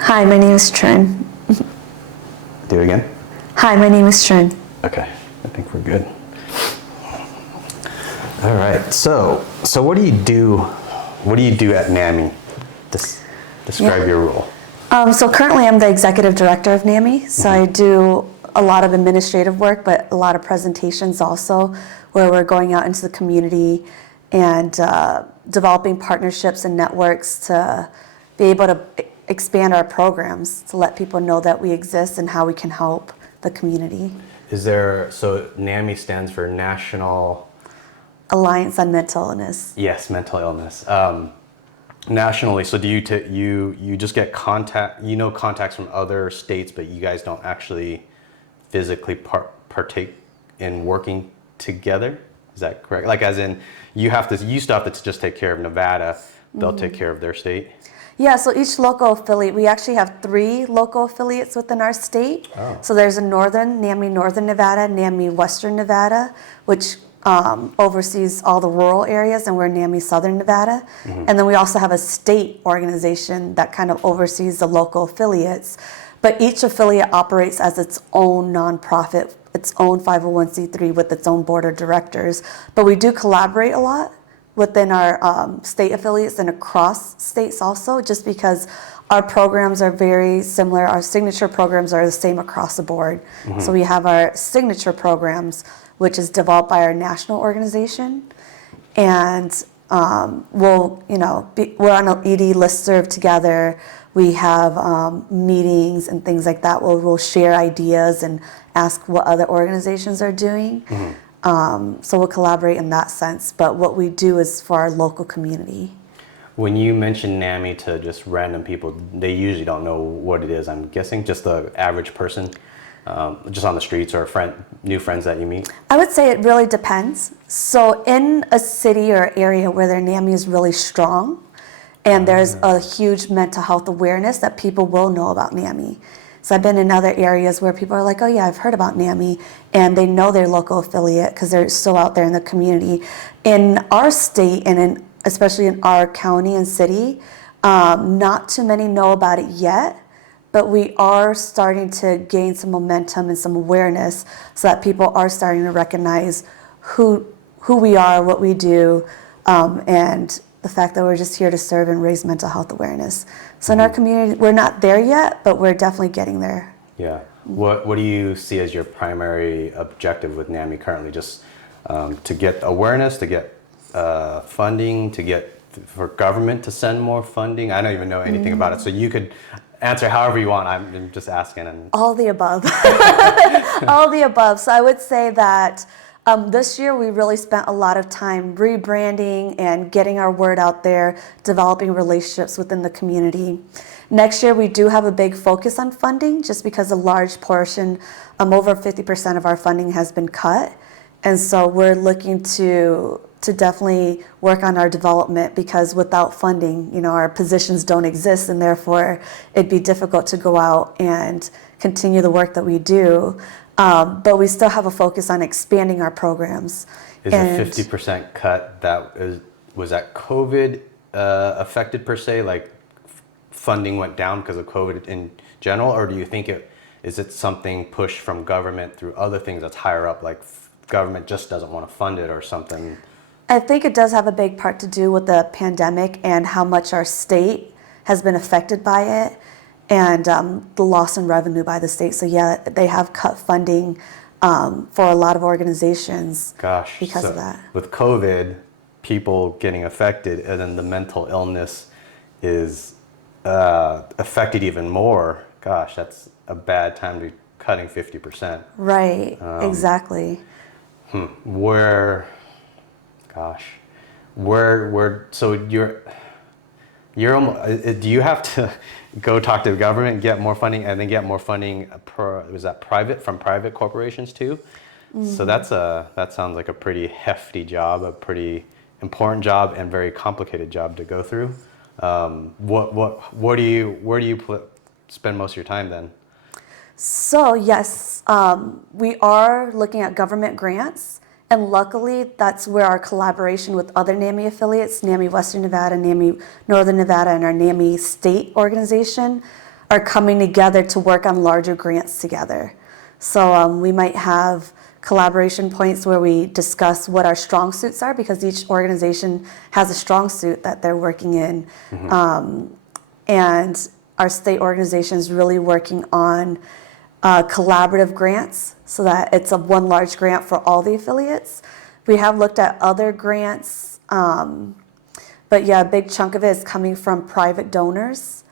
Hi, my name is Trinh. Do it again. Hi, my name is Trinh. Okay, I think we're good. All right. So what do you do? What do you do at NAMI? Describe your role. So currently I'm the executive director of NAMI. So I do a lot of administrative work, but a lot of presentations also, where we're going out into the community and developing partnerships and networks to be able to expand our programs, to let people know that we exist and how we can help the community. So NAMI stands for National Alliance on Mental Illness. Yes, mental illness. Nationally, so do you just get contacts from other states, but you guys don't actually physically partake in working together? Is that correct? Like, as in, you still have to just take care of Nevada, they'll take care of their state? Yeah, so each local affiliate, we actually have 3 local affiliates within our state. Oh. So there's a NAMI Northern Nevada, NAMI Western Nevada, which oversees all the rural areas, and we're NAMI Southern Nevada. And then we also have a state organization that kind of oversees the local affiliates. But each affiliate operates as its own nonprofit, its own 501c3 with its own board of directors. But we do collaborate a lot within our state affiliates and across states also, just because our programs are very similar. Our signature programs are the same across the board. So we have our signature programs, which is developed by our national organization. And we're on an ED listserv together. We have meetings and things like that where we'll share ideas and ask what other organizations are doing. So we'll collaborate in that sense. But what we do is for our local community. When you mention NAMI to just random people, they usually don't know what it is, I'm guessing, just the average person. Just on the streets or new friends that you meet? I would say it really depends. So in a city or area where their NAMI is really strong and there's a huge mental health awareness, that people will know about NAMI. So I've been in other areas where people are like, oh yeah, I've heard about NAMI, and they know their local affiliate because they're so out there in the community. In our state and especially in our county and city, not too many know about it yet. But we are starting to gain some momentum and some awareness so that people are starting to recognize who we are, what we do, and the fact that we're just here to serve and raise mental health awareness. So in our community, we're not there yet, but we're definitely getting there. Yeah. What do you see as your primary objective with NAMI currently? Just to get awareness, to get funding, for government to send more funding? I don't even know anything about it, so you could answer however you want. I'm just asking. All the above. All the above. So I would say that this year we really spent a lot of time rebranding and getting our word out there, developing relationships within the community. Next year we do have a big focus on funding, just because a large portion, over 50% of our funding has been cut. And so we're looking to definitely work on our development, because without funding, our positions don't exist, and therefore it'd be difficult to go out and continue the work that we do. But we still have a focus on expanding our programs. Is a 50% cut was that COVID affected per se? Like funding went down because of COVID in general, or do you think is it something pushed from government through other things that's higher up, like government just doesn't want to fund it or something? I think it does have a big part to do with the pandemic and how much our state has been affected by it, and the loss in revenue by the state. So yeah, they have cut funding for a lot of organizations. Gosh, because of that. With COVID, people getting affected, and then the mental illness is affected even more. Gosh, that's a bad time to be cutting 50%. Right, exactly. So you're almost, do you have to go talk to the government, get more funding, and then get more funding, was that from private corporations too? So that sounds like a pretty hefty job, a pretty important job, and very complicated job to go through. Where do you spend most of your time then? So yes, we are looking at government grants, and luckily that's where our collaboration with other NAMI affiliates, NAMI Western Nevada, NAMI Northern Nevada, and our NAMI state organization, are coming together to work on larger grants together. So we might have collaboration points where we discuss what our strong suits are, because each organization has a strong suit that they're working in. And our state organization is really working on collaborative grants so that it's one large grant for all the affiliates. We have looked at other grants, but yeah, a big chunk of it is coming from private donors.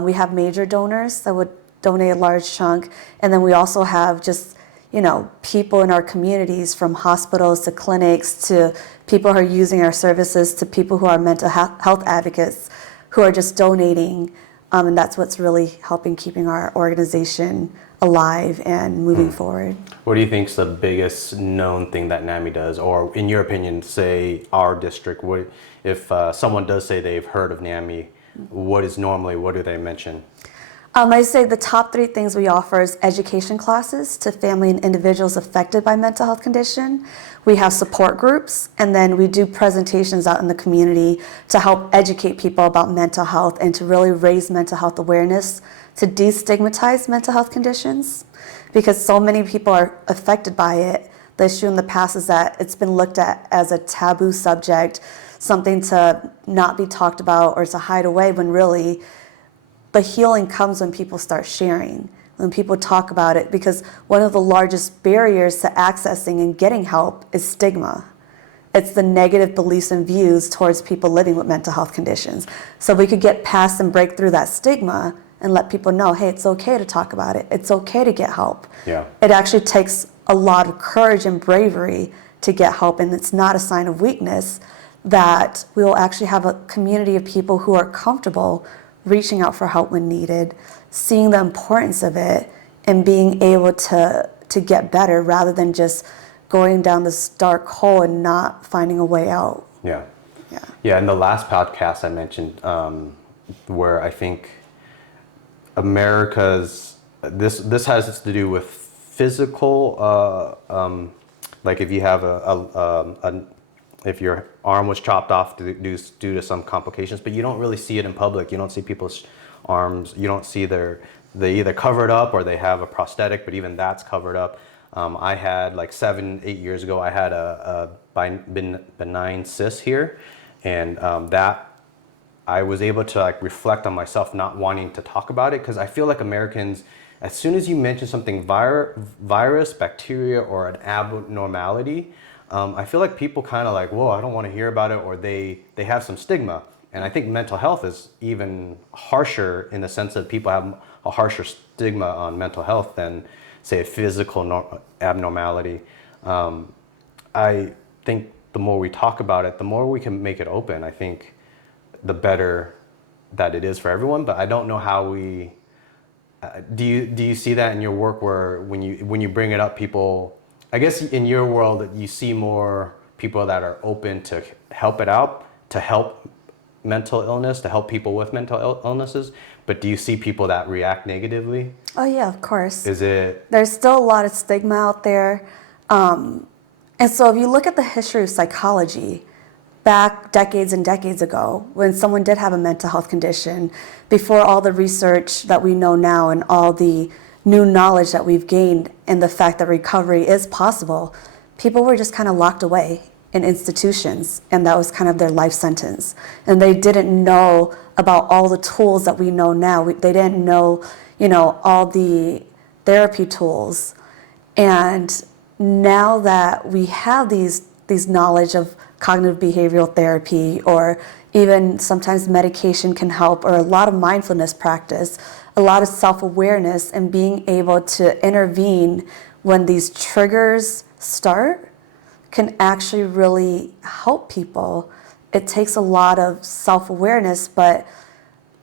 We have major donors that would donate a large chunk, and then we also have just, you know, people in our communities, from hospitals to clinics to people who are using our services to people who are mental health advocates who are just donating, and that's what's really helping keeping our organization alive and moving forward. What do you think is the biggest known thing that NAMI does, or in your opinion, say our district? What if someone does say they've heard of NAMI? What do they mention? I say the top 3 things we offer is education classes to family and individuals affected by mental health condition. We have support groups, and then we do presentations out in the community to help educate people about mental health and to really raise mental health awareness, to destigmatize mental health conditions, because so many people are affected by it. The issue in the past is that it's been looked at as a taboo subject, something to not be talked about or to hide away, when really the healing comes when people start sharing, when people talk about it, because one of the largest barriers to accessing and getting help is stigma. It's the negative beliefs and views towards people living with mental health conditions. So we could get past and break through that stigma and let people know, hey, it's okay to talk about it. It's okay to get help. Yeah. It actually takes a lot of courage and bravery to get help, and it's not a sign of weakness, that we will actually have a community of people who are comfortable reaching out for help when needed, seeing the importance of it, and being able to get better rather than just going down this dark hole and not finding a way out. Yeah. Yeah. Yeah, in the last podcast I mentioned, where I think America's, this has to do with physical, like if you have if your arm was chopped off due to some complications, but you don't really see it in public. You don't see people's arms. You don't see they either cover it up or they have a prosthetic, but even that's covered up. I had like 7-8 years ago, I had a benign cyst here, and that I was able to like reflect on myself not wanting to talk about it, because I feel like Americans, as soon as you mention something virus, bacteria, or an abnormality, I feel like people kind of like, whoa, I don't want to hear about it, or they have some stigma. And I think mental health is even harsher, in the sense that people have a harsher stigma on mental health than, say, a physical abnormality. I think the more we talk about it, the more we can make it open. I think the better that it is for everyone. But I don't know how we. Do you see that in your work, where when you bring it up, people? I guess in your world, you see more people that are open to help it out, to help mental illness, to help people with mental illnesses. But do you see people that react negatively? Oh yeah, of course. There's still a lot of stigma out there. And so if you look at the history of psychology, back decades and decades ago, when someone did have a mental health condition, before all the research that we know now and all the new knowledge that we've gained, and the fact that recovery is possible, people were just kind of locked away in institutions, and that was kind of their life sentence. And they didn't know about all the tools that we know now. They didn't know, all the therapy tools. And now that we have these knowledge of cognitive behavioral therapy, or even sometimes medication can help, or a lot of mindfulness practice, a lot of self-awareness, and being able to intervene when these triggers start can actually really help people. It takes a lot of self-awareness, but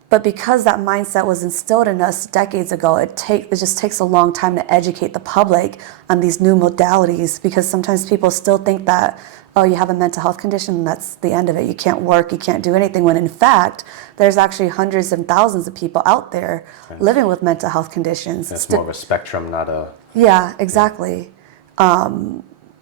because that mindset was instilled in us decades ago, it just takes a long time to educate the public on these new modalities, because sometimes people still think that, oh, you have a mental health condition, that's the end of it. You can't work, you can't do anything, when in fact, there's actually hundreds and thousands of people out there living with mental health conditions. It's more of a spectrum, not a... Yeah, exactly.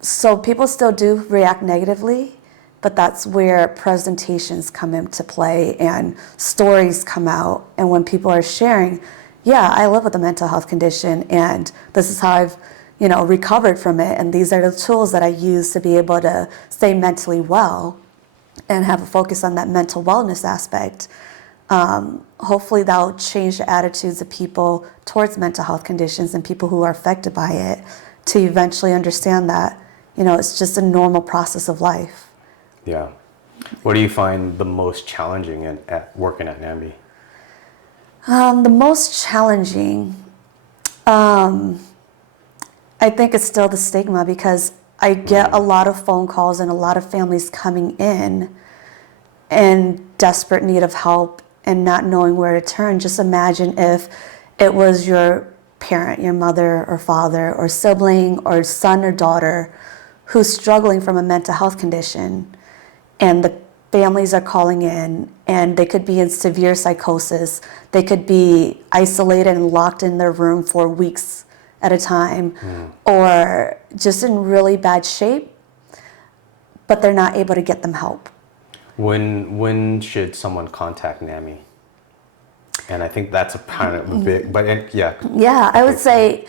So people still do react negatively, but that's where presentations come into play and stories come out. And when people are sharing, yeah, I live with a mental health condition, and this is how I've, recovered from it. And these are the tools that I use to be able to stay mentally well and have a focus on that mental wellness aspect. Hopefully that'll change the attitudes of people towards mental health conditions and people who are affected by it to eventually understand that, it's just a normal process of life. Yeah. What do you find the most challenging at working at NAMI? The most challenging, I think it's still the stigma, because I get a lot of phone calls and a lot of families coming in desperate need of help and not knowing where to turn. Just imagine if it was your parent, your mother or father or sibling or son or daughter who's struggling from a mental health condition, and the families are calling in, and they could be in severe psychosis. They could be isolated and locked in their room for weeks at a time, or just in really bad shape, but they're not able to get them help. When should someone contact NAMI? And I think that's a kind of big, but yeah. Yeah, I would say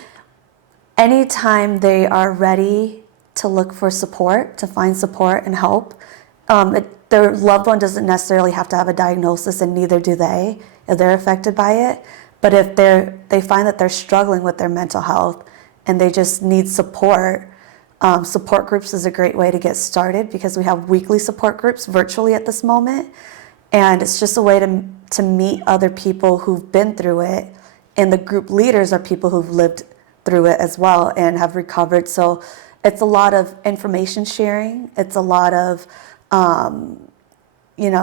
anytime they are ready to look for support, to find support and help. Their loved one doesn't necessarily have to have a diagnosis, and neither do they if they're affected by it. But if they find that they're struggling with their mental health and they just need support, support groups is a great way to get started, because we have weekly support groups virtually at this moment. And it's just a way to meet other people who've been through it. And the group leaders are people who've lived through it as well and have recovered. So it's a lot of information sharing. It's a lot of,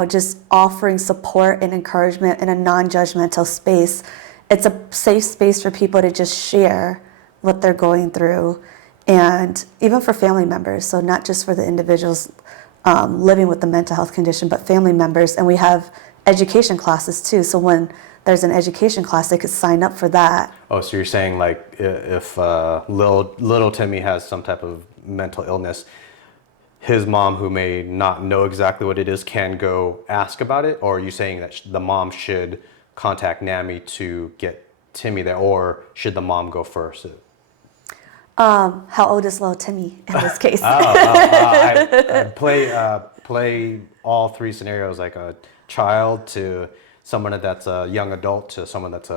just offering support and encouragement in a non-judgmental space. It's a safe space for people to just share what they're going through, and even for family members. So not just for the individuals living with the mental health condition, but family members. And we have education classes too. So when there's an education class, they could sign up for that. Oh, so you're saying like if little Timmy has some type of mental illness, his mom, who may not know exactly what it is, can go ask about it? Or are you saying that the mom should contact NAMI to get Timmy there, or should the mom go first? How old is little Timmy in this case? I play all three scenarios, like a child to someone that's a young adult to someone that's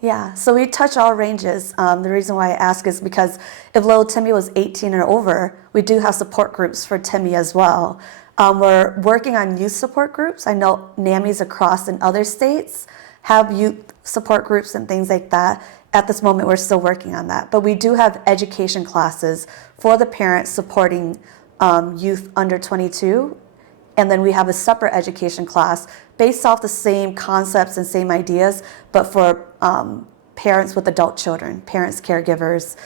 Yeah, so we touch all ranges. The reason why I ask is because if little Timmy was 18 or over, we do have support groups for Timmy as well. We're working on youth support groups. I know NAMIs across in other states have youth support groups and things like that. At this moment, we're still working on that. But we do have education classes for the parents supporting youth under 22. And then we have a separate education class based off the same concepts and same ideas, but for parents with adult children, parents, caregivers,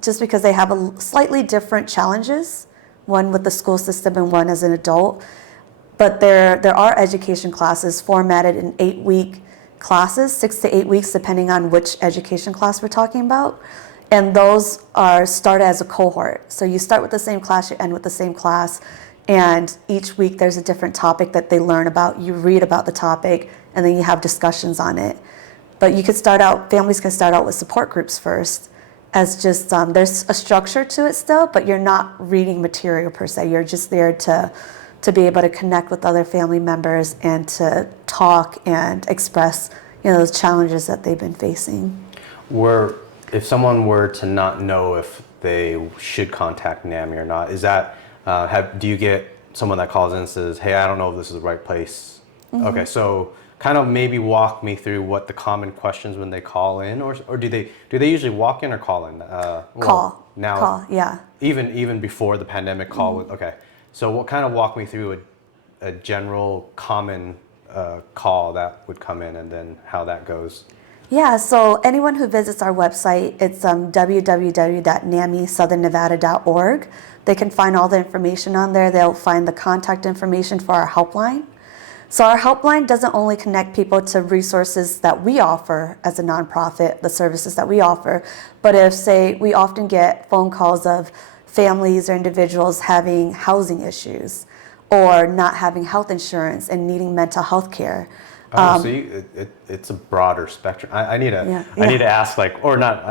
just because they have slightly different challenges, one with the school system and one as an adult. But there are education classes formatted in 8-week classes, 6 to 8 weeks, depending on which education class we're talking about. And those are started as a cohort. So you start with the same class, you end with the same class. And each week there's a different topic that they learn about. You read about the topic, and then you have discussions on it. But you could families can start out with support groups first, as just, there's a structure to it still, but you're not reading material per se. You're just there to be able to connect with other family members and to talk and express, those challenges that they've been facing. If someone were to not know if they should contact NAMI or not, is that, do you get someone that calls in and says, hey, I don't know if this is the right place? Mm-hmm. Okay, so kind of maybe walk me through what the common questions when they call in, or do they usually walk in or call in? Call. Now, call, yeah. Even before the pandemic, call with, okay. So what kind of walk me through a general common call that would come in, and then how that goes? Yeah, so anyone who visits our website, it's www.namisouthernevada.org. They can find all the information on there. They'll find the contact information for our helpline. So our helpline doesn't only connect people to resources that we offer as a nonprofit, the services that we offer, but if, say, we often get phone calls of families or individuals having housing issues or not having health insurance and needing mental health care. Oh, so it's a broader spectrum. I need to I need to ask, like, or not.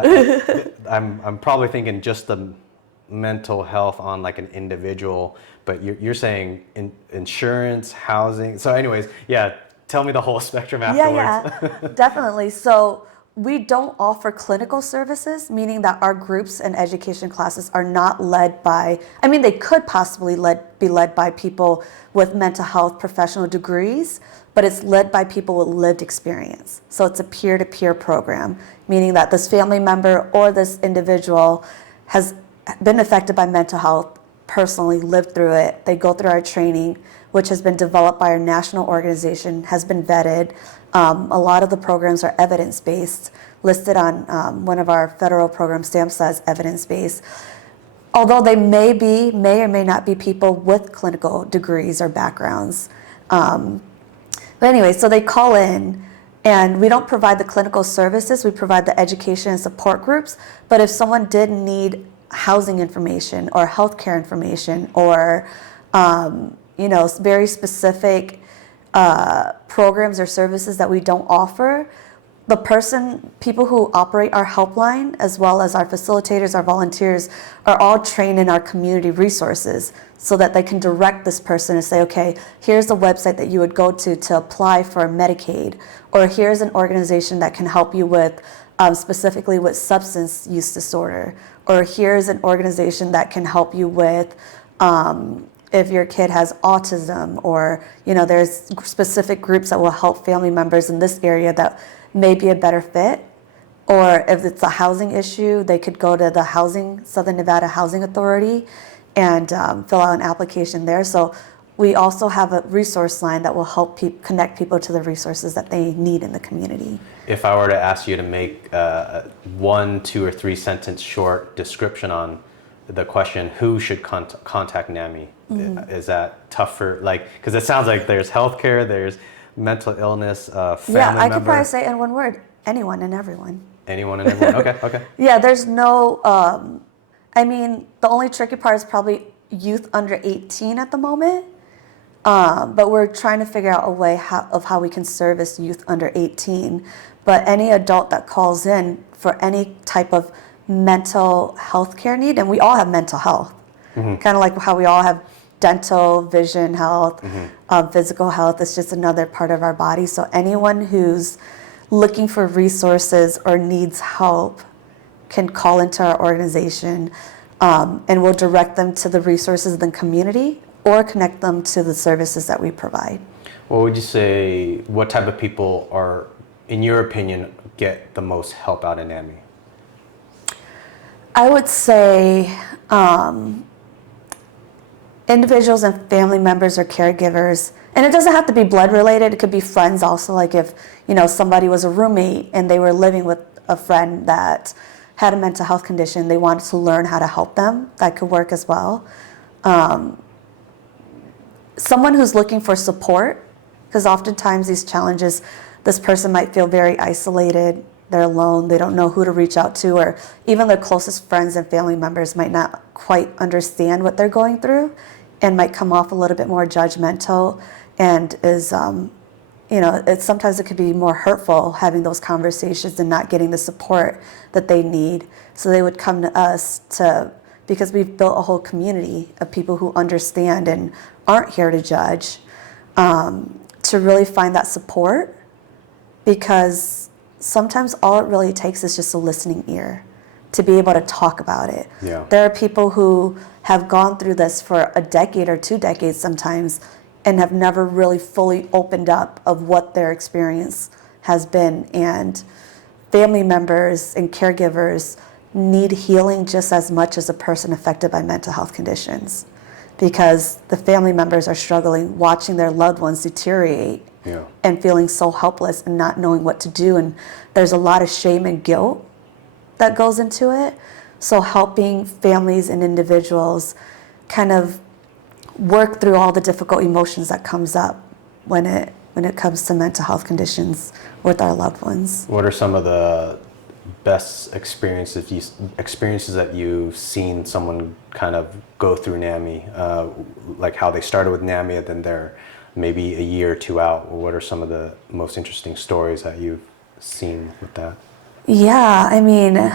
I'm probably thinking just the mental health on like an individual, but you're saying insurance, housing. So, anyways, yeah. Tell me the whole spectrum afterwards. Yeah, definitely. So we don't offer clinical services, meaning that our groups and education classes are not led by, I mean, they could possibly be led by people with mental health professional degrees, but it's led by people with lived experience. So it's a peer-to-peer program, meaning that this family member or this individual has been affected by mental health, personally lived through it. They go through our training, which has been developed by our national organization, has been vetted. A lot of the programs are evidence-based, listed on one of our federal program stamps as evidence-based. Although they may or may not be people with clinical degrees or backgrounds. But anyway, so they call in, and we don't provide the clinical services, we provide the education and support groups. But if someone did need housing information or healthcare information or very specific programs or services that we don't offer, people who operate our helpline, as well as our facilitators, our volunteers, are all trained in our community resources so that they can direct this person and say, okay, here's the website that you would go to apply for Medicaid, or here's an organization that can help you with specifically with substance use disorder, or here's an organization that can help you with if your kid has autism, or there's specific groups that will help family members in this area that may be a better fit. Or if it's a housing issue, they could go to the Southern Nevada Housing Authority and fill out an application there. So we also have a resource line that will help connect people to the resources that they need in the community. If I were to ask you to make a 1, 2, or 3 sentence short description on the question, who should contact NAMI? Mm-hmm. Is that tougher? Because it sounds like there's healthcare, there's mental illness, family member. I could probably say in one word, anyone and everyone. Anyone and everyone, okay. Yeah, there's no, the only tricky part is probably youth under 18 at the moment. But we're trying to figure out a way of how we can service youth under 18. But any adult that calls in for any type of mental health care need, and we all have mental health, mm-hmm. kind of like how we all have dental, vision health, mm-hmm. Physical health. It's just another part of our body. So anyone who's looking for resources or needs help can call into our organization, and we'll direct them to the resources in the community or connect them to the services that we provide. What would you say, what type of people are, in your opinion, get the most help out in NAMI? I would say individuals and family members or caregivers, and it doesn't have to be blood related, it could be friends also, like if somebody was a roommate and they were living with a friend that had a mental health condition, they wanted to learn how to help them, that could work as well. Someone who's looking for support, because oftentimes these challenges, this person might feel very isolated, they're alone, they don't know who to reach out to, or even their closest friends and family members might not quite understand what they're going through and might come off a little bit more judgmental, and is, sometimes it could be more hurtful having those conversations and not getting the support that they need. So they would come to us because we've built a whole community of people who understand and aren't here to judge, to really find that support, because sometimes all it really takes is just a listening ear to be able to talk about it. Yeah. There are people who have gone through this for a decade or 2 decades sometimes and have never really fully opened up of what their experience has been, and family members and caregivers need healing just as much as a person affected by mental health conditions, because the family members are struggling watching their loved ones deteriorate, yeah. and feeling so helpless and not knowing what to do, and there's a lot of shame and guilt that goes into it. So helping families and individuals kind of work through all the difficult emotions that comes up when it comes to mental health conditions with our loved ones. What are some of the best experiences that you've seen someone kind of go through NAMI, like how they started with NAMI and then maybe a year or two out? What are some of the most interesting stories that you've seen with that? Yeah, I mean,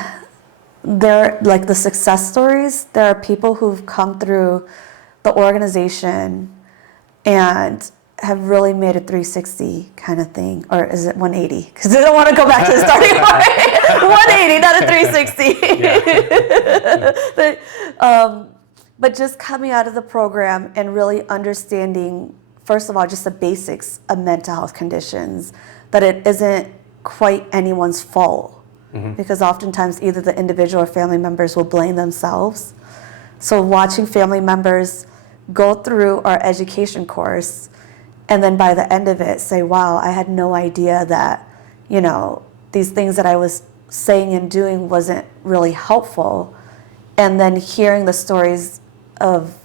there, like the success stories, there are people who've come through the organization and have really made a 360 kind of thing, or is it 180? Because I don't want to go back to the starting point. 180, not a 360. But just coming out of the program and really understanding, first of all, just the basics of mental health conditions, that it isn't quite anyone's fault. Because oftentimes either the individual or family members will blame themselves. So watching family members go through our education course and then by the end of it say, wow, I had no idea that, you know, these things that I was saying and doing wasn't really helpful. And then hearing the stories of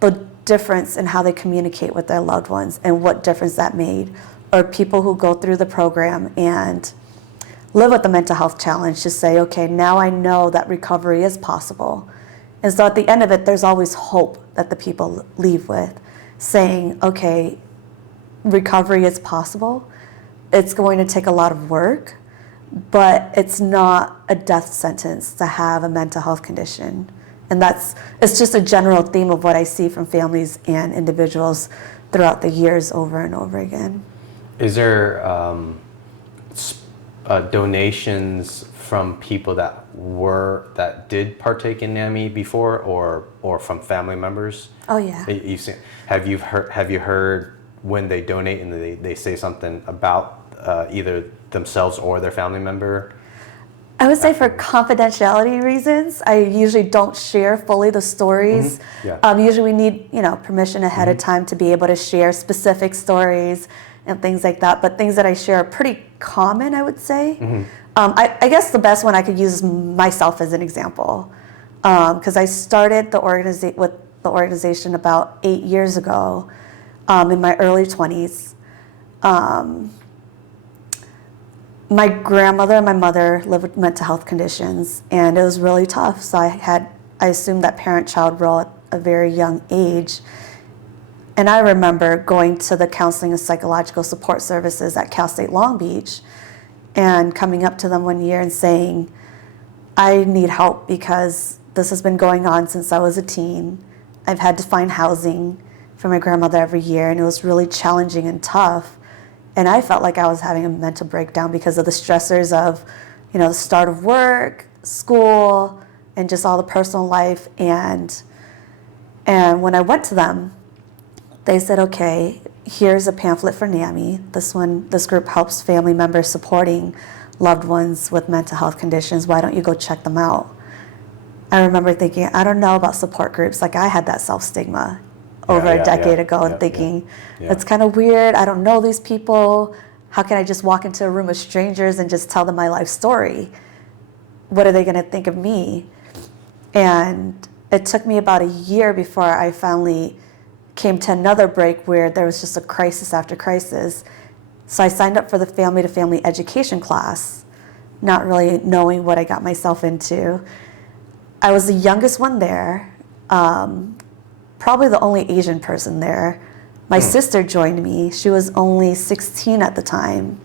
the difference in how they communicate with their loved ones and what difference that made. Or people who go through the program and live with the mental health challenge to say, okay, now I know that recovery is possible. And so at the end of it, there's always hope that the people leave with, saying, okay, recovery is possible. It's going to take a lot of work, but it's not a death sentence to have a mental health condition. And it's just a general theme of what I see from families and individuals throughout the years over and over again. Is there donations from people that did partake in NAMI before, or from family members? Oh yeah. You've seen, have you heard when they donate and they say something about either themselves or their family member? I would say for confidentiality reasons, I usually don't share fully the stories. Usually we need, permission ahead of time to be able to share specific stories and things like that. But things that I share are pretty common, I would say. I guess the best one I could use is myself as an example, because I started with the organization about 8 years ago, in my early 20s. My grandmother and my mother lived with mental health conditions, and it was really tough. So I assumed that parent-child role at a very young age. And I remember going to the counseling and psychological support services at Cal State Long Beach and coming up to them one year and saying, I need help because this has been going on since I was a teen. I've had to find housing for my grandmother every year, and it was really challenging and tough. And I felt like I was having a mental breakdown because of the stressors of, the start of work, school, and just all the personal life. And when I went to them, they said, okay, here's a pamphlet for NAMI. This group helps family members supporting loved ones with mental health conditions. Why don't you go check them out? I remember thinking, I don't know about support groups. Like, I had that self-stigma over a decade ago and thinking, it's kind of weird. I don't know these people. How can I just walk into a room of strangers and just tell them my life story? What are they going to think of me? And it took me about a year before I finally came to another break where there was just a crisis after crisis. So I signed up for the family-to-family education class, not really knowing what I got myself into. I was the youngest one there, probably the only Asian person there. My sister joined me. She was only 16 at the time.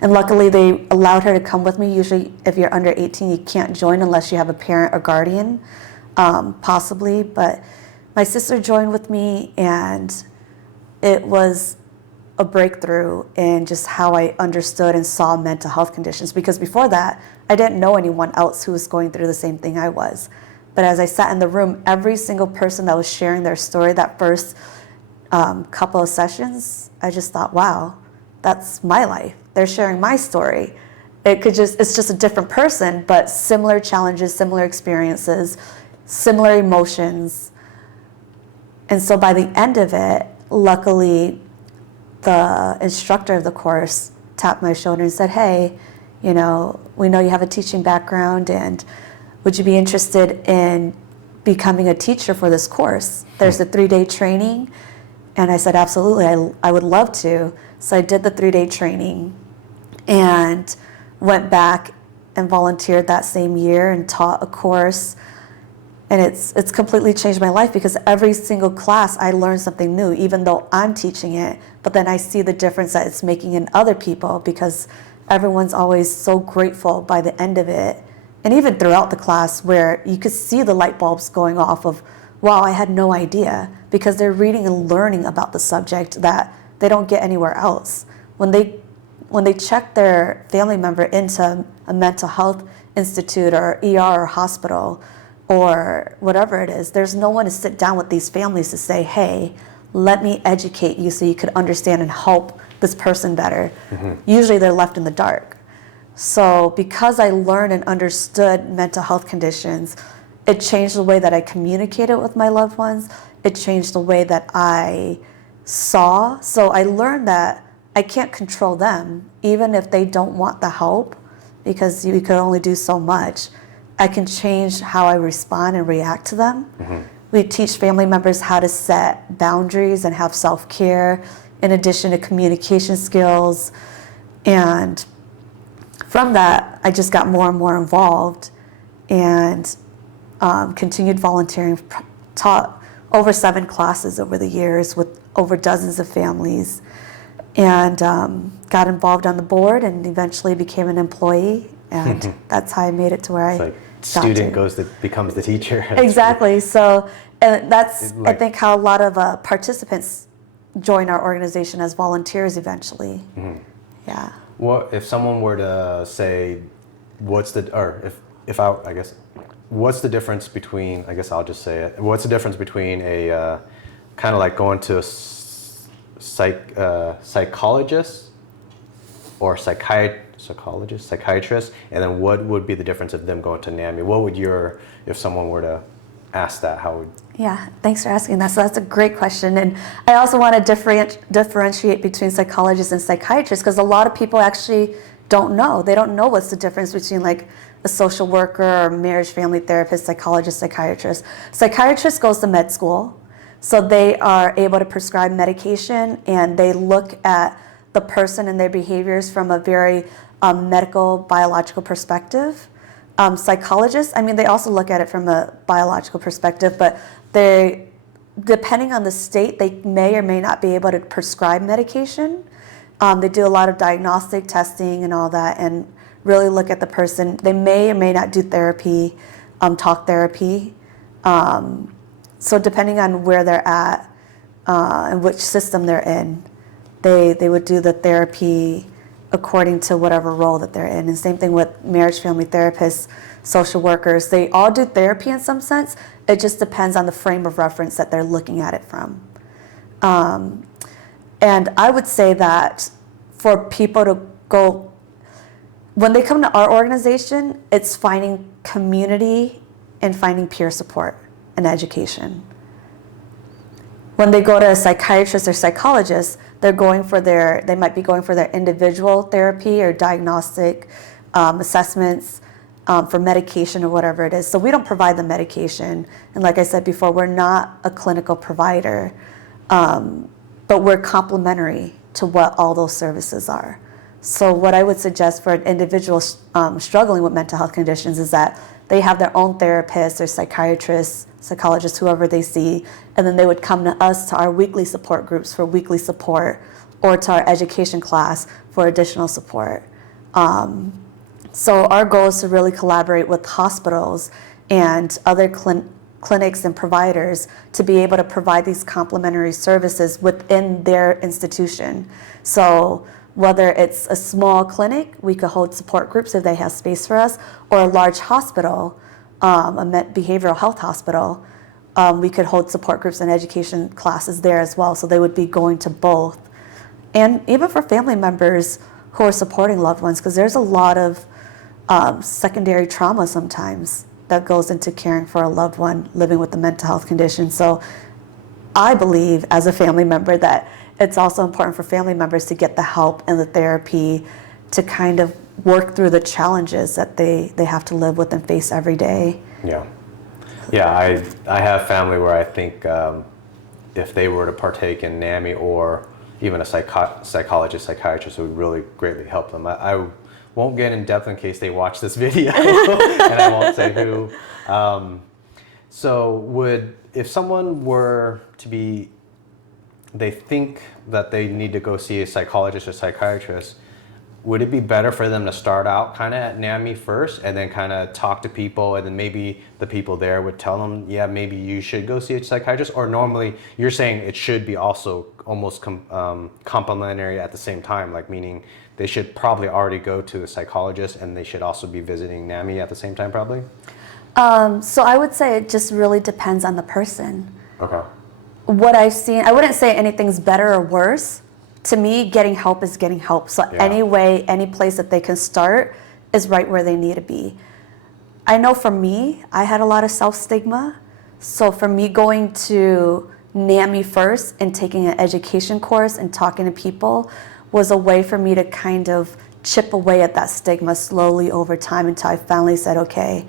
And luckily they allowed her to come with me. Usually if you're under 18, you can't join unless you have a parent or guardian, possibly. But my sister joined with me, and it was a breakthrough in just how I understood and saw mental health conditions. Because before that, I didn't know anyone else who was going through the same thing I was. But as I sat in the room, every single person that was sharing their story that first couple of sessions, I just thought, wow, that's my life. They're sharing my story. It's just a different person, but similar challenges, similar experiences, similar emotions. And so by the end of it, luckily, the instructor of the course tapped my shoulder and said, hey, we know you have a teaching background, and would you be interested in becoming a teacher for this course? There's a 3-day training. And I said, absolutely, I would love to. So I did the 3-day training and went back and volunteered that same year and taught a course. And it's completely changed my life, because every single class I learn something new, even though I'm teaching it, but then I see the difference that it's making in other people, because everyone's always so grateful by the end of it. And even throughout the class, where you could see the light bulbs going off of, wow, I had no idea, because they're reading and learning about the subject that they don't get anywhere else. When they check their family member into a mental health institute or ER or hospital or whatever it is, there's no one to sit down with these families to say, hey, let me educate you so you could understand and help this person better. Usually they're left in the dark. So because I learned and understood mental health conditions, it changed the way that I communicated with my loved ones. It changed the way that I saw. So I learned that I can't control them, even if they don't want the help, because you can only do so much. I can change how I respond and react to them. We teach family members how to set boundaries and have self-care, in addition to communication skills. And from that, I just got more and more involved and continued volunteering, taught over 7 classes over the years with over dozens of families, and got involved on the board and eventually became an employee. And that's how I made it to where It's I like got student to. becomes the teacher. Exactly. So, and that's, Like- I think, how a lot of participants join our organization as volunteers eventually. Yeah. What if someone were to say, what's the difference between, I guess I'll just say it, what's the difference between a kind of like going to a psychologist or psychiatrist, and then what would be the difference of them going to NAMI? What would if someone were to ask that, how would? Yeah, thanks for asking that. So that's a great question. And I also want to differentiate between psychologists and psychiatrists, because a lot of people actually don't know. They don't know what's the difference between like a social worker or marriage family therapist, psychologist, psychiatrist. Psychiatrist goes to med school, so they are able to prescribe medication, and they look at the person and their behaviors from a very medical, biological perspective. Psychologists, I mean, they also look at it from a biological perspective, but they, depending on the state, they may or may not be able to prescribe medication. They do a lot of diagnostic testing and all that, and really look at the person. They may or may not do therapy, talk therapy. So depending on where they're at and which system they're in, they would do the therapy according to whatever role that they're in. And same thing with marriage family therapists, social workers. They all do therapy in some sense. It just depends on the frame of reference that they're looking at it from. And I would say that for people to go, when they come to our organization, it's finding community and finding peer support and education. When they go to a psychiatrist or psychologist, they might be going for their individual therapy or diagnostic assessments for medication or whatever it is. So we don't provide the medication. And like I said before, we're not a clinical provider, but we're complementary to what all those services are. So what I would suggest for an individual struggling with mental health conditions is that they have their own therapist or psychiatrist, psychologist, whoever they see, and then they would come to us, to our weekly support groups for weekly support, or to our education class for additional support. So our goal is to really collaborate with hospitals and other clinics and providers to be able to provide these complementary services within their institution. So whether it's a small clinic, we could hold support groups if they have space for us, or a large hospital, a behavioral health hospital, we could hold support groups and education classes there as well. So they would be going to both. And even for family members who are supporting loved ones, because there's a lot of secondary trauma sometimes that goes into caring for a loved one living with a mental health condition. So I believe as a family member that it's also important for family members to get the help and the therapy to kind of work through the challenges that they have to live with and face every day. Yeah. I have family where I think if they were to partake in NAMI or even a psychologist, psychiatrist, it would really greatly help them. I won't get in depth in case they watch this video, and I won't say who. So if someone were to be, they think that they need to go see a psychologist or psychiatrist, would it be better for them to start out kind of at NAMI first and then kind of talk to people, and then maybe the people there would tell them, yeah, maybe you should go see a psychiatrist? Or normally you're saying it should be also almost complementary at the same time, like meaning they should probably already go to a psychologist and they should also be visiting NAMI at the same time probably? So I would say it just really depends on the person. Okay. What I've seen, I wouldn't say anything's better or worse. To me, getting help is getting help. So any way, any place that they can start is right where they need to be. I know for me, I had a lot of self-stigma. So for me, going to NAMI first and taking an education course and talking to people was a way for me to kind of chip away at that stigma slowly over time until I finally said, okay,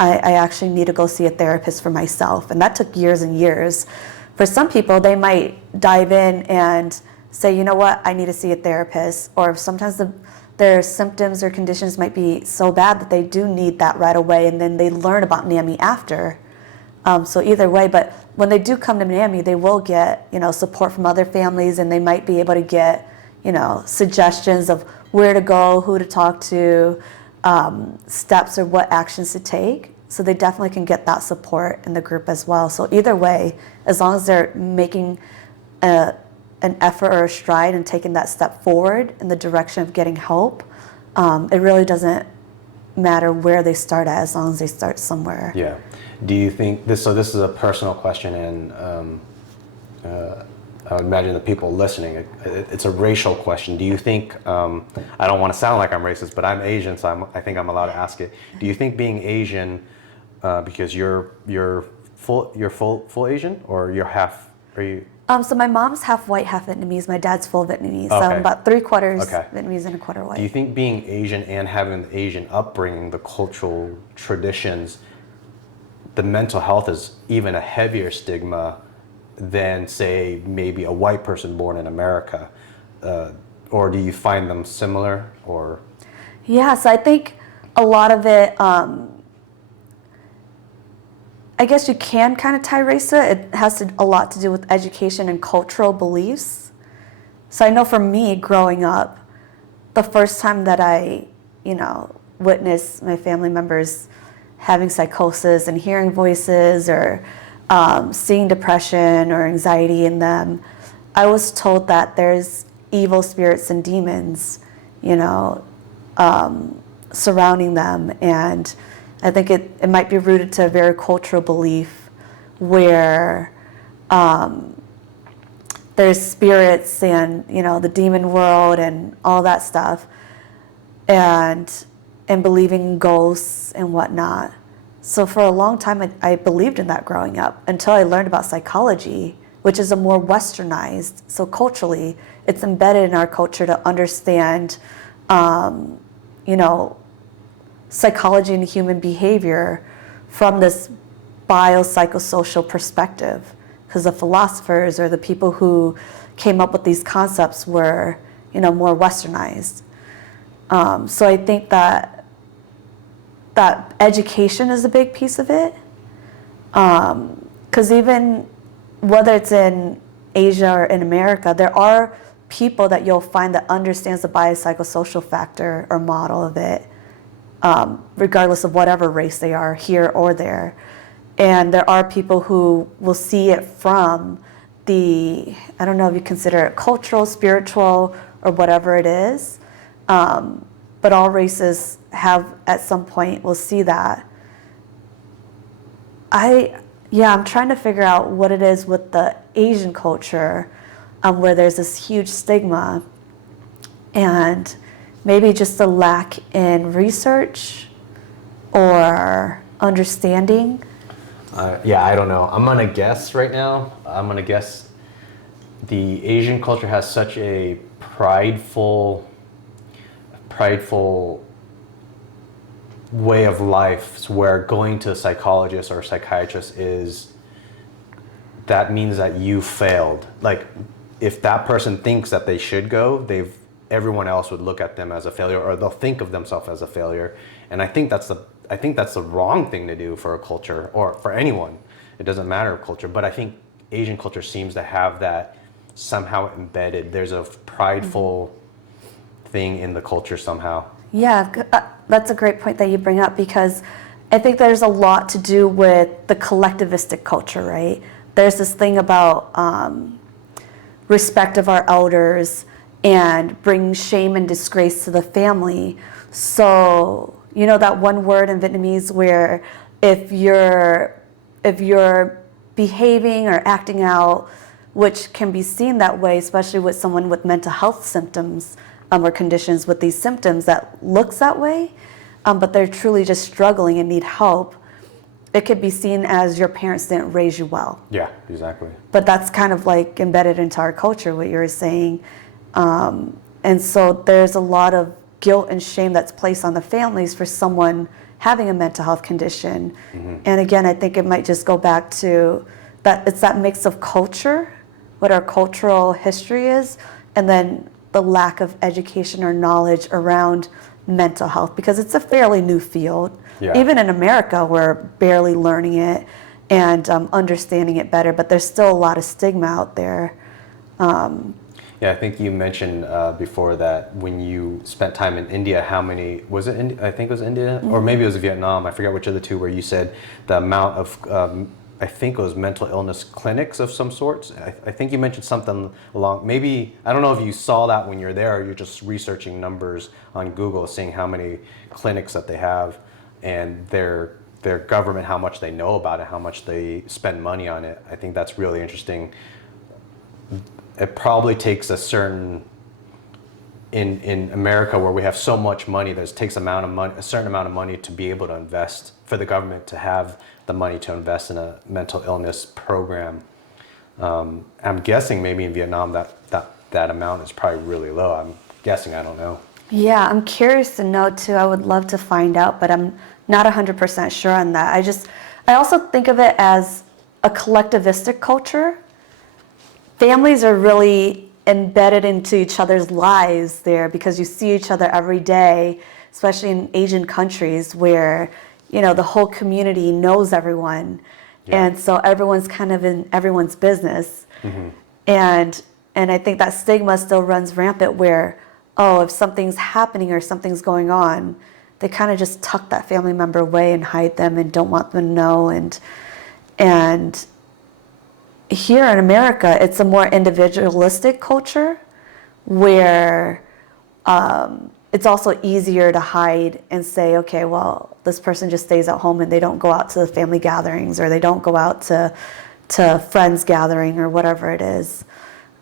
I actually need to go see a therapist for myself. And that took years and years. For some people, they might dive in and say, you know what, I need to see a therapist. Or sometimes their symptoms or conditions might be so bad that they do need that right away, and then they learn about NAMI after. So either way, but when they do come to NAMI, they will get, support from other families, and they might be able to get, suggestions of where to go, who to talk to, steps or what actions to take. So they definitely can get that support in the group as well. So either way, as long as they're making an effort or a stride and taking that step forward in the direction of getting help, it really doesn't matter where they start at, as long as they start somewhere. Yeah. Do you think this? So this is a personal question, and I would imagine the people listening, it's a racial question. Do you think? I don't want to sound like I'm racist, but I'm Asian, so I think I'm allowed to ask it. Do you think being Asian, because you're full Asian, or you're half? Are you? So my mom's half white, half Vietnamese. My dad's full Vietnamese. Okay. So I'm about 3/4 Vietnamese and 1/4 white. Do you think being Asian and having the Asian upbringing, the cultural traditions, the mental health is even a heavier stigma than, say, maybe a white person born in America? Or do you find them similar? Or? Yeah, so I think a lot of it, I guess you can kind of tie race to it. It has a lot to do with education and cultural beliefs. So I know for me, growing up, the first time that I, witnessed my family members having psychosis and hearing voices, or seeing depression or anxiety in them, I was told that there's evil spirits and demons, surrounding them. And I think it might be rooted to a very cultural belief where there's spirits and, the demon world and all that stuff, and believing in ghosts and whatnot. So for a long time, I believed in that growing up until I learned about psychology, which is a more westernized. So culturally, it's embedded in our culture to understand, psychology and human behavior from this biopsychosocial perspective, because the philosophers or the people who came up with these concepts were, more westernized. So I think that education is a big piece of it, because even whether it's in Asia or in America, there are people that you'll find that understands the biopsychosocial factor or model of it, regardless of whatever race they are, here or there. And there are people who will see it from I don't know if you consider it cultural, spiritual, or whatever it is, but all races have at some point will see that. I'm trying to figure out what it is with the Asian culture, where there's this huge stigma, and maybe just a lack in research or understanding. I don't know. I'm gonna guess right now. I'm gonna guess the Asian culture has such a prideful way of life, where going to a psychologist or a psychiatrist that means that you failed. Like, if that person thinks that they should go, everyone else would look at them as a failure, or they'll think of themselves as a failure. And I think that's the wrong thing to do for a culture, or for anyone. It doesn't matter culture, but I think Asian culture seems to have that somehow embedded. There's a prideful thing in the culture somehow. Yeah, that's a great point that you bring up, because I think there's a lot to do with the collectivistic culture, right? There's this thing about respect of our elders and bringing shame and disgrace to the family. So, you know that one word in Vietnamese where if you're behaving or acting out, which can be seen that way, especially with someone with mental health symptoms or conditions with these symptoms that looks that way, but they're truly just struggling and need help, it could be seen as your parents didn't raise you well. Yeah, exactly. But that's kind of like embedded into our culture, what you were saying. And so there's a lot of guilt and shame that's placed on the families for someone having a mental health condition. And again, I think it might just go back to that it's that mix of culture, what our cultural history is, and then the lack of education or knowledge around mental health, because it's a fairly new field. Yeah. Even in America, we're barely learning it and understanding it better, but there's still a lot of stigma out there. Yeah, I think you mentioned before that when you spent time in India, how many, was it, I think it was India, or maybe it was Vietnam, I forget which of the two, where you said the amount of, I think it was mental illness clinics of some sorts. I think you mentioned something along, maybe, I don't know if you saw that when you're there, or you're just researching numbers on Google, seeing how many clinics that they have, and their government, how much they know about it, how much they spend money on it. I think that's really interesting. It probably takes a certain, in America where we have so much money, it takes a certain amount of money to be able to invest, for the government to have the money to invest in a mental illness program. I'm guessing maybe in Vietnam that amount is probably really low. I'm guessing, I don't know. Yeah, I'm curious to know too. I would love to find out, but I'm not 100% sure on that. I also think of it as a collectivistic culture. Families are really embedded into each other's lives there, because you see each other every day, especially in Asian countries where, you know, the whole community knows everyone. Yeah. And so everyone's kind of in everyone's business. And I think that stigma still runs rampant where, oh, if something's happening or something's going on, they kind of just tuck that family member away and hide them and don't want them to know. And here in America, it's a more individualistic culture where it's also easier to hide and say, okay, well, this person just stays at home and they don't go out to the family gatherings, or they don't go out to friends gathering, or whatever it is.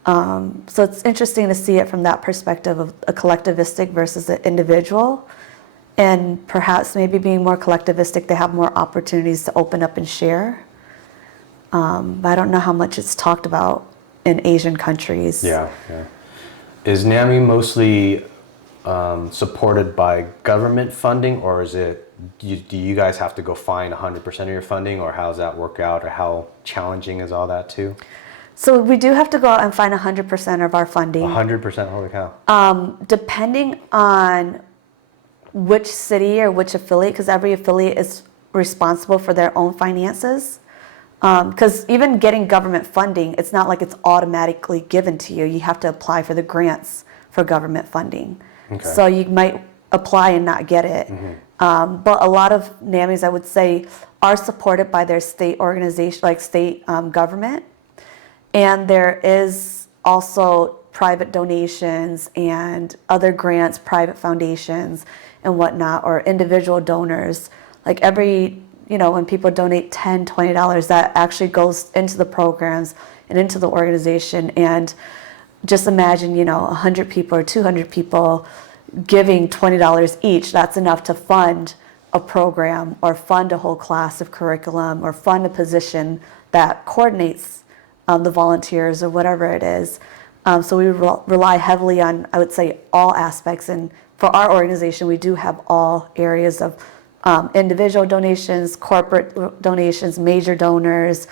So it's interesting to see it from that perspective of a collectivistic versus an individual. And perhaps maybe being more collectivistic, they have more opportunities to open up and share. But I don't know how much it's talked about in Asian countries. Yeah. Is NAMI mostly supported by government funding, or is it, do you guys have to go find 100% of your funding, or how does that work out, or how challenging is all that too? So we do have to go out and find 100% of our funding. 100%, holy cow. Depending on which city or which affiliate, because every affiliate is responsible for their own finances. Because even getting government funding, it's not like it's automatically given to you. You have to apply for the grants for government funding. Okay. So you might apply and not get it. But a lot of NAMIs, I would say, are supported by their state organization, like state government. And there is also private donations and other grants, private foundations and whatnot, or individual donors. Like every, when people donate $10, $20, that actually goes into the programs and into the organization. And just imagine, 100 people or 200 people giving $20 each. That's enough to fund a program, or fund a whole class of curriculum, or fund a position that coordinates the volunteers, or whatever it is. So we rely heavily on, I would say, all aspects. And for our organization, we do have all areas of individual donations, corporate donations, major donors,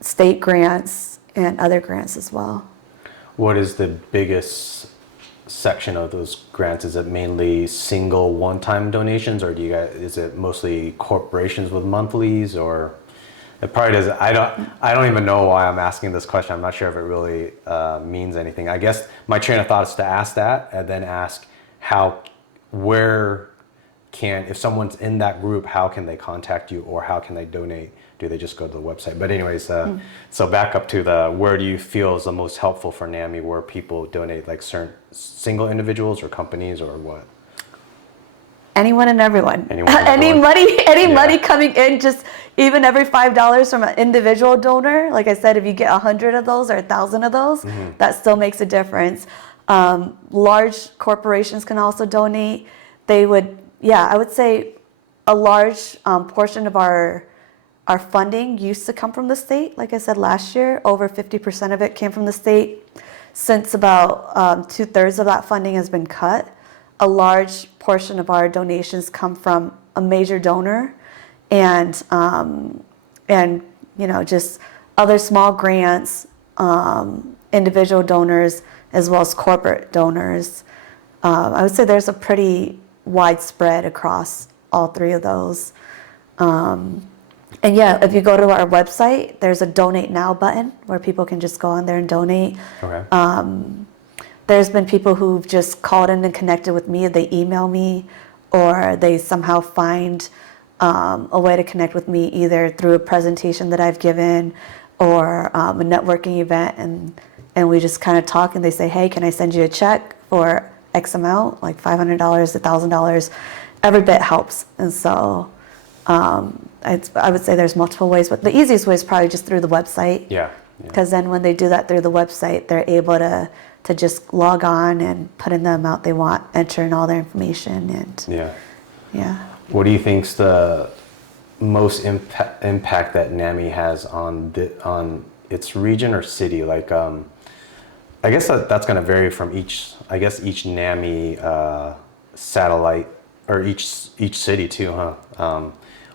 state grants, and other grants as well. What is the biggest section of those grants? Is it mainly single one-time donations, or is it mostly corporations with monthlies, or it probably doesn't. I don't even know why I'm asking this question. I'm not sure if it really means anything. I guess my train of thought is to ask that and then ask if someone's in that group, how can they contact you, or how can they donate? Do they just go to the website? But anyways, so back up to where do you feel is the most helpful for NAMI, where people donate, like certain single individuals or companies, or what? Anyone and everyone. Any money coming in, just even every $5 from an individual donor. Like I said, if you get 100 of those or 1,000 of those, that still makes a difference. Large corporations can also donate. I would say a large portion of our funding used to come from the state. Like I said, last year, over 50% of it came from the state. Since about 2/3 of that funding has been cut, a large portion of our donations come from a major donor, and just other small grants, individual donors, as well as corporate donors. I would say there's a pretty widespread across all three of those. If you go to our website, there's a donate now button where people can just go on there and donate. Okay. There's been people who've just called in and connected with me. They email me, or they somehow find a way to connect with me, either through a presentation that I've given or a networking event, and we just kind of talk, and they say, hey, can I send you a check for X amount, like $500, $1,000? Every bit helps. And so I would say there's multiple ways, but the easiest way is probably just through the website. Yeah. Because then when they do that through the website, they're able to just log on and put in the amount they want, enter in all their information, and yeah. What do you think's the most impact that NAMI has on its region or city? Like, I guess that's going to vary from each NAMI satellite, or each city too, huh?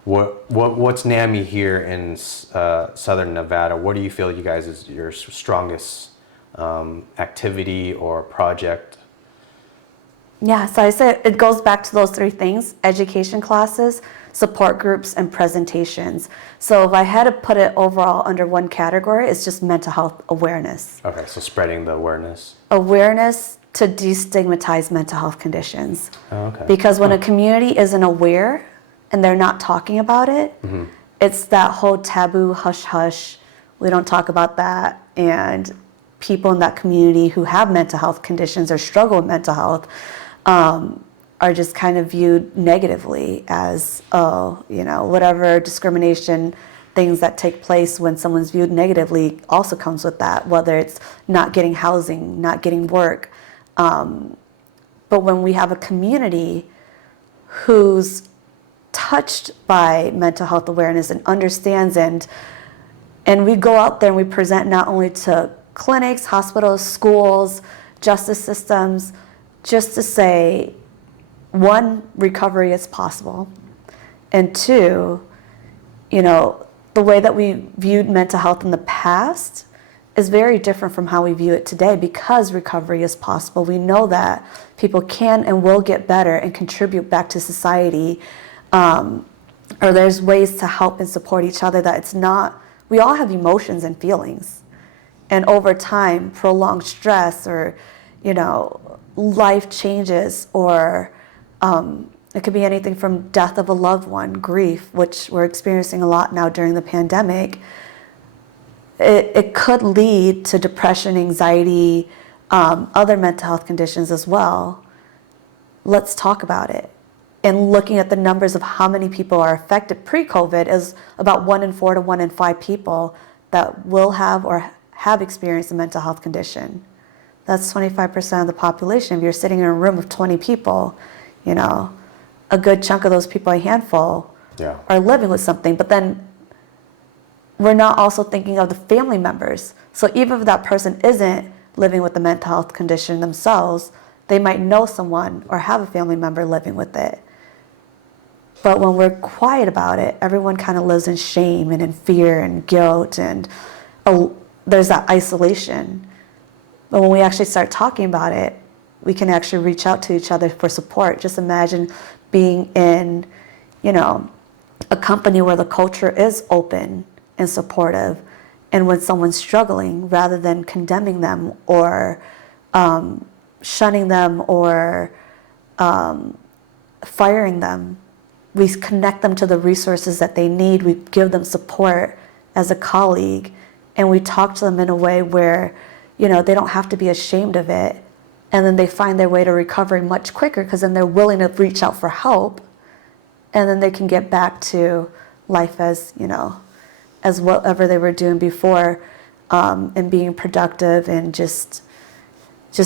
What's NAMI here in Southern Nevada? What do you feel you guys is your strongest activity or project? Yeah, so I said it goes back to those three things: education classes, support groups, and presentations. So if I had to put it overall under one category, it's just mental health awareness. Okay, so spreading the awareness. Awareness to destigmatize mental health conditions. Oh, okay. Because when a community isn't aware and they're not talking about it, it's that whole taboo, hush hush, we don't talk about that, and people in that community who have mental health conditions or struggle with mental health are just kind of viewed negatively as, whatever discrimination, things that take place when someone's viewed negatively also comes with that, whether it's not getting housing, not getting work. But when we have a community who's touched by mental health awareness and understands, and we go out there and we present not only to clinics, hospitals, schools, justice systems, just to say, one, recovery is possible, and two, the way that we viewed mental health in the past is very different from how we view it today, because recovery is possible. We know that people can and will get better and contribute back to society, or there's ways to help and support each other, that it's not, we all have emotions and feelings. And over time, prolonged stress, or, life changes, or it could be anything from death of a loved one, grief, which we're experiencing a lot now during the pandemic. It could lead to depression, anxiety, other mental health conditions as well. Let's talk about it. And looking at the numbers of how many people are affected pre-COVID, is about 1 in 4 to 1 in 5 people that will have or have experienced a mental health condition. That's 25% of the population. If you're sitting in a room of 20 people, a good chunk of those people, a handful, are living with something. But then we're not also thinking of the family members. So even if that person isn't living with the mental health condition themselves, they might know someone or have a family member living with it. But when we're quiet about it, everyone kind of lives in shame and in fear and guilt, and there's that isolation. But when we actually start talking about it, we can actually reach out to each other for support. Just imagine being in, a company where the culture is open and supportive, and when someone's struggling, rather than condemning them or shunning them or firing them, we connect them to the resources that they need. We give them support as a colleague, and we talk to them in a way where, they don't have to be ashamed of it. And then they find their way to recovery much quicker, because then they're willing to reach out for help, and then they can get back to life as, as whatever they were doing before, and being productive and just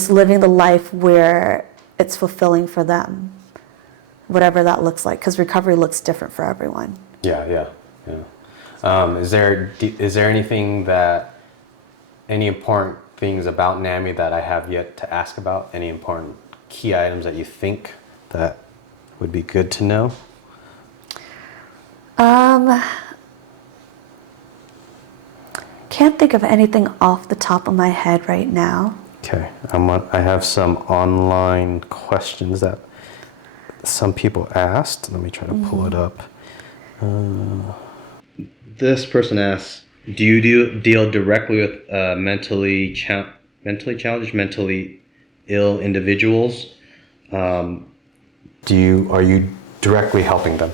living the life where it's fulfilling for them, whatever that looks like, because recovery looks different for everyone. Yeah. Is there anything any important things about NAMI that I have yet to ask about? Any important key items that you think that would be good to know? Can't think of anything off the top of my head right now. Okay, I have some online questions that some people asked. Let me try to pull it up. This person asks, do you deal directly with mentally challenged, mentally ill individuals? Are you directly helping them?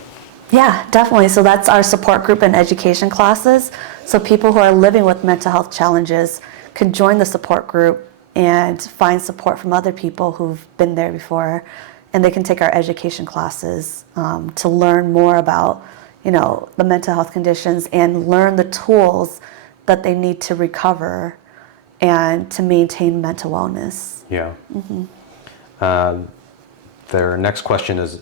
Yeah, definitely. So that's our support group and education classes. So people who are living with mental health challenges can join the support group and find support from other people who've been there before. And they can take our education classes to learn more about, the mental health conditions and learn the tools that they need to recover and to maintain mental wellness. Yeah. Their next question is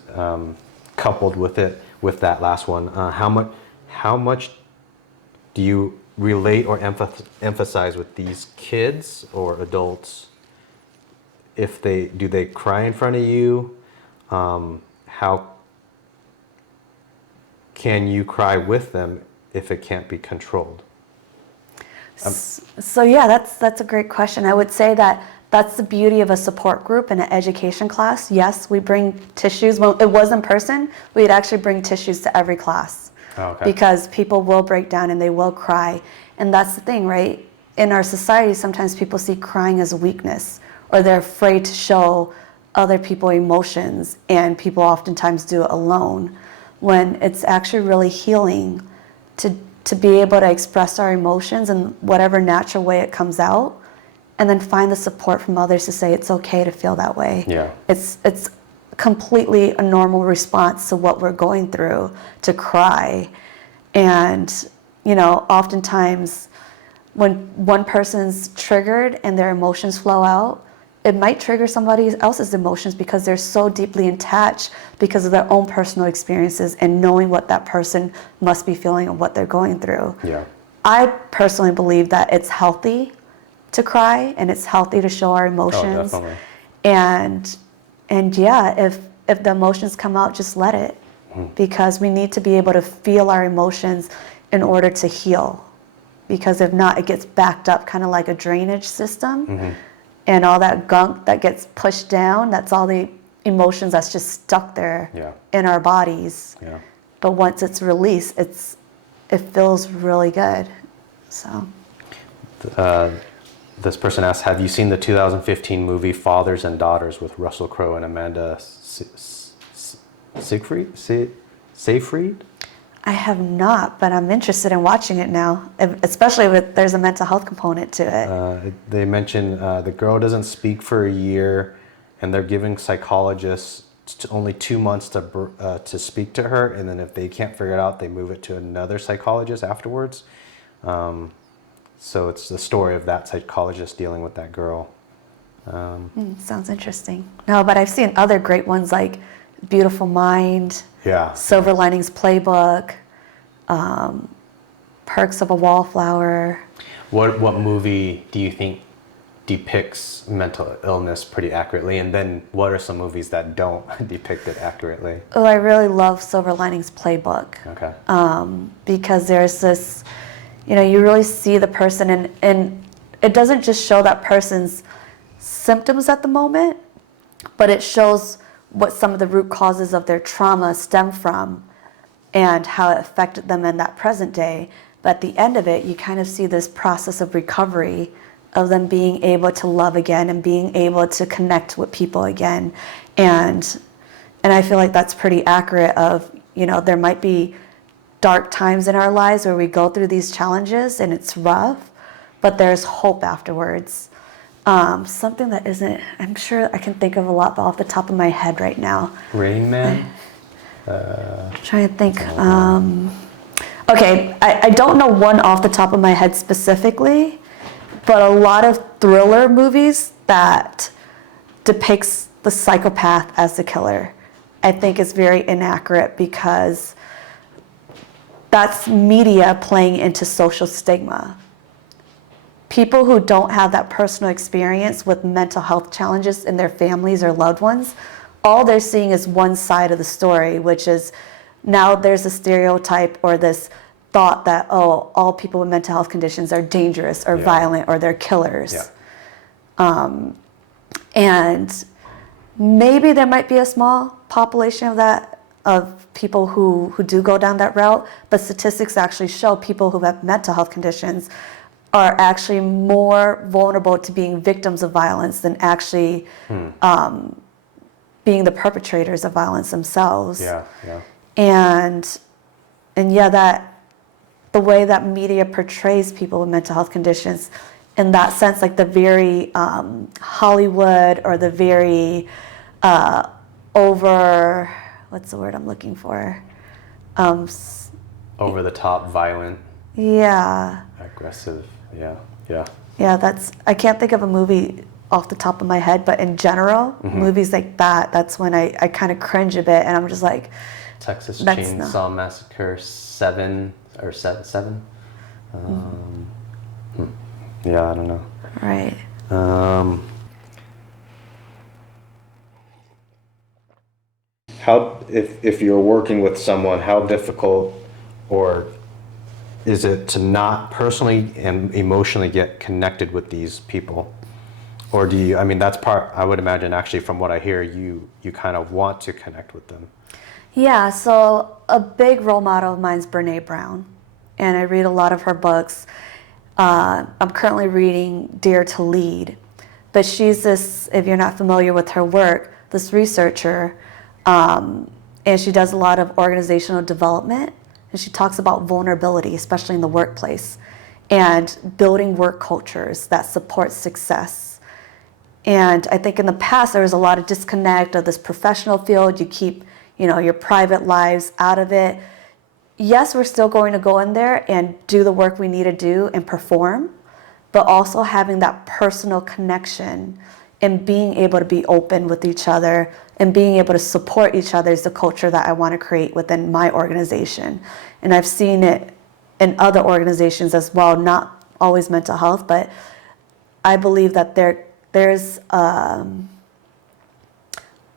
coupled with that last one. How much do you relate or emphasize with these kids or adults? Do they cry in front of you? How can you cry with them if it can't be controlled? So yeah, that's a great question. I would say that that's the beauty of a support group and an education class. Yes, we bring tissues. When it was in person, we'd actually bring tissues to every class. Oh, okay. Because people will break down and they will cry. And that's the thing, right? In our society, sometimes people see crying as a weakness, or they're afraid to show other people emotions, and people oftentimes do it alone, when it's actually really healing to be able to express our emotions in whatever natural way it comes out, and then find the support from others to say it's okay to feel that way. Yeah. It's completely a normal response to what we're going through, to cry. And, oftentimes when one person's triggered and their emotions flow out, it might trigger somebody else's emotions because they're so deeply attached because of their own personal experiences and knowing what that person must be feeling and what they're going through. Yeah. I personally believe that it's healthy to cry and it's healthy to show our emotions. Oh, definitely. And yeah, if the emotions come out, just let it, because we need to be able to feel our emotions in order to heal. Because if not, it gets backed up, kind of like a drainage system. And all that gunk that gets pushed down, that's all the emotions that's just stuck there in our bodies. Yeah. But once it's released, it feels really good. So. This person asks, have you seen the 2015 movie Fathers and Daughters with Russell Crowe and Amanda Seyfried? I have not, but I'm interested in watching it now, especially if there's a mental health component to it. They mention the girl doesn't speak for a year, and they're giving psychologists only 2 months to speak to her, and then if they can't figure it out, they move it to another psychologist afterwards. So it's the story of that psychologist dealing with that girl. Sounds interesting. No, but I've seen other great ones like Beautiful Mind, Silver Linings Playbook, Perks of a Wallflower. What movie do you think depicts mental illness pretty accurately? And then what are some movies that don't depict it accurately? Oh, I really love Silver Linings Playbook. Okay. Because there's this, you really see the person, and it doesn't just show that person's symptoms at the moment, but it shows what some of the root causes of their trauma stem from and how it affected them in that present day. But at the end of it, you kind of see this process of recovery, of them being able to love again and being able to connect with people again. And I feel like that's pretty accurate of, there might be dark times in our lives where we go through these challenges and it's rough, but there's hope afterwards. Something that isn't, I'm sure I can think of a lot, but off the top of my head right now. Rain Man? Trying to think. Okay, I don't know one off the top of my head specifically, but a lot of thriller movies that depicts the psychopath as the killer, I think is very inaccurate because that's media playing into social stigma. People who don't have that personal experience with mental health challenges in their families or loved ones, all they're seeing is one side of the story, which is now there's a stereotype or this thought that, all people with mental health conditions are dangerous or violent or they're killers. And maybe there might be a small population of that, of people who do go down that route, but statistics actually show people who have mental health conditions are actually more vulnerable to being victims of violence than actually being the perpetrators of violence themselves. And that the way that media portrays people with mental health conditions, in that sense, like the very Hollywood or the very over, what's the word I'm looking for? Over the top, violent. Aggressive. That's, I can't think of a movie off the top of my head, but in general, movies like that, that's when I kind of cringe a bit, and I'm just like, Texas Chainsaw Massacre 7. I don't know. Right. How, if you're working with someone, how difficult or is it to not personally and emotionally get connected with these people? Or do you, that's part, I would imagine actually from what I hear, you kind of want to connect with them. Yeah, so a big role model of mine is Brené Brown, and I read a lot of her books. I'm currently reading Dare to Lead, but she's this, if you're not familiar with her work, this researcher, and she does a lot of organizational development, and she talks about vulnerability, especially in the workplace, and building work cultures that support success. And I think in the past there was a lot of disconnect of this professional field. You keep, your private lives out of it. Yes, we're still going to go in there and do the work we need to do and perform, but also having that personal connection and being able to be open with each other and being able to support each other is the culture that I want to create within my organization. And I've seen it in other organizations as well, not always mental health, but I believe that there's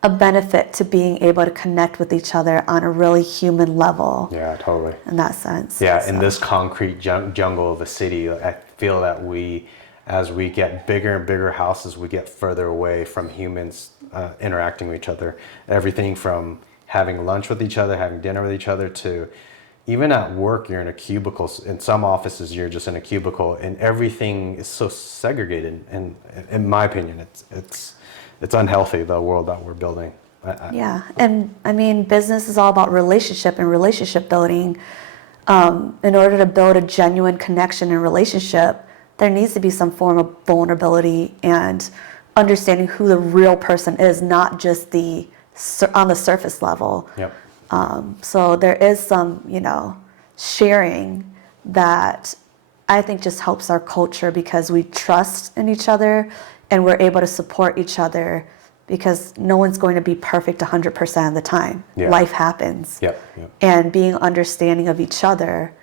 a benefit to being able to connect with each other on a really human level. Yeah, totally. In that sense. Yeah, in this concrete jungle of the city, I feel that as we get bigger and bigger houses, we get further away from humans interacting with each other. Everything from having lunch with each other, having dinner with each other, to even at work, you're in a cubicle. In some offices, you're just in a cubicle, and everything is so segregated. And in my opinion, it's unhealthy, the world that we're building. Yeah, and business is all about relationship and relationship building. In order to build a genuine connection and relationship, there needs to be some form of vulnerability and understanding who the real person is, not just on the surface level. Yep. So there is some, sharing that I think just helps our culture because we trust in each other and we're able to support each other because no one's going to be perfect 100% of the time. Yeah. Life happens. Yep. And being understanding of each other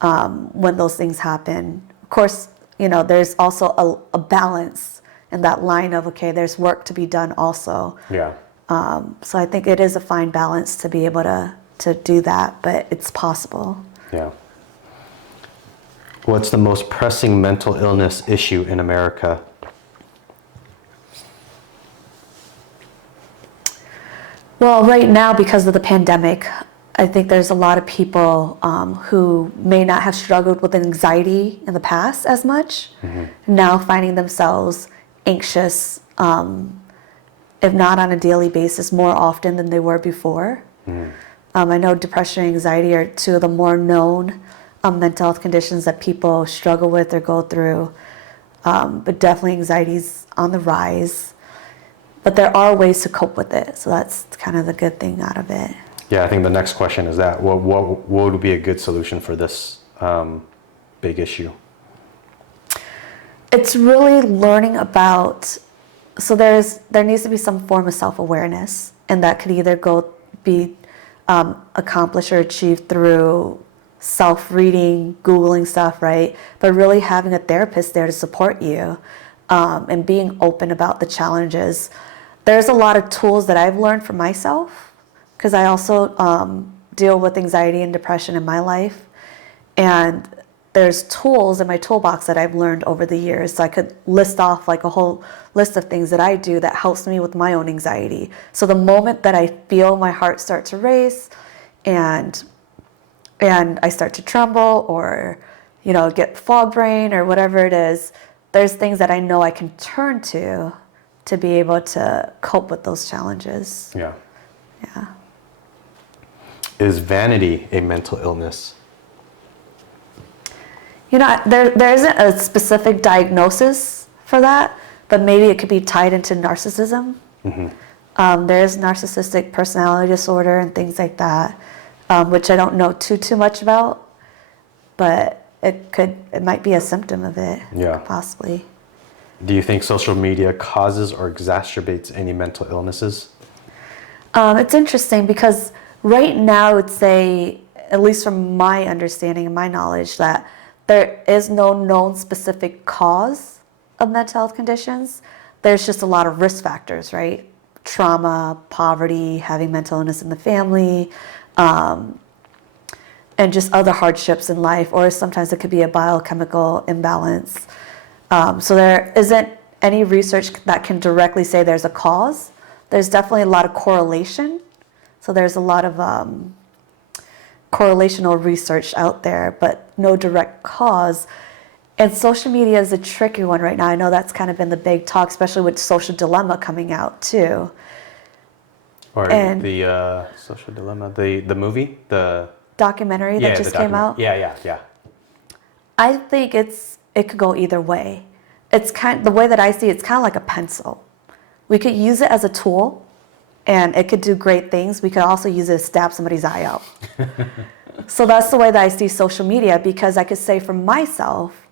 when those things happen. Of course, there's also a balance in that line of, okay, there's work to be done also. Yeah. So I think it is a fine balance to be able to do that, but it's possible. Yeah. What's the most pressing mental illness issue in America? Well, right now, because of the pandemic, I think there's a lot of people who may not have struggled with anxiety in the past as much, now finding themselves anxious, if not on a daily basis, more often than they were before. I know depression and anxiety are two of the more known mental health conditions that people struggle with or go through, but definitely anxiety's on the rise. But there are ways to cope with it, so that's kind of the good thing out of it. Yeah, I think the next question is that what would be a good solution for this big issue? It's really learning about, so there needs to be some form of self-awareness, and that could either be accomplished or achieved through self-reading, Googling stuff, right? But really having a therapist there to support you, and being open about the challenges. There's a lot of tools that I've learned for myself, because I also deal with anxiety and depression in my life. And there's tools in my toolbox that I've learned over the years. So I could list off like a whole list of things that I do that helps me with my own anxiety. So the moment that I feel my heart start to race and I start to tremble or, get fog brain or whatever it is, there's things that I know I can turn to be able to cope with those challenges. Yeah. Yeah. Is vanity a mental illness? There isn't a specific diagnosis for that, but maybe it could be tied into narcissism. There is narcissistic personality disorder and things like that, which I don't know too much about, but it might be a symptom of it. Yeah. Possibly. Do you think social media causes or exacerbates any mental illnesses? It's interesting because right now I would say, at least from my understanding and my knowledge, that there is no known specific cause of mental health conditions. There's just a lot of risk factors, right? Trauma, poverty, having mental illness in the family, and just other hardships in life, or sometimes it could be a biochemical imbalance. So there isn't any research that can directly say there's a cause. There's definitely a lot of correlation. So there's a lot of correlational research out there, but no direct cause. And social media is a tricky one right now. I know that's kind of been the big talk, especially with Social Dilemma coming out too. Or the Social Dilemma, the movie, the documentary that just came out. Yeah. I think it could go either way. The way that I see it's kind of like a pencil. We could use it as a tool, and it could do great things. We could also use it to stab somebody's eye out. So that's the way that I see social media, because I could say for myself,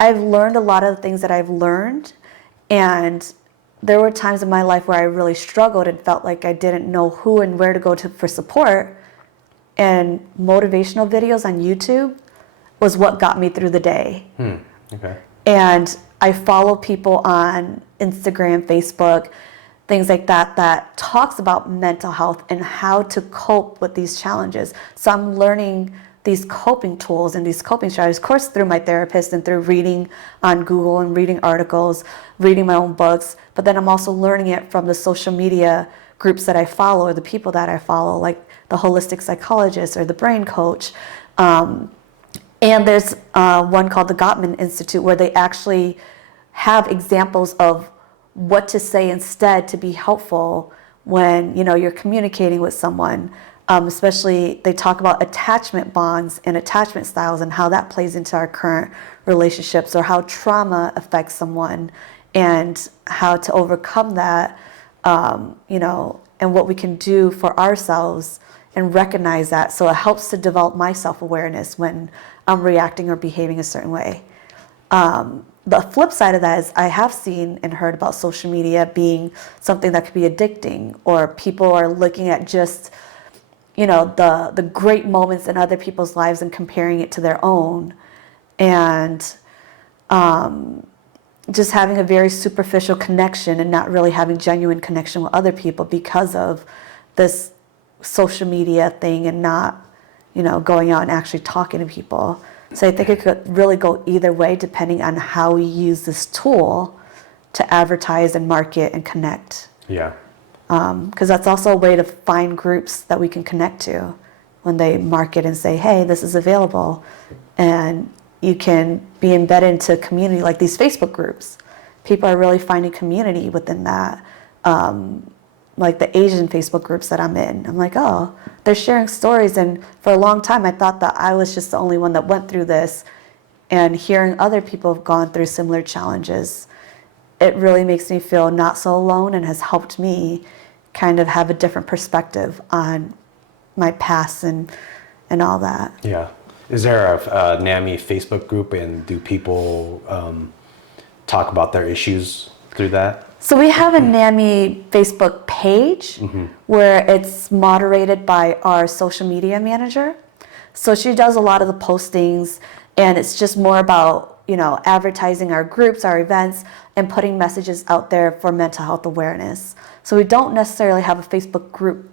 I've learned a lot of the things that I've learned, and there were times in my life where I really struggled and felt like I didn't know who and where to go to for support, and motivational videos on YouTube was what got me through the day. Okay. And I follow people on Instagram, Facebook, things like that talks about mental health and how to cope with these challenges. So I'm learning these coping tools and these coping strategies, of course, through my therapist and through reading on Google and reading articles, reading my own books, but then I'm also learning it from the social media groups that I follow or the people that I follow, like the holistic psychologist or the brain coach. And there's one called the Gottman Institute where they actually have examples of what to say instead to be helpful when you're communicating with someone. Especially they talk about attachment bonds and attachment styles and how that plays into our current relationships, or how trauma affects someone and how to overcome that, and what we can do for ourselves and recognize that. So it helps to develop my self-awareness when I'm reacting or behaving a certain way. The flip side of that is I have seen and heard about social media being something that could be addicting, or people are looking at just, the great moments in other people's lives and comparing it to their own. And just having a very superficial connection and not really having genuine connection with other people because of this social media thing, and not, going out and actually talking to people. So I think it could really go either way depending on how we use this tool to advertise and market and connect. Yeah. because that's also a way to find groups that we can connect to when they market and say, hey, this is available. And you can be embedded into a community like these Facebook groups. People are really finding community within that. Like the Asian Facebook groups that I'm in. I'm like, oh, they're sharing stories. And for a long time, I thought that I was just the only one that went through this. And hearing other people have gone through similar challenges, it really makes me feel not so alone and has helped me kind of have a different perspective on my past and all that. Yeah. Is there a NAMI Facebook group, and do people talk about their issues through that? So we have a NAMI Facebook page where it's moderated by our social media manager. So she does a lot of the postings, and it's just more about, you know, advertising our groups, our events, and putting messages out there for mental health awareness. So we don't necessarily have a Facebook group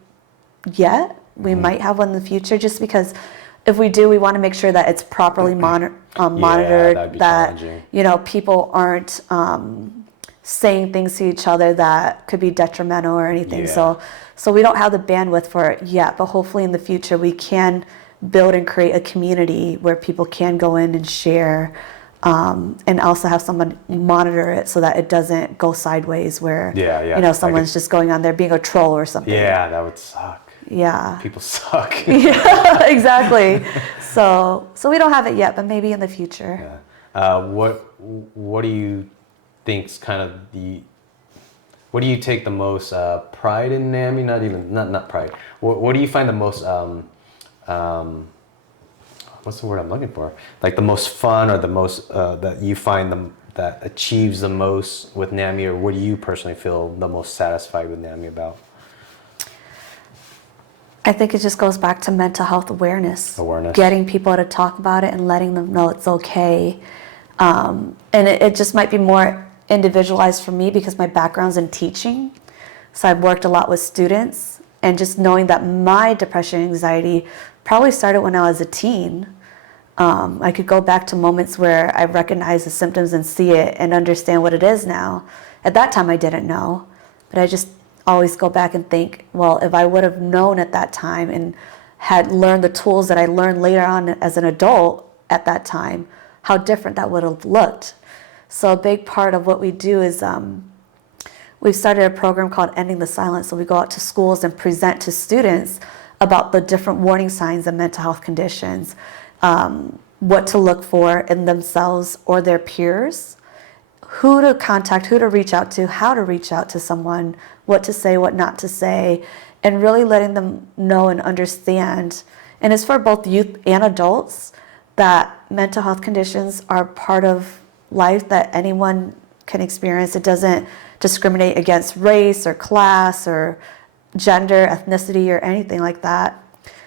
yet. We might have one in the future, just because if we do, we want to make sure that it's properly monitored, that you know, people aren't saying things to each other that could be detrimental or anything. So we don't have the bandwidth for it yet, but hopefully in the future we can build and create a community where people can go in and share, and also have someone monitor it so that it doesn't go sideways where you know, someone's just going on there being a troll or something. Yeah, that would suck. Yeah. People suck. Yeah, exactly. So we don't have it yet, but maybe in the future. Yeah. What do you think's kind of what do you take the most pride in NAMI? Not pride. What do you find the most what's the word I'm looking for? Like the most fun, or the most that you find that achieves the most with NAMI, or what do you personally feel the most satisfied with NAMI about? I think it just goes back to mental health awareness. Getting people to talk about it and letting them know it's okay. And it just might be more individualized for me because my background's in teaching. So I've worked a lot with students, and just knowing that my depression and anxiety probably started when I was a teen. I could go back to moments where I recognize the symptoms and see it and understand what it is now. At that time I didn't know, but I just always go back and think, well, if I would have known at that time and had learned the tools that I learned later on as an adult at that time, how different that would have looked. So a big part of what we do is we've started a program called Ending the Silence. So we go out to schools and present to students about the different warning signs of mental health conditions, what to look for in themselves or their peers, who to contact, who to reach out to, how to reach out to someone, what to say, what not to say, and really letting them know and understand. And it's for both youth and adults that mental health conditions are part of life that anyone can experience. It doesn't discriminate against race or class or gender, ethnicity, or anything like that.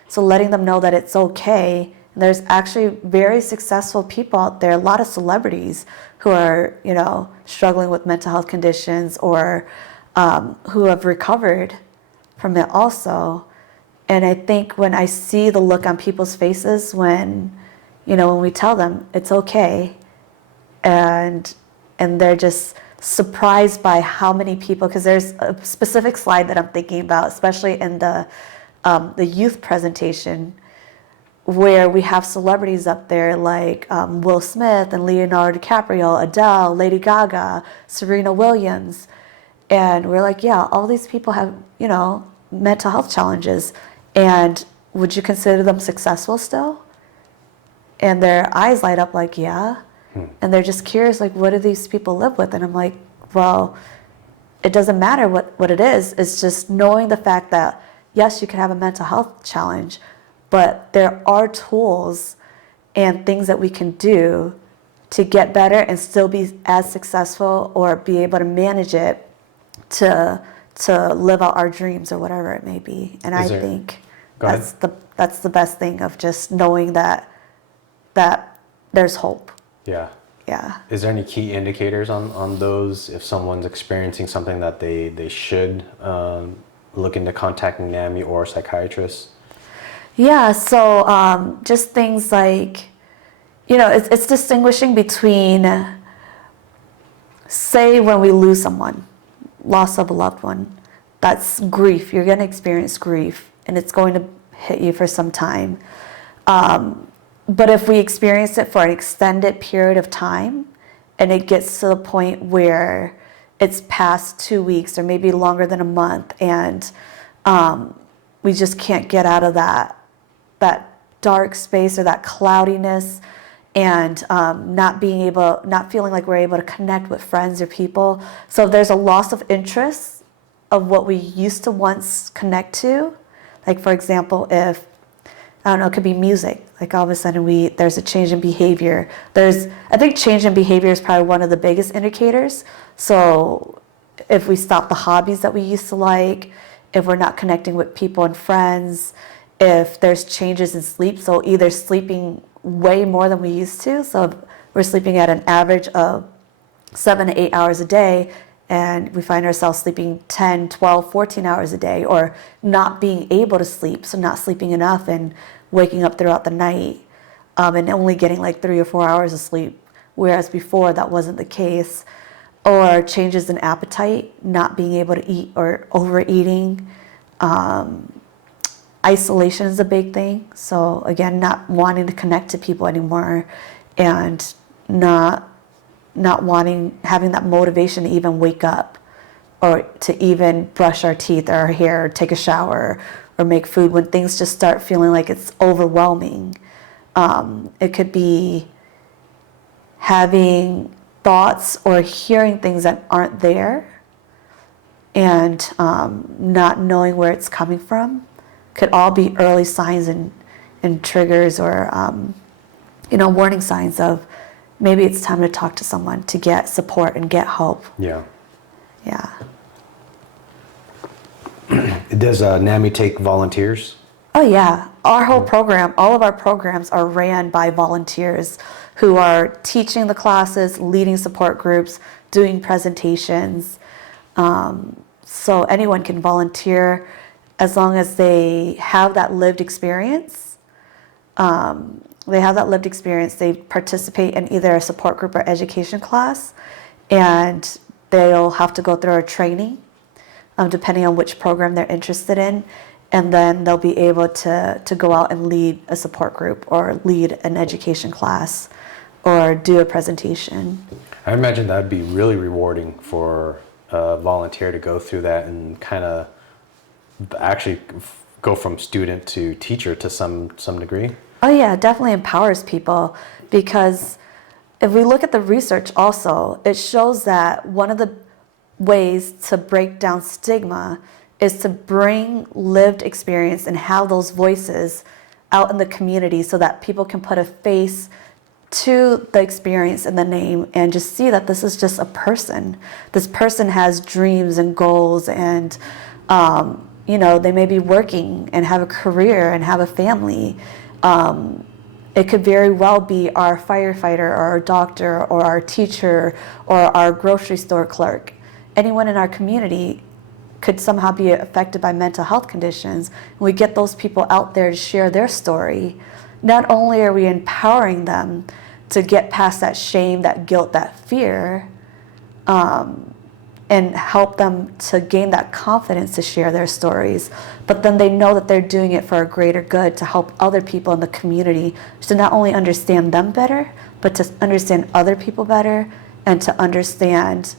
So letting them know that it's okay. And there's actually very successful people out there, a lot of celebrities who are, you know, struggling with mental health conditions, or who have recovered from it also. And I think when I see the look on people's faces when, you know, when we tell them it's okay, and they're just surprised by how many people, because there's a specific slide that I'm thinking about, especially in the youth presentation, where we have celebrities up there like Will Smith and Leonardo DiCaprio, Adele, Lady Gaga, Serena Williams. And we're like, yeah, all these people have, you know, mental health challenges. And would you consider them successful still? And their eyes light up like, yeah. And they're just curious, like, what do these people live with? And I'm like, well, it doesn't matter what it is. It's just knowing the fact that, yes, you can have a mental health challenge, but there are tools and things that we can do to get better and still be as successful, or be able to manage it to live out our dreams or whatever it may be. And I think that's the best thing, of just knowing that there's hope. Yeah. Yeah. Is there any key indicators on those, if someone's experiencing something that they should look into contacting NAMI or psychiatrists? Yeah, so just things like, you know, it's distinguishing between, say when we lose someone, loss of a loved one, that's grief. You're going to experience grief, and it's going to hit you for some time. But if we experience it for an extended period of time, and it gets to the point where it's past 2 weeks or maybe longer than a month, and we just can't get out of that dark space or that cloudiness, and not feeling like we're able to connect with friends or people. So if there's a loss of interest of what we used to once connect to, like for example, if, I don't know, it could be music. Like all of a sudden there's a change in behavior. I think change in behavior is probably one of the biggest indicators. So if we stop the hobbies that we used to like, if we're not connecting with people and friends, if there's changes in sleep, so either sleeping way more than we used to, so if we're sleeping at an average of 7 to 8 hours a day, and we find ourselves sleeping 10, 12, 14 hours a day, or not being able to sleep, so not sleeping enough and waking up throughout the night, and only getting like 3 or 4 hours of sleep, whereas before that wasn't the case. Or changes in appetite, not being able to eat or overeating. Isolation is a big thing. So again, not wanting to connect to people anymore, and not having that motivation to even wake up, or to even brush our teeth or our hair, or take a shower, or make food, when things just start feeling like it's overwhelming. It could be having thoughts or hearing things that aren't there, and not knowing where it's coming from. Could all be early signs and triggers, or warning signs of maybe it's time to talk to someone to get support and get help. Yeah. Yeah. Does NAMI take volunteers? Oh yeah, our whole program, all of our programs are ran by volunteers who are teaching the classes, leading support groups, doing presentations. So anyone can volunteer as long as they have that lived experience. They participate in either a support group or education class, and they'll have to go through a training, depending on which program they're interested in. And then they'll be able to go out and lead a support group, or lead an education class, or do a presentation. I imagine that'd be really rewarding for a volunteer to go through that and kind of actually go from student to teacher to some degree. Oh yeah, it definitely empowers people, because if we look at the research also, it shows that one of the ways to break down stigma is to bring lived experience and have those voices out in the community, so that people can put a face to the experience and the name, and just see that this is just a person. This person has dreams and goals, and they may be working and have a career and have a family. It could very well be our firefighter, or our doctor, or our teacher, or our grocery store clerk. Anyone in our community could somehow be affected by mental health conditions. We get those people out there to share their story. Not only are we empowering them to get past that shame, that guilt, that fear, and help them to gain that confidence to share their stories, but then they know that they're doing it for a greater good, to help other people in the community to not only understand them better, but to understand other people better, and to understand,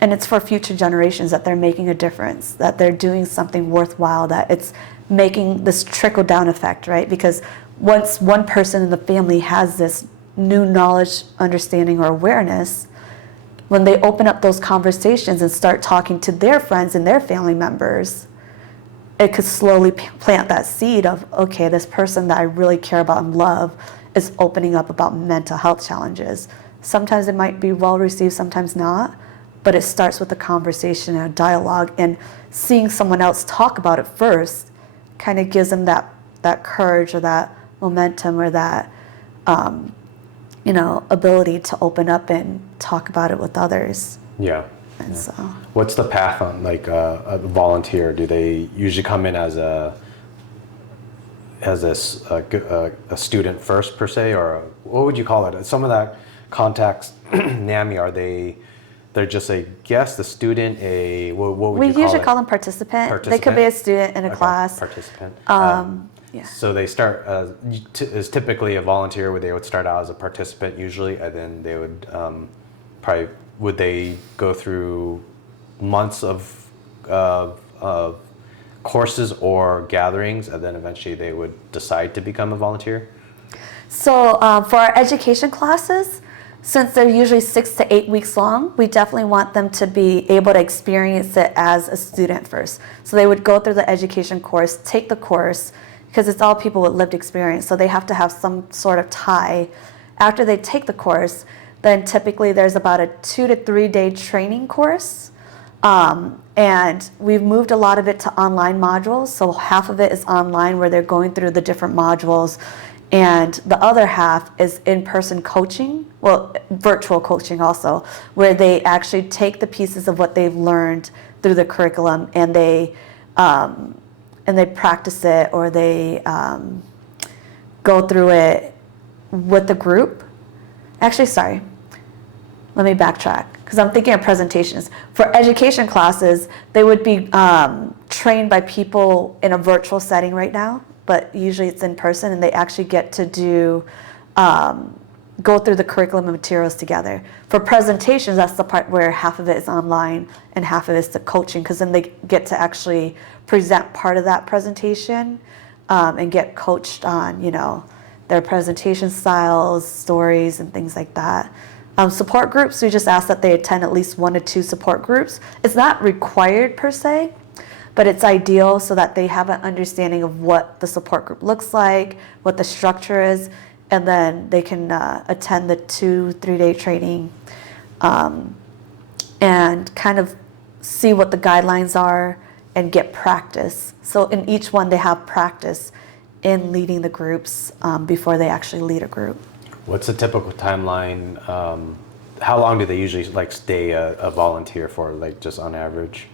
and it's for future generations, that they're making a difference, that they're doing something worthwhile, that it's making this trickle-down effect, right? Because once one person in the family has this new knowledge, understanding, or awareness, when they open up those conversations and start talking to their friends and their family members, it could slowly plant that seed of, okay, this person that I really care about and love is opening up about mental health challenges. Sometimes it might be well received, sometimes not, but it starts with a conversation and a dialogue, and seeing someone else talk about it first kind of gives them that courage, or that momentum, or that ability to open up and talk about it with others. Yeah. And so, what's the path on like a volunteer? Do they usually come in as a student first per se, or what would you call it? Some of that contacts NAMI, are they they're just a guest, a student, a what would We you call usually it? call them participant. They could Participant? be a student in a Okay, class. Participant. Yeah. So they start is typically a volunteer where they would start out as a participant usually, and then they would probably would they go through months of courses or gatherings, and then eventually they would decide to become a volunteer? So for our education classes, since they're usually 6 to 8 weeks long, we definitely want them to be able to experience it as a student first. So they would go through the education course, take the course, because it's all people with lived experience, so they have to have some sort of tie. After they take the course, then typically there's about a 2 to 3 day training course. And we've moved a lot of it to online modules, so half of it is online where they're going through the different modules, and the other half is in-person coaching, well, virtual coaching also, where they actually take the pieces of what they've learned through the curriculum and they practice it, or they go through it with the group. Actually, sorry, let me backtrack, because I'm thinking of presentations. For education classes, they would be trained by people in a virtual setting right now, but usually it's in person, and they actually get to do go through the curriculum and materials together. For presentations, that's the part where half of it is online and half of it is the coaching, because then they get to actually present part of that presentation and get coached on, their presentation styles, stories, and things like that. Support groups, we just ask that they attend at least 1 to 2 support groups. It's not required per se, but it's ideal so that they have an understanding of what the support group looks like, what the structure is, and then they can attend the 2-3 day training and kind of see what the guidelines are and get practice. So in each one they have practice in leading the groups before they actually lead a group. What's the typical timeline? How long do they usually stay a volunteer for, just on average?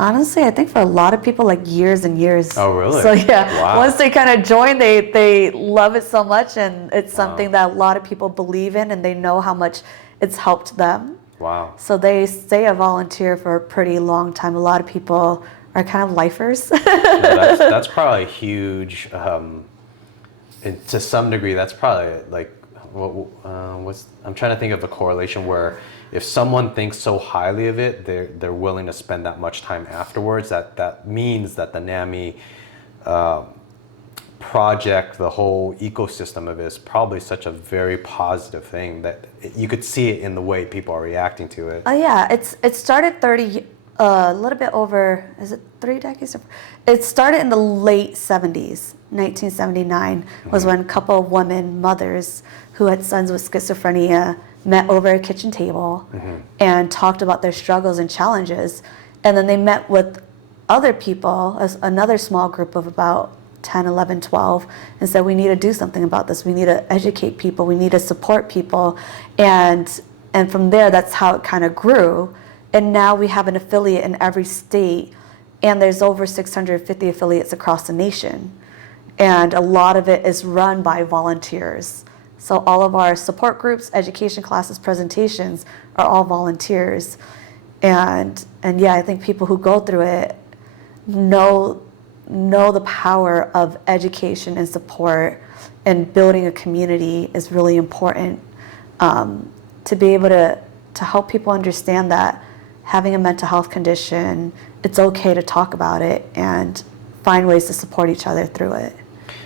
Honestly, I think for a lot of people, years and years. Oh, really? So yeah, Wow. Once they kind of join, they love it so much, and it's something that a lot of people believe in, and they know how much it's helped them. Wow. So they stay a volunteer for a pretty long time. A lot of people are kind of lifers. That's probably huge. And to some degree, that's probably I'm trying to think of a correlation where if someone thinks so highly of it, they're willing to spend that much time afterwards. That means that the NAMI project, the whole ecosystem of it, is probably such a very positive thing that you could see it in the way people are reacting to it. Oh yeah, it started a little bit over, is it 3 decades? It started in the late 70s. 1979 was when a couple of women, mothers who had sons with schizophrenia, met over a kitchen table and talked about their struggles and challenges. And then they met with other people, another small group of about 10, 11, 12, and said, we need to do something about this. We need to educate people. We need to support people. And from there, that's how it kind of grew. And now we have an affiliate in every state, and there's over 650 affiliates across the nation. And a lot of it is run by volunteers. So all of our support groups, education classes, presentations are all volunteers. And yeah, I think people who go through it know the power of education and support, and building a community is really important to be able to help people understand that having a mental health condition, it's okay to talk about it and find ways to support each other through it.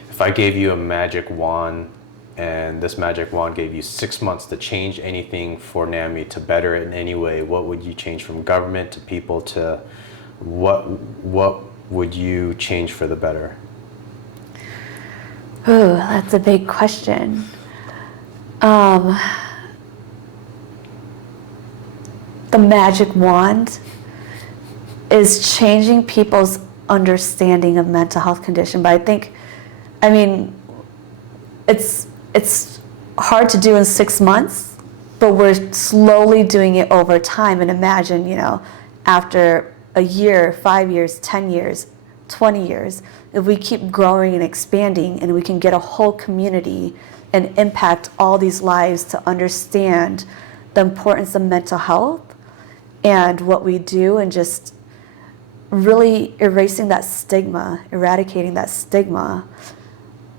If I gave you a magic wand, and this magic wand gave you 6 months to change anything for NAMI, to better it in any way, what would you change, from government to people to what would you change for the better? Ooh, that's a big question. The magic wand is changing people's understanding of mental health condition, but I mean, it's hard to do in 6 months, but we're slowly doing it over time. And imagine, after a year, 5 years, 10 years, 20 years, if we keep growing and expanding, and we can get a whole community and impact all these lives to understand the importance of mental health and what we do, and just really erasing that stigma, eradicating that stigma,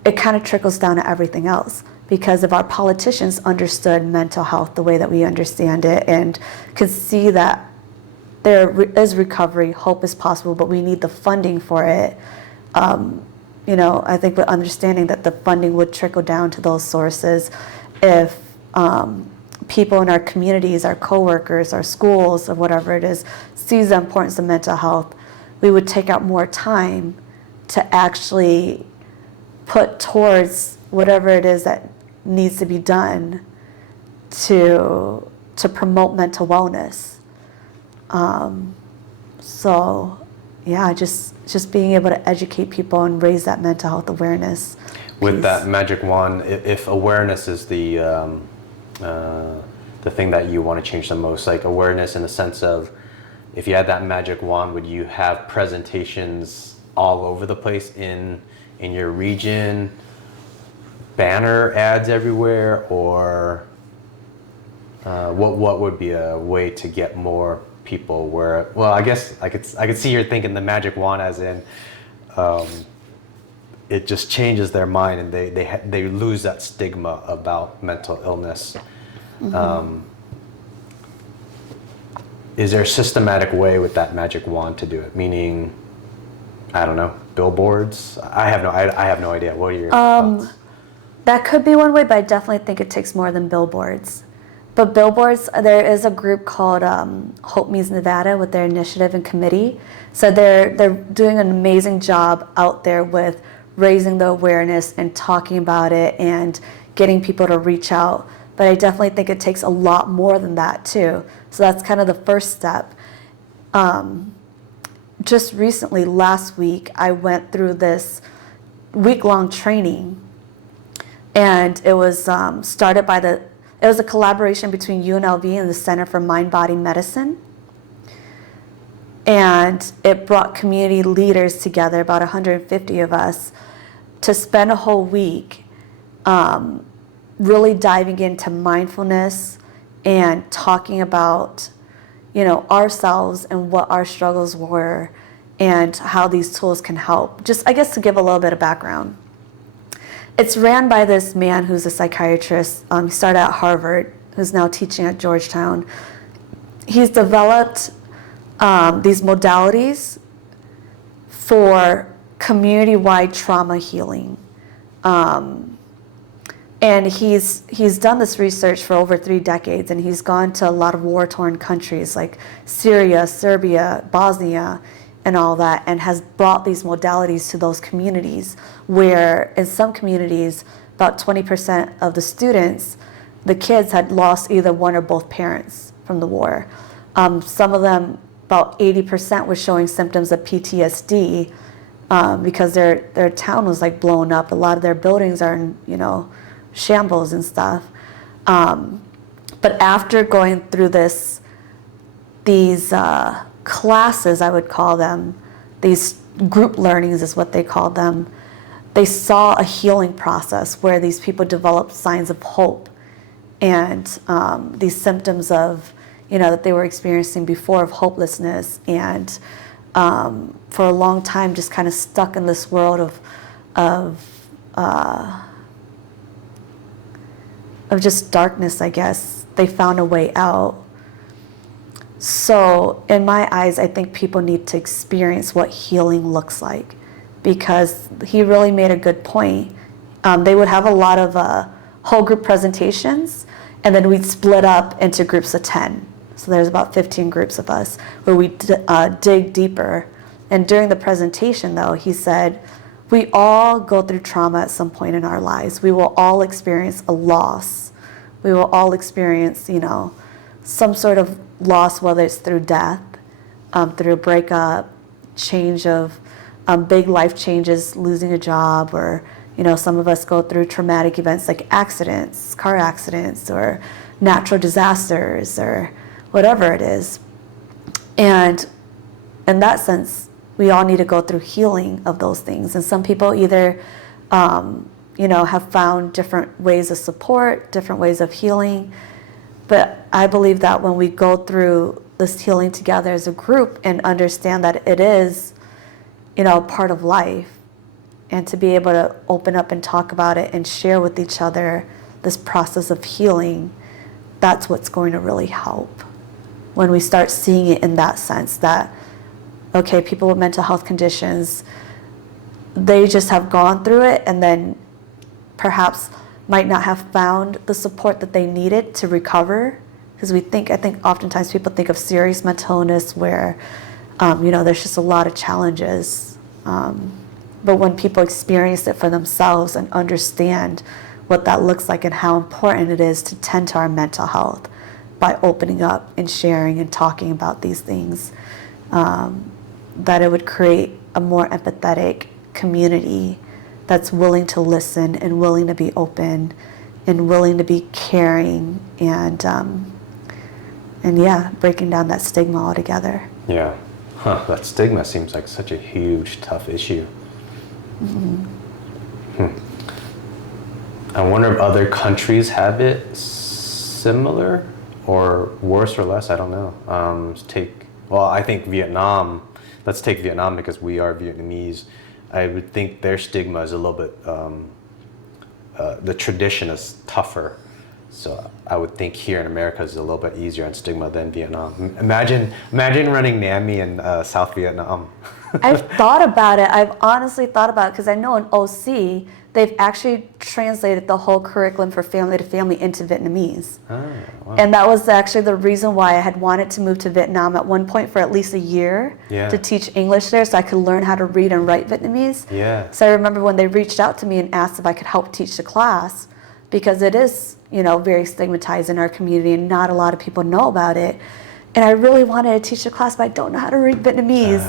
it kind of trickles down to everything else. Because if our politicians understood mental health the way that we understand it and could see that there is recovery, hope is possible, but we need the funding for it, I think with understanding that the funding would trickle down to those sources, if people in our communities, our coworkers, our schools, or whatever it is, sees the importance of mental health, we would take out more time to actually put towards whatever it is that needs to be done to promote mental wellness. Just being able to educate people and raise that mental health awareness. With that magic wand, if awareness is the thing that you want to change the most, like awareness in the sense of, if you had that magic wand, would you have presentations all over the place in your region, banner ads everywhere, or what would be a way to get more people where? Well, I guess I could see you're thinking the magic wand as in it just changes their mind and they lose that stigma about mental illness. Mm-hmm. Is there a systematic way with that magic wand to do it? Meaning, I don't know, billboards? I have no idea. What are your thoughts? That could be one way, but I definitely think it takes more than billboards. But billboards, there is a group called Hope Means Nevada with their initiative and committee. So they're doing an amazing job out there with raising the awareness and talking about it and getting people to reach out. But I definitely think it takes a lot more than that too. So that's kind of the first step. Just recently, last week, I went through this week-long training, and it was started by it was a collaboration between UNLV and the Center for Mind-Body Medicine. And it brought community leaders together, about 150 of us, to spend a whole week really diving into mindfulness and talking about, ourselves and what our struggles were and how these tools can help. Just, I guess, to give a little bit of background. It's ran by this man who's a psychiatrist. He started at Harvard, who's now teaching at Georgetown. He's developed these modalities for community-wide trauma healing. And he's done this research for over 3 decades, and he's gone to a lot of war-torn countries like Syria, Serbia, Bosnia, and all that, and has brought these modalities to those communities where in some communities, about 20% of the students, the kids had lost either one or both parents from the war. Some of them, about 80% were showing symptoms of PTSD because their town was like blown up. A lot of their buildings are in, shambles and stuff. But after going through these classes, I would call them, these group learnings is what they called them, they saw a healing process where these people developed signs of hope and these symptoms of, that they were experiencing before of hopelessness, and for a long time just kind of stuck in this world of just darkness, I guess. They found a way out. So in my eyes, I think people need to experience what healing looks like, because he really made a good point. They would have a lot of whole group presentations, and then we'd split up into groups of 10. So there's about 15 groups of us where we dig deeper. And during the presentation, though, he said, we all go through trauma at some point in our lives. We will all experience a loss. We will all experience, some sort of loss, whether it's through death, through a breakup, change of big life changes, losing a job, or, some of us go through traumatic events like accidents, car accidents, or natural disasters, or whatever it is. And in that sense, we all need to go through healing of those things. And some people either, have found different ways of support, different ways of healing. But I believe that when we go through this healing together as a group and understand that it is, part of life, and to be able to open up and talk about it and share with each other this process of healing, that's what's going to really help. When we start seeing it in that sense that, okay, people with mental health conditions, they just have gone through it and then perhaps might not have found the support that they needed to recover. Because I think oftentimes people think of serious mental illness where, there's just a lot of challenges. But when people experience it for themselves and understand what that looks like and how important it is to tend to our mental health by opening up and sharing and talking about these things, that it would create a more empathetic community that's willing to listen and willing to be open and willing to be caring and breaking down that stigma altogether. Yeah. That stigma seems like such a huge, tough issue. I wonder if other countries have it similar or worse or less. I don't know. I think Vietnam. Let's take Vietnam because we are Vietnamese. I would think their stigma is a little bit. The tradition is tougher. So I would think here in America is a little bit easier on stigma than Vietnam. Imagine running NAMI in South Vietnam. I've thought about it. I've honestly thought about it because I know in OC, they've actually translated the whole curriculum for family to family into Vietnamese. Oh, wow. And that was actually the reason why I had wanted to move to Vietnam at one point for at least a year to teach English there so I could learn how to read and write Vietnamese. Yeah. So I remember when they reached out to me and asked if I could help teach the class because it is, very stigmatized in our community and not a lot of people know about it. And I really wanted to teach the class, but I don't know how to read Vietnamese.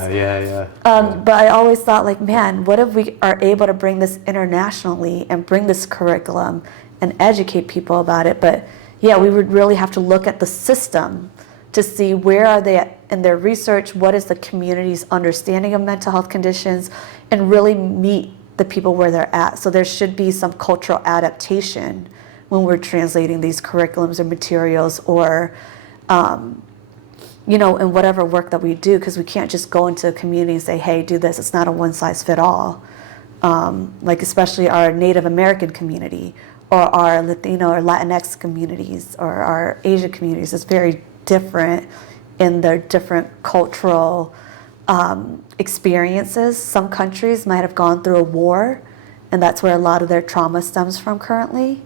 But I always thought, man, what if we are able to bring this internationally and bring this curriculum and educate people about it? But we would really have to look at the system to see where are they at in their research, what is the community's understanding of mental health conditions, and really meet the people where they're at. So there should be some cultural adaptation when we're translating these curriculums or materials or in whatever work that we do, because we can't just go into a community and say, hey, do this. It's not a one-size-fit-all. Especially our Native American community or our Latino or Latinx communities or our Asian communities. It's very different in their different cultural experiences. Some countries might have gone through a war, and that's where a lot of their trauma stems from currently.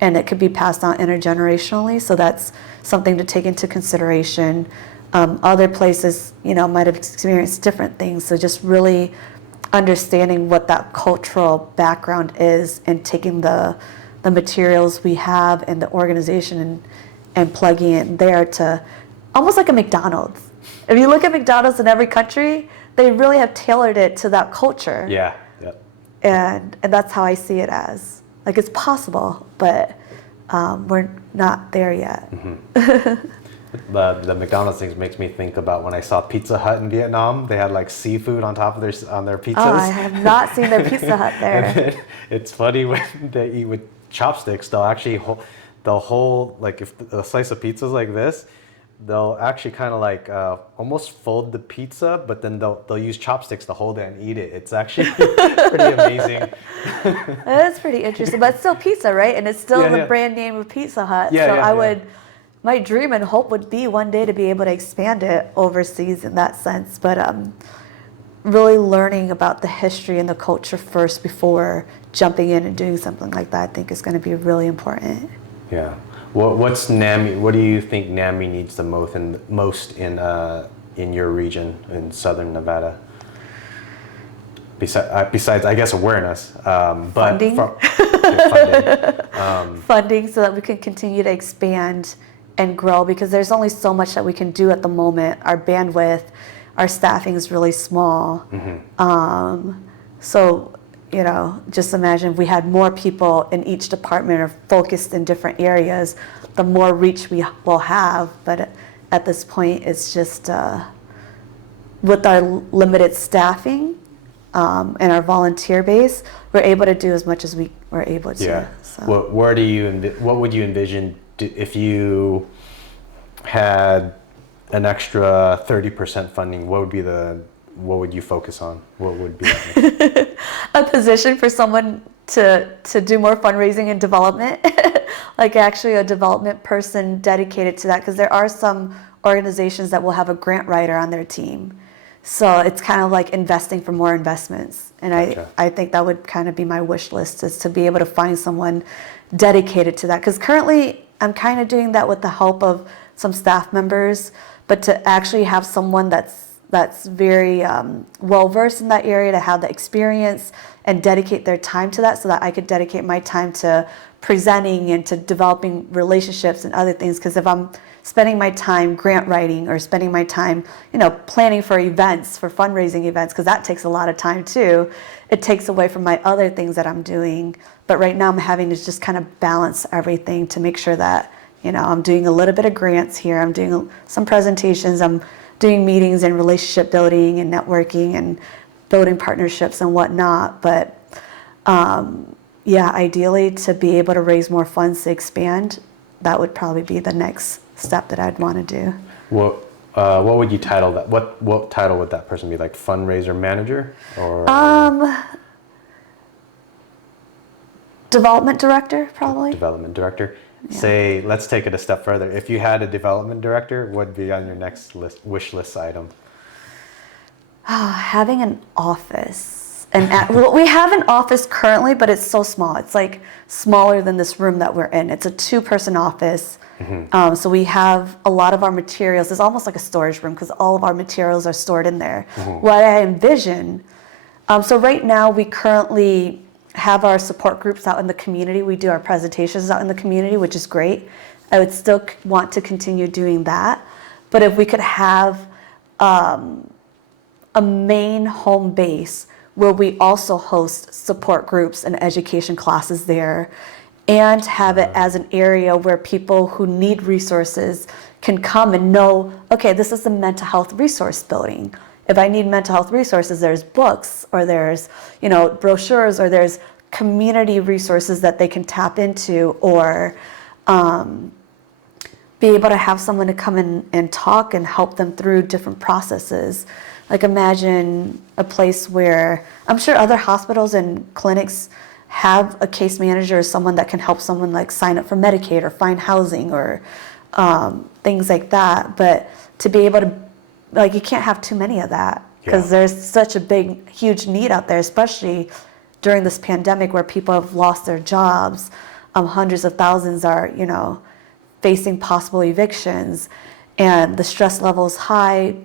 And it could be passed on intergenerationally, so that's something to take into consideration. Other places, might have experienced different things, so just really understanding what that cultural background is and taking the materials we have and the organization and plugging it there to almost like a McDonald's. If you look at McDonald's in every country, they really have tailored it to that culture. Yeah. And that's how I see it as. It's possible, but we're not there yet. The McDonald's things makes me think about when I saw Pizza Hut in Vietnam. They had seafood on top of their pizzas. Oh, I have not seen their Pizza Hut there. And then it's funny when they eat with chopsticks. They'll hold if a slice of pizza is like this, they'll actually kind of almost fold the pizza, but then they'll use chopsticks to hold it and eat it. It's actually pretty amazing. That's pretty interesting, but it's still pizza, right? And it's still the brand name of Pizza Hut. My dream and hope would be one day to be able to expand it overseas in that sense. But really learning about the history and the culture first before jumping in and doing something like that, I think is going to be really important. Yeah. What's NAMI? What do you think NAMI needs the most in your region in Southern Nevada? Besides, I guess awareness, but funding. Funding. Funding so that we can continue to expand and grow, because there's only so much that we can do at the moment. Our bandwidth, our staffing is really small. So, just imagine if we had more people in each department or focused in different areas, the more reach we will have. But at this point, it's just with our limited staffing and our volunteer base, we're able to do as much as we were able to. Yeah. So. What would you envision if you had an extra 30% funding, what would you focus on? What would be that? A position for someone to do more fundraising and development, like actually a development person dedicated to that, because there are some organizations that will have a grant writer on their team. So it's kind of like investing for more investments. And Gotcha. I think that would kind of be my wish list, is to be able to find someone dedicated to that. Because currently I'm kind of doing that with the help of some staff members, but to actually have someone that's very well-versed in that area, to have the experience and dedicate their time to that, so that I could dedicate my time to presenting and to developing relationships and other things. Because if I'm spending my time grant writing, or spending my time, planning for events, for fundraising events, because that takes a lot of time too, it takes away from my other things that I'm doing. But right now I'm having to just kind of balance everything to make sure that, I'm doing a little bit of grants here, I'm doing some presentations, I'm doing meetings and relationship building and networking and building partnerships and whatnot. But ideally, to be able to raise more funds to expand, that would probably be the next step that I'd want to do. What would you title that? What title would that person be? Like fundraiser manager, or development director, probably. Development director. Yeah. Say, let's take it a step further. If you had a development director, what would be on your next wish list item? Having an office. Well, we have an office currently, but it's so small. It's like smaller than this room that we're in. It's a 2-person office. Mm-hmm. So we have a lot of our materials. It's almost like a storage room, because all of our materials are stored in there. Mm-hmm. What I envision, so right now we currently have our support groups out in the community. We do our presentations out in the community, which is great. I would still want to continue doing that. But if we could have a main home base where we also host support groups and education classes there, and have it as an area where people who need resources can come and know, okay, this is the mental health resource building. If I need mental health resources, there's books, or there's, brochures, or there's community resources that they can tap into, or be able to have someone to come in and talk and help them through different processes. Like, imagine a place where, I'm sure other hospitals and clinics have a case manager or someone that can help someone like sign up for Medicaid or find housing, or things like that. But to be able to, you can't have too many of that, because there's such a huge need out there, especially during this pandemic where people have lost their jobs. Hundreds of thousands are, facing possible evictions, and the stress level is high,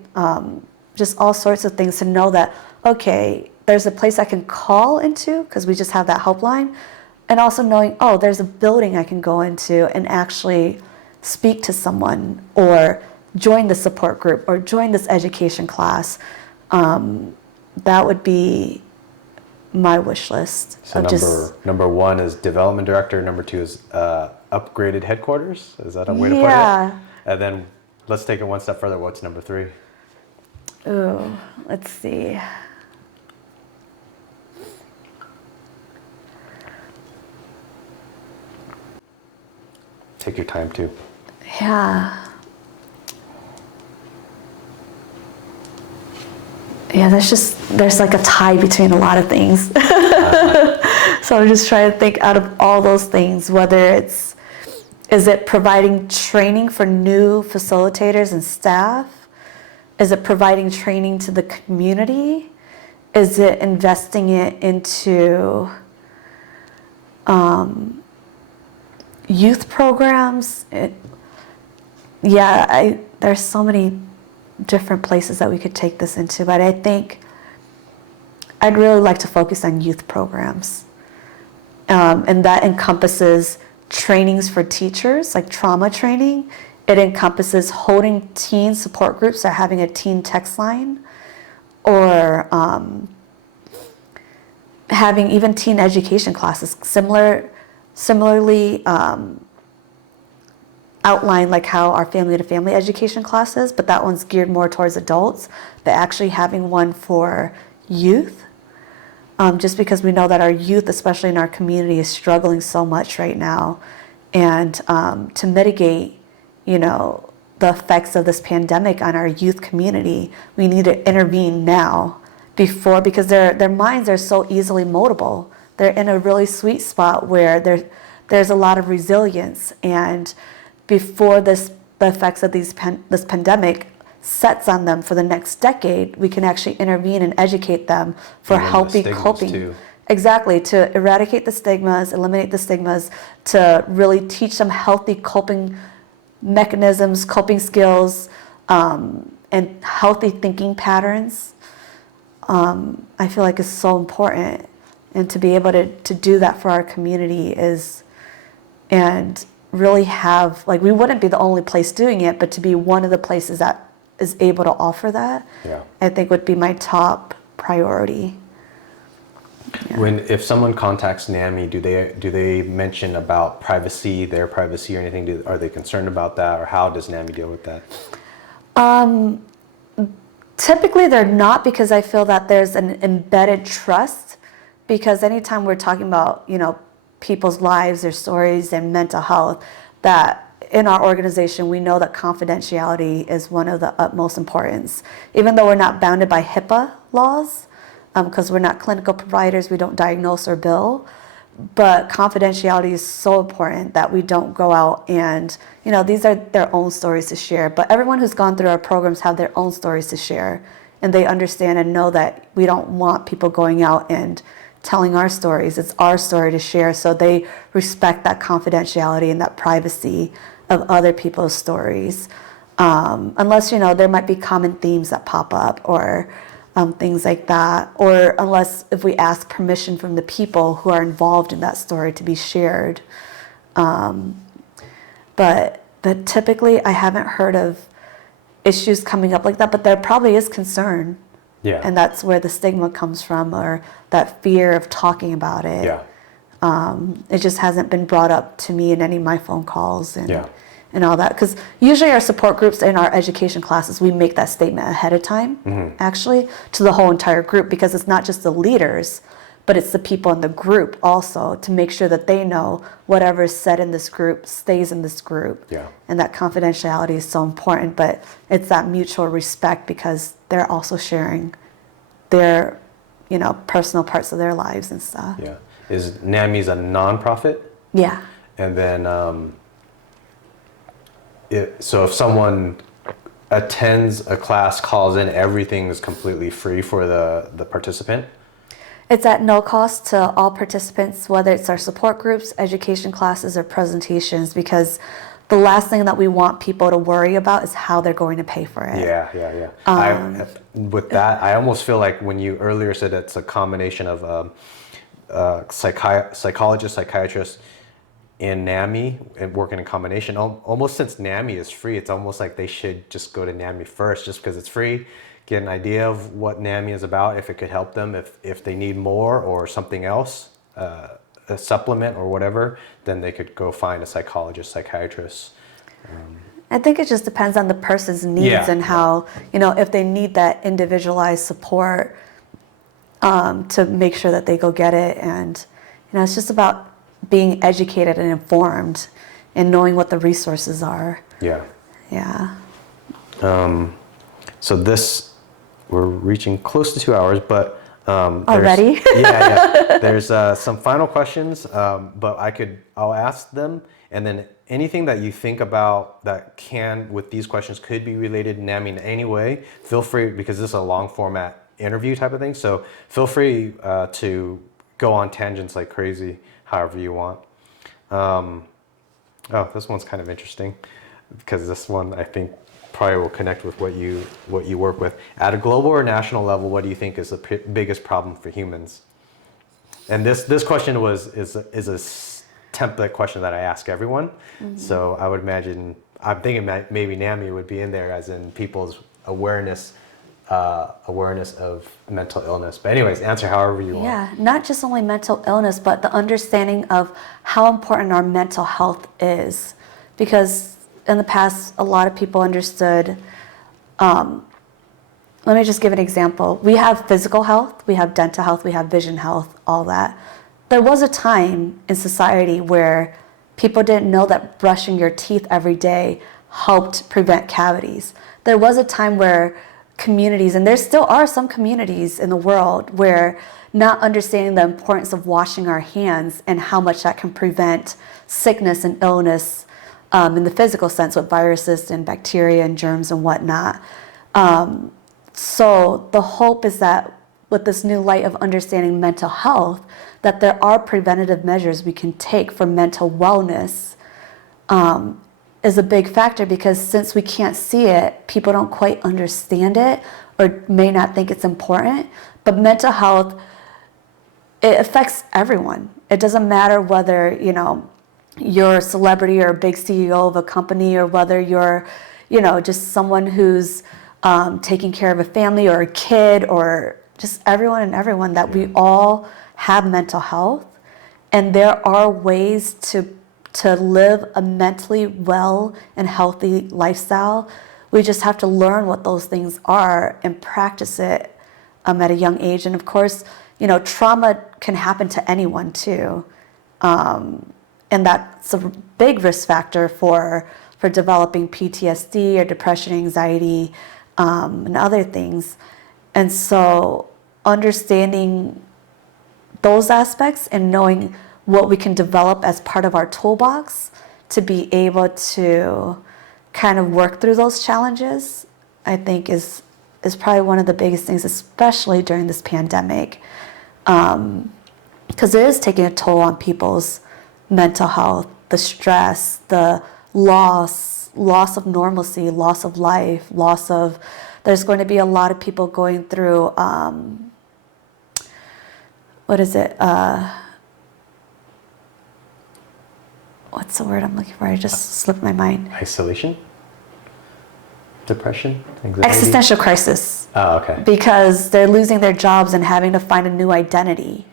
just all sorts of things, to know that, okay, there's a place I can call into, because we just have that helpline, and also knowing, oh, there's a building I can go into and actually speak to someone, or join the support group, or join this education class. That would be my wish list. So number 1 is development director. Number 2 is upgraded headquarters. Is that a way to put it? Yeah. And then let's take it one step further. What's number 3? Ooh, let's see. Take your time too. Yeah. Yeah, there's like a tie between a lot of things. So I'm just trying to think, out of all those things, is it providing training for new facilitators and staff? Is it providing training to the community? Is it investing it into youth programs? There's so many different places that we could take this into, but I think I'd really like to focus on youth programs. And that encompasses trainings for teachers, like trauma training. It encompasses holding teen support groups, or having a teen text line, or having even teen education classes, similarly outline like how our family-to-family education classes, but that one's geared more towards adults, but actually having one for youth, just because we know that our youth, especially in our community, is struggling so much right now. And to mitigate, the effects of this pandemic on our youth community, we need to intervene now because their minds are so easily moldable. They're in a really sweet spot where there's a lot of resilience, and before the effects of this pandemic sets on them for the next decade, we can actually intervene and educate them for healthy coping. Too. Exactly, to eradicate the stigmas, eliminate the stigmas, to really teach them healthy coping mechanisms, coping skills, and healthy thinking patterns. I feel like is so important, and to be able to do that for our community and really have, like, we wouldn't be the only place doing it, but to be one of the places that is able to offer that, I think would be my top priority. If someone contacts NAMI, do they mention about their privacy or anything? Are they concerned about that, or how does NAMI deal with that? Typically they're not, because I feel that there's an embedded trust, because anytime we're talking about, people's lives, their stories, their mental health, that in our organization we know that confidentiality is one of the utmost importance. Even though we're not bounded by HIPAA laws, because we're not clinical providers, we don't diagnose or bill, but confidentiality is so important that we don't go out and, these are their own stories to share. But everyone who's gone through our programs have their own stories to share, and they understand and know that we don't want people going out and telling our stories. It's our story to share, so they respect that confidentiality and that privacy of other people's stories. Unless, there might be common themes that pop up, or things like that, or if we ask permission from the people who are involved in that story to be shared. But typically I haven't heard of issues coming up like that, but there probably is concern. Yeah. And that's where the stigma comes from, or that fear of talking about it. Yeah. It just hasn't been brought up to me in any of my phone calls and all that. Because usually our support groups in our education classes, we make that statement ahead of time, actually, to the whole entire group, because it's not just the leaders, but it's the people in the group also, to make sure that they know whatever is said in this group stays in this group. Yeah. And that confidentiality is so important, but it's that mutual respect, because they're also sharing their, personal parts of their lives and stuff. Yeah. Is NAMI's a nonprofit? Yeah. And then, so if someone attends a class, calls in, everything is completely free for the participant? It's at no cost to all participants, whether it's our support groups, education classes, or presentations, because the last thing that we want people to worry about is how they're going to pay for it. Yeah. With that, I almost feel like when you earlier said it's a combination of psychologists, psychiatrists, and NAMI, and working in combination. Almost since NAMI is free, it's almost like they should just go to NAMI first, just because it's free, get an idea of what NAMI is about, if it could help them, if they need more or something else, a supplement or whatever, then they could go find a psychologist, psychiatrist. I think it just depends on the person's needs and how, if they need that individualized support, to make sure that they go get it. And, it's just about being educated and informed and knowing what the resources are. Yeah. Yeah. So we're reaching close to 2 hours, but already? There's some final questions, but I'll ask them, and then anything that you think about that with these questions could be related to NAMI in any way, feel free, because this is a long format interview type of thing, so feel free to go on tangents like crazy, however you want. This one's kind of interesting, because this one I think probably will connect with what you work with. At a global or national level, what do you think is the biggest problem for humans? And this question is a template question that I ask everyone. Mm-hmm. So I would imagine, I'm thinking maybe NAMI would be in there, as in people's awareness of mental illness. But anyways, answer however you want. Yeah, not just only mental illness, but the understanding of how important our mental health is. Because in the past, a lot of people understood, let me just give an example. We have physical health, we have dental health, we have vision health, all that. There was a time in society where People didn't know that brushing your teeth every day helped prevent cavities. There was a time where communities, and there still are some communities in the world, where not understanding the importance of washing our hands and how much that can prevent sickness and illness in the physical sense with viruses and bacteria and germs and whatnot. So the hope is that with this new light of understanding mental health, that there are preventative measures we can take for mental wellness is a big factor, because since we can't see it, people don't quite understand it or may not think it's important. But mental health, it affects everyone. It doesn't matter whether, you know, you're a celebrity or a big CEO of a company, or whether you're, you know, just someone who's taking care of a family or a kid, or just everyone, that we all have mental health. And there are ways to live a mentally well and healthy lifestyle. We just have to learn what those things are and practice it at a young age. And of course, you know, trauma can happen to anyone too. And that's a big risk factor for developing PTSD or depression, anxiety, and other things. And so understanding those aspects and knowing what we can develop as part of our toolbox to be able to kind of work through those challenges, I think is probably one of the biggest things, especially during this pandemic, because it is taking a toll on people's mental health, the stress, the loss of normalcy, loss of life, there's going to be a lot of people going through, what's the word I'm looking for? I just slipped my mind. Isolation? Depression? Anxiety? Existential crisis. Oh, okay. Because they're losing their jobs and having to find a new identity.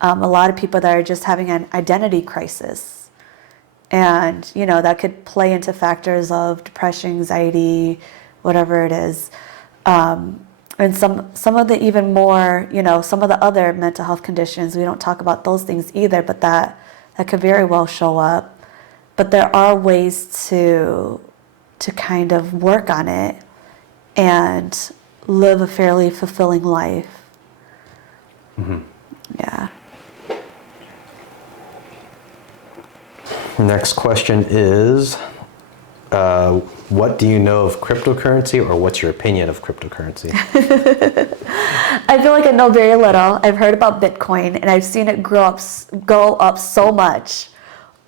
A lot of people that are just having an identity crisis. And, you know, that could play into factors of depression, anxiety, whatever it is. And some of the even more, you know, some of the other mental health conditions, we don't talk about those things either, but that could very well show up. But there are ways to kind of work on it and live a fairly fulfilling life. Mm-hmm. Yeah. Next question is, what do you know of cryptocurrency, or what's your opinion of cryptocurrency? I feel like I know very little. I've heard about Bitcoin, and I've seen it go up so much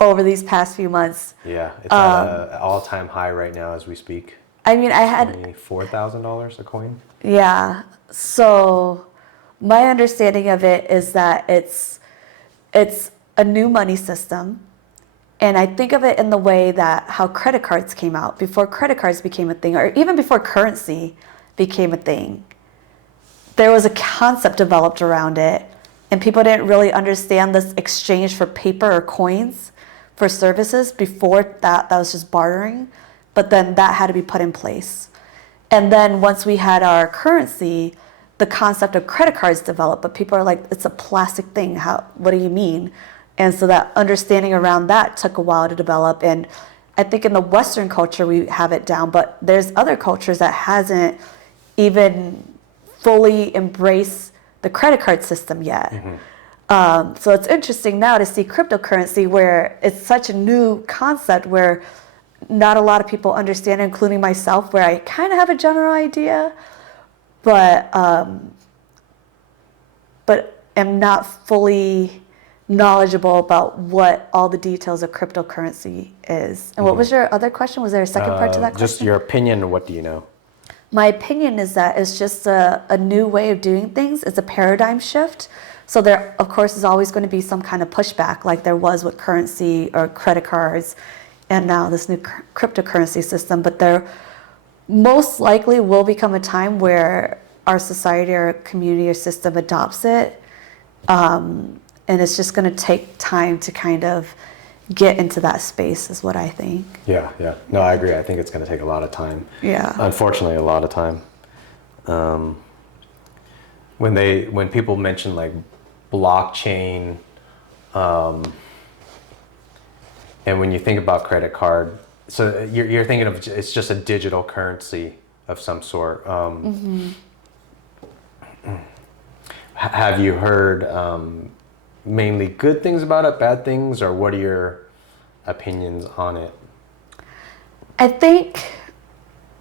over these past few months. Yeah, it's at an all-time high right now as we speak. I mean, I had $4,000 a coin. Yeah. So my understanding of it is that it's a new money system. And I think of it in the way that how credit cards came out. Before credit cards became a thing, or even before currency became a thing, there was a concept developed around it, and people didn't really understand this exchange for paper or coins for services. Before that was just bartering, but then that had to be put in place. And then once we had our currency, the concept of credit cards developed, but people are like, it's a plastic thing. What do you mean? And so that understanding around that took a while to develop. And I think in the Western culture, we have it down, but there's other cultures that hasn't even fully embraced the credit card system yet. Mm-hmm. So it's interesting now to see cryptocurrency, where it's such a new concept, where not a lot of people understand, including myself, where I kind of have a general idea, but am not fully knowledgeable about what all the details of cryptocurrency is. And what was your other question? Was there a second part to that question? Just your opinion, what do you know? My opinion is that it's just a new way of doing things. It's a paradigm shift. So there, of course, is always going to be some kind of pushback, like there was with currency or credit cards, and now this new cryptocurrency system. But there most likely will become a time where our society or community or system adopts it. And it's just going to take time to kind of get into that space, is what I think. Yeah. No, I agree. I think it's going to take a lot of time. Yeah. Unfortunately, a lot of time. When people mention like blockchain, And when you think about credit card, so you're thinking of it's just a digital currency of some sort. Have you heard mainly good things about it, bad things, or what are your opinions on it? I think,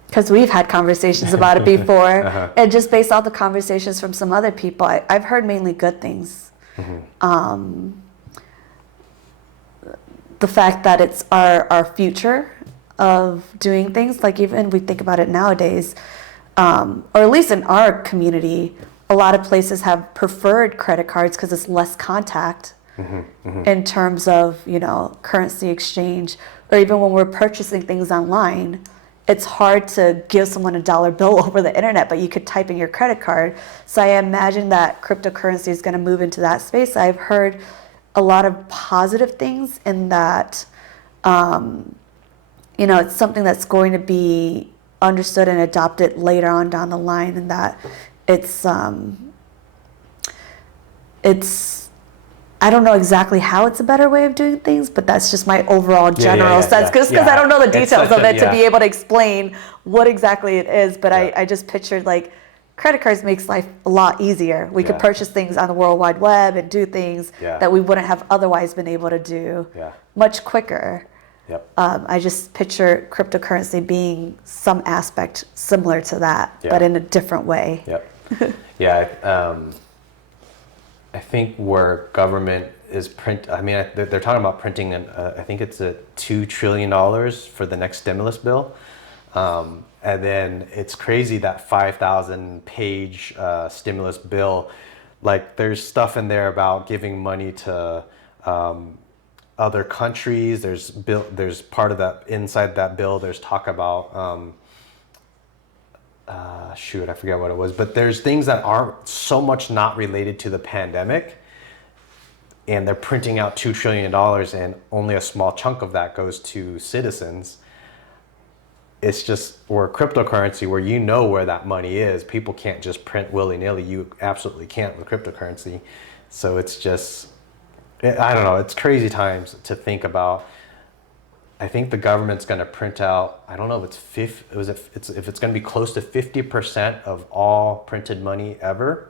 because we've had conversations about it before, and just based off the conversations from some other people, I've heard mainly good things. The fact that it's our future of doing things, like even we think about it nowadays, or at least in our community, a lot of places have preferred credit cards because it's less contact in terms of, you know, currency exchange, or even when we're purchasing things online, it's hard to give someone a dollar bill over the internet, but you could type in your credit card. So I imagine that cryptocurrency is going to move into that space. I've heard a lot of positive things in that, you know, it's something that's going to be understood and adopted later on down the line, and that it's I don't know exactly how it's a better way of doing things, but that's just my overall general sense, because I don't know the details of it to be able to explain what exactly it is, but I just pictured, like, credit cards makes life a lot easier. We could purchase things on the World Wide Web and do things that we wouldn't have otherwise been able to do much quicker. I just picture cryptocurrency being some aspect similar to that, but in a different way. I think where government is they're talking about printing, I think it's $2 trillion for the next stimulus bill. And then it's crazy that 5,000 page stimulus bill, like there's stuff in there about giving money to other countries. There's part of that inside that bill. There's talk about I forget what it was, but there's things that aren't so much not related to the pandemic, and they're printing out $2 trillion, and only a small chunk of that goes to citizens. It's just, where cryptocurrency, where you know where that money is, people can't just print willy-nilly. You absolutely can't with cryptocurrency. So it's just, I don't know, it's crazy times to think about. I think the government's going to print out, I don't know if it's going to be close to 50% of all printed money ever,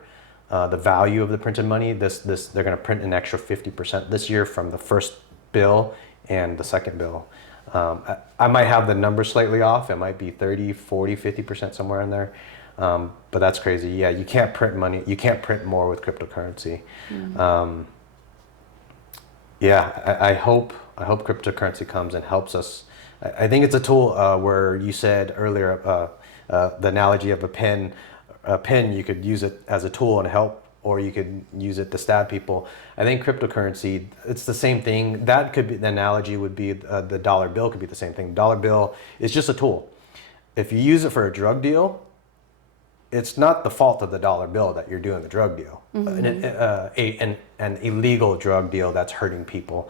the value of the printed money. They're going to print an extra 50% this year from the first bill and the second bill. I might have the number slightly off. It might be 30, 40, 50% somewhere in there. But that's crazy. Yeah, you can't print money. You can't print more with cryptocurrency. I hope cryptocurrency comes and helps us. I think it's a tool where you said earlier, the analogy of a pen you could use it as a tool and help, or you could use it to stab people. I think cryptocurrency, it's the same thing. That could be, the analogy would be the dollar bill could be the same thing. Dollar bill is just a tool. If you use it for a drug deal, it's not the fault of the dollar bill that you're doing the drug deal. An illegal drug deal that's hurting people,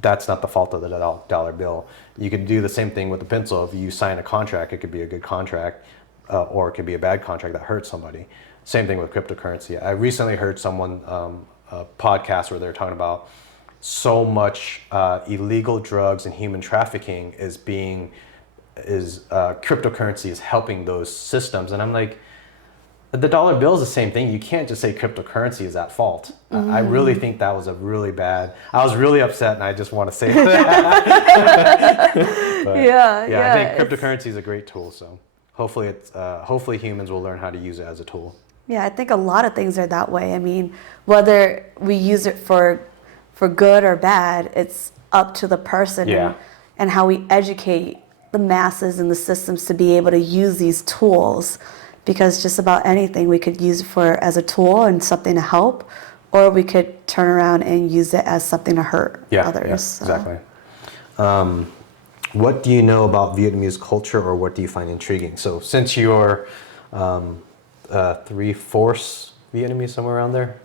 that's not the fault of the dollar bill. You could do the same thing with a pencil. If you sign a contract, it could be a good contract, or it could be a bad contract that hurts somebody. Same thing with cryptocurrency. I recently heard someone, a podcast where they're talking about so much illegal drugs and human trafficking cryptocurrency is helping those systems. And I'm like, the dollar bill is the same thing. You can't just say cryptocurrency is at fault. I really think that was a really bad. I was really upset, and I just want to say that. But, I think cryptocurrency is a great tool. So hopefully humans will learn how to use it as a tool. Yeah, I think a lot of things are that way. I mean, whether we use it for good or bad, it's up to the person and how we educate the masses and the systems to be able to use these tools. Because just about anything we could use it for as a tool and something to help, or we could turn around and use it as something to hurt others. Yeah, exactly. What do you know about Vietnamese culture, or what do you find intriguing? So since you're 3/4 Vietnamese, somewhere around there,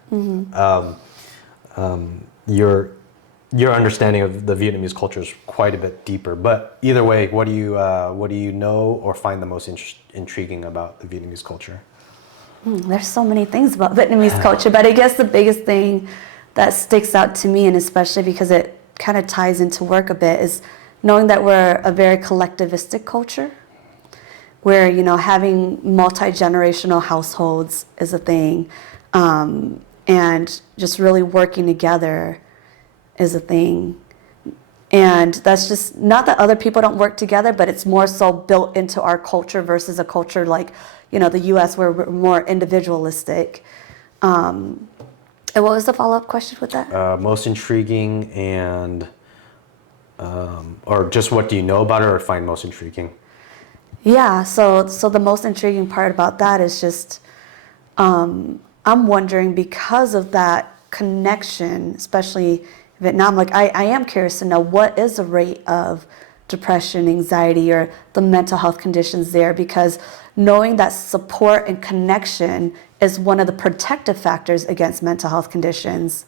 your understanding of the Vietnamese culture is quite a bit deeper. But either way, what do you know or find the most intriguing about the Vietnamese culture? There's so many things about Vietnamese culture, but I guess the biggest thing that sticks out to me, and especially because it kind of ties into work a bit is knowing that we're a very collectivistic culture, where, you know, having multi-generational households is a thing, and just really working together is a thing. And that's just not that other people don't work together, but it's more so built into our culture versus a culture like, you know, the US, where we're more individualistic. And what was the follow-up question with that? Most intriguing and, or just what do you know about it or find most intriguing? Yeah, so the most intriguing part about that is just, I'm wondering, because of that connection, especially Vietnam, like I am curious to know what is the rate of depression, anxiety, or the mental health conditions there, because knowing that support and connection is one of the protective factors against mental health conditions.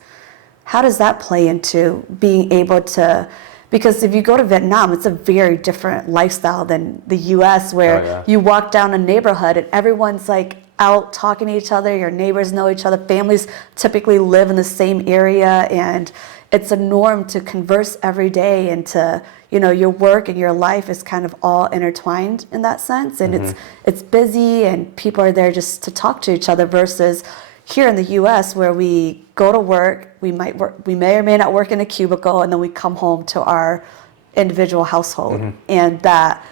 How does that play into being able to, because if you go to Vietnam, it's a very different lifestyle than the US, where you walk down a neighborhood and everyone's like out talking to each other, your neighbors know each other, families typically live in the same area, and it's a norm to converse every day, and to, you know, your work and your life is kind of all intertwined in that sense, and it's busy and people are there just to talk to each other, versus here in the US, where we go to work, we may or may not work in a cubicle, and then we come home to our individual household. And that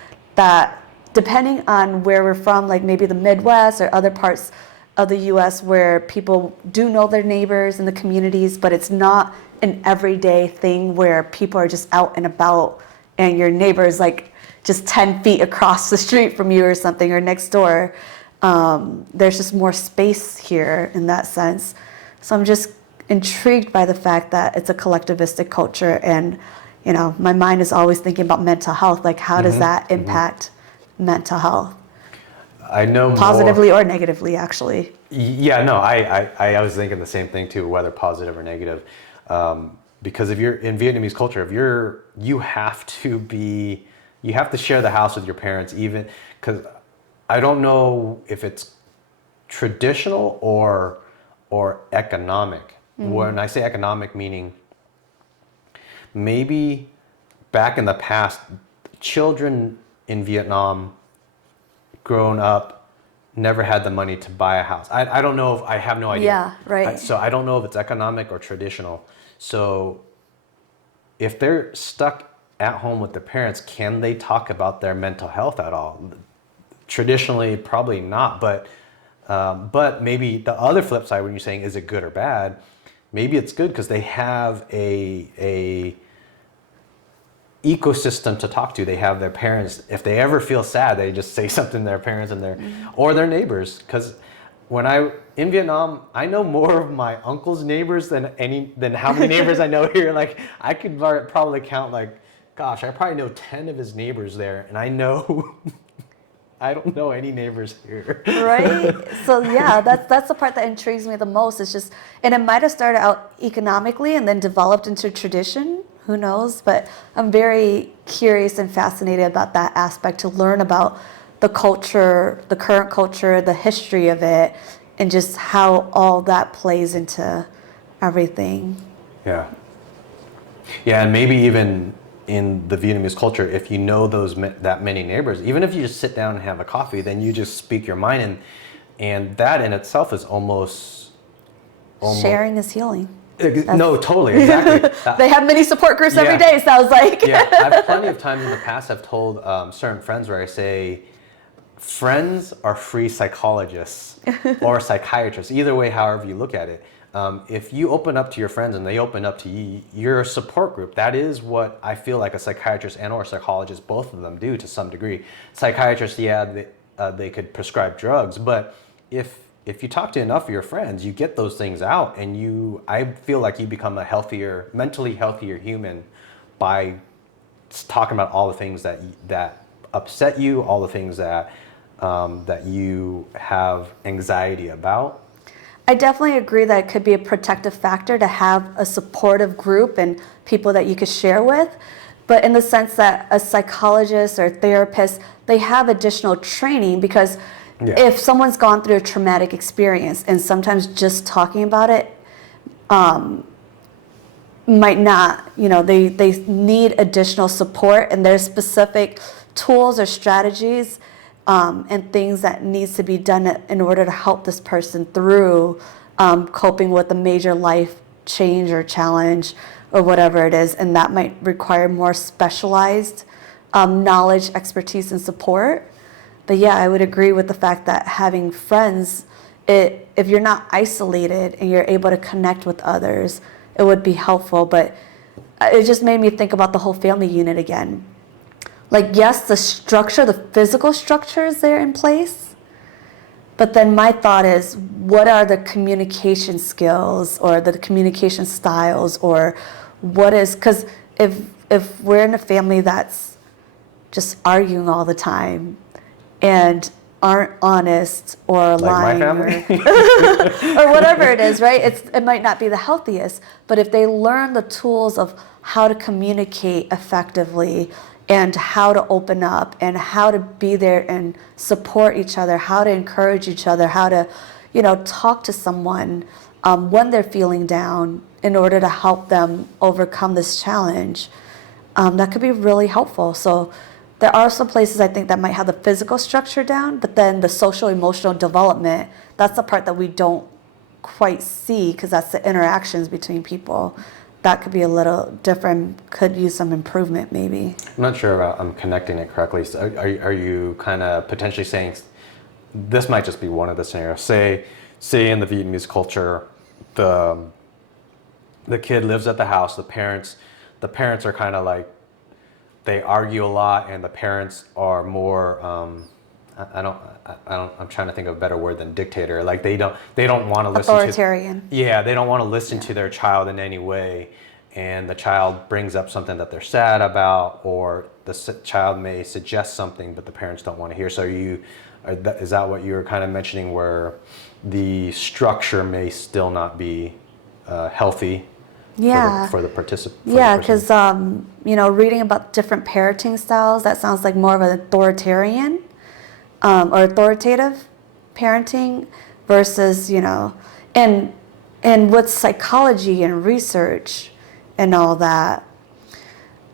depending on where we're from, like maybe the Midwest or other parts of the US where people do know their neighbors in the communities, but it's not an everyday thing where people are just out and about and your neighbor is like just 10 feet across the street from you or something, or next door. There's just more space here in that sense. So I'm just intrigued by the fact that it's a collectivistic culture, and, you know, my mind is always thinking about mental health, like how does that impact mental health? I know positively or negatively, actually. Yeah, no, I was thinking the same thing too, whether positive or negative. Because if you're in Vietnamese culture, you have to share the house with your parents, even because I don't know if it's traditional or economic. When I say economic, meaning maybe back in the past, children in Vietnam grown up never had the money to buy a house. I don't know if, I have no idea. Yeah, right. So I don't know if it's economic or traditional. So if they're stuck at home with their parents, can they talk about their mental health at all? Traditionally, probably not, but maybe the other flip side, when you're saying, is it good or bad? Maybe it's good because they have a ecosystem to talk to. They have their parents. If they ever feel sad, they just say something to their parents and or their neighbors. Because in Vietnam, I know more of my uncle's neighbors than how many neighbors I know here. Like I could probably count, like, gosh, I probably know 10 of his neighbors there, and I know I don't know any neighbors here. Right? So yeah, that's the part that intrigues me the most. It's just, and it might have started out economically and then developed into tradition. Who knows? But I'm very curious and fascinated about that aspect, to learn about the culture, the current culture, the history of it, and just how all that plays into everything. Yeah. Yeah, and maybe even in the Vietnamese culture, if you know that many neighbors, even if you just sit down and have a coffee, then you just speak your mind, and that in itself is almost sharing is healing. No, totally, exactly. They have many support groups every day, sounds like. Yeah, I've plenty of times in the past I've told certain friends where I say, friends are free psychologists or psychiatrists, either way, however you look at it. If you open up to your friends and they open up to you, you're a support group. That is what I feel like a psychiatrist and or a psychologist, both of them, do to some degree. Psychiatrists, they could prescribe drugs, but if you talk to enough of your friends, you get those things out, and I feel like you become a mentally healthier human by talking about all the things that upset you, all the things that you have anxiety about. I definitely agree that it could be a protective factor to have a supportive group and people that you could share with. But in the sense that a psychologist or therapist, they have additional training, because if someone's gone through a traumatic experience, and sometimes just talking about it might not, they need additional support, and there's specific tools or strategies and things that needs to be done in order to help this person through coping with a major life change or challenge or whatever it is. And that might require more specialized knowledge, expertise, and support. But yeah, I would agree with the fact that having friends, if you're not isolated and you're able to connect with others, it would be helpful. But it just made me think about the whole family unit again. Like, yes, the structure, the physical structure is there in place. But then my thought is, what are the communication skills or the communication styles, or what is, because if we're in a family that's just arguing all the time and aren't honest or lying, like my family? or whatever it is, right? It might not be the healthiest, but if they learn the tools of how to communicate effectively and how to open up and how to be there and support each other, how to encourage each other, how to, talk to someone when they're feeling down in order to help them overcome this challenge, that could be really helpful. So there are some places I think that might have the physical structure down, but then the social emotional development, that's the part that we don't quite see, because that's the interactions between people. That could be a little different, could use some improvement maybe. I'm not sure about I'm connecting it correctly. So are you kind of potentially saying this might just be one of the scenarios? Say in the Vietnamese culture, the kid lives at the house. The parents are kind of like, they argue a lot, and the parents are more I'm trying to think of a better word than dictator. Like they don't want to listen authoritarian. Yeah, they don't want to listen to their child in any way, and the child brings up something that they're sad about, or the child may suggest something, but the parents don't want to hear. So is that what you were kind of mentioning, where the structure may still not be healthy? Yeah. For the participant. Yeah, because reading about different parenting styles, that sounds like more of an authoritarian or authoritative parenting versus and with psychology and research and all that,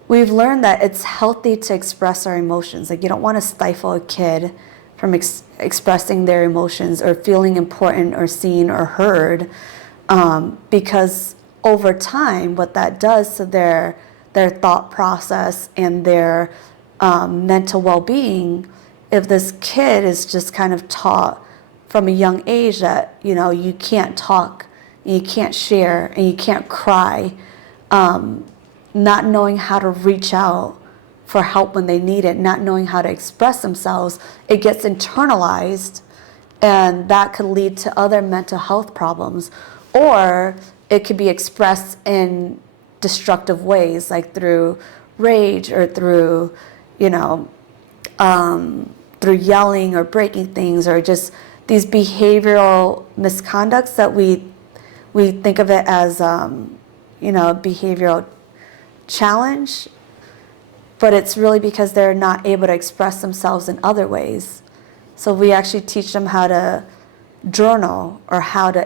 we've learned that it's healthy to express our emotions. Like, you don't want to stifle a kid from expressing their emotions or feeling important or seen or heard, because over time, what that does to their thought process and their mental well-being, if this kid is just kind of taught from a young age that, you can't talk, and you can't share, and you can't cry, not knowing how to reach out for help when they need it, not knowing how to express themselves, it gets internalized, and that could lead to other mental health problems. Or it could be expressed in destructive ways, like through rage or through, through yelling or breaking things, or just these behavioral misconducts that we think of it as, behavioral challenge, but it's really because they're not able to express themselves in other ways. So we actually teach them how to journal, or how to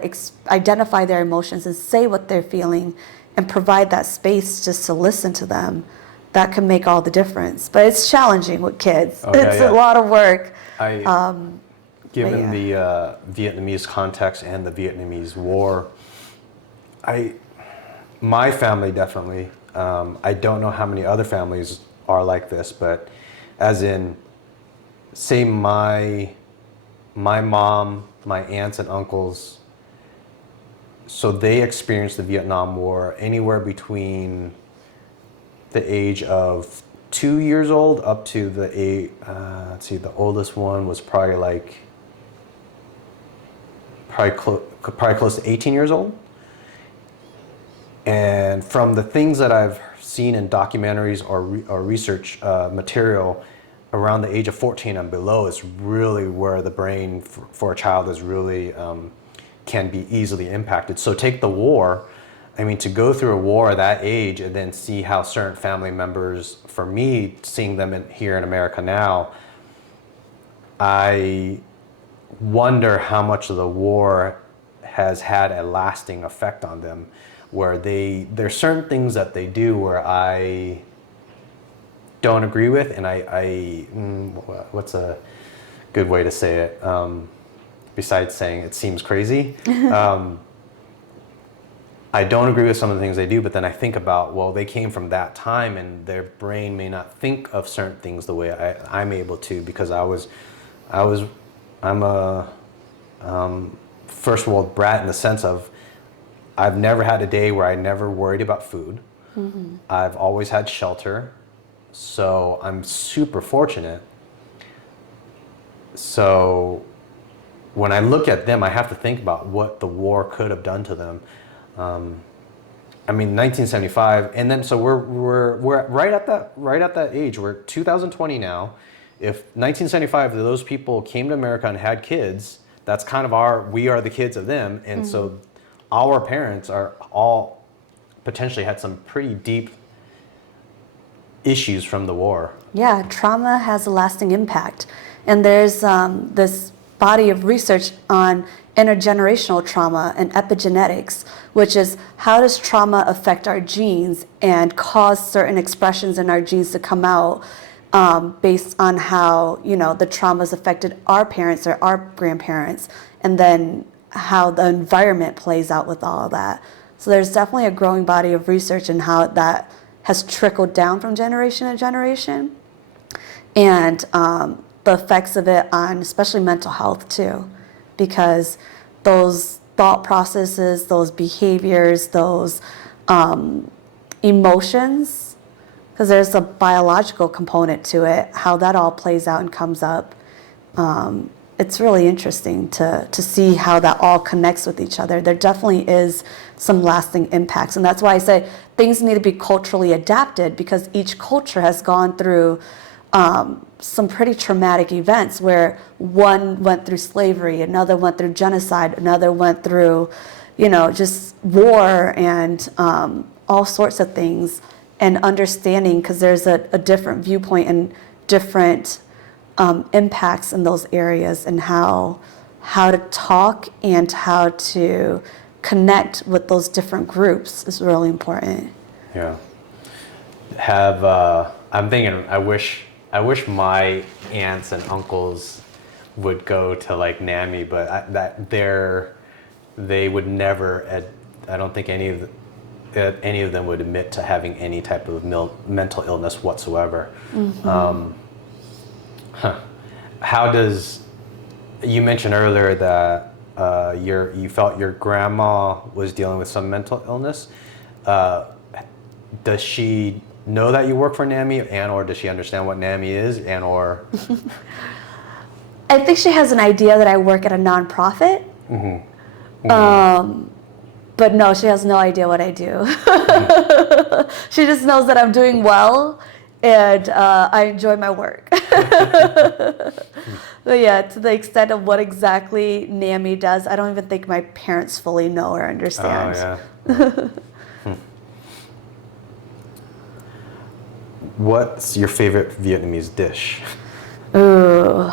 identify their emotions and say what they're feeling, and provide that space just to listen to them. That can make all the difference. But it's challenging with kids. It's a lot of work. Given the Vietnamese context and the Vietnamese War, my family definitely, I don't know how many other families are like this, but as in, say my mom, my aunts and uncles, so they experienced the Vietnam War anywhere between the age of 2 years old up to the oldest one was probably close to 18 years old. And from the things that I've seen in documentaries or research material, around the age of 14 and below is really where the brain for a child is really can be easily impacted. So take the war. I mean, to go through a war at that age and then see how certain family members, for me, seeing them here in America now, I wonder how much of the war has had a lasting effect on them, where there's certain things that they do where I don't agree with, and what's a good way to say it, besides saying it seems crazy. I don't agree with some of the things they do, but then I think about, well, they came from that time and their brain may not think of certain things the way I'm able to, because I'm a first world brat in the sense of I've never had a day where I never worried about food. Mm-hmm. I've always had shelter, so I'm super fortunate. So when I look at them, I have to think about what the war could have done to them. I mean, 1975, and then so we're right at that age. We're 2020 now. If 1975, those people came to America and had kids, that's kind of we are the kids of them, and mm-hmm. So our parents are all potentially had some pretty deep issues from the war. Yeah, trauma has a lasting impact, and there's this body of research on intergenerational trauma and epigenetics, which is how does trauma affect our genes and cause certain expressions in our genes to come out based on how, the traumas affected our parents or our grandparents, and then how the environment plays out with all of that. So there's definitely a growing body of research in how that has trickled down from generation to generation, and the effects of it on especially mental health too, because those thought processes, those behaviors, those emotions, because there's a biological component to it, how that all plays out and comes up. It's really interesting to see how that all connects with each other. There definitely is some lasting impacts, and that's why I say things need to be culturally adapted, because each culture has gone through some pretty traumatic events where one went through slavery, another went through genocide, another went through, just war and all sorts of things, and understanding, because there's a different viewpoint and different impacts in those areas, and how to talk and how to connect with those different groups is really important. Yeah. I'm thinking, I wish my aunts and uncles would go to like NAMI, but they would never. I don't think any of them would admit to having any type of mental illness whatsoever. Mm-hmm. How does, you mentioned earlier that you felt your grandma was dealing with some mental illness. Does she know that you work for NAMI, or does she understand what NAMI is, or? I think she has an idea that I work at a nonprofit. Mm-hmm. Mm-hmm. But no, she has no idea what I do. Mm-hmm. She just knows that I'm doing well, and I enjoy my work. But yeah, to the extent of what exactly NAMI does, I don't even think my parents fully know or understand. Oh, yeah. What's your favorite Vietnamese dish? Ooh.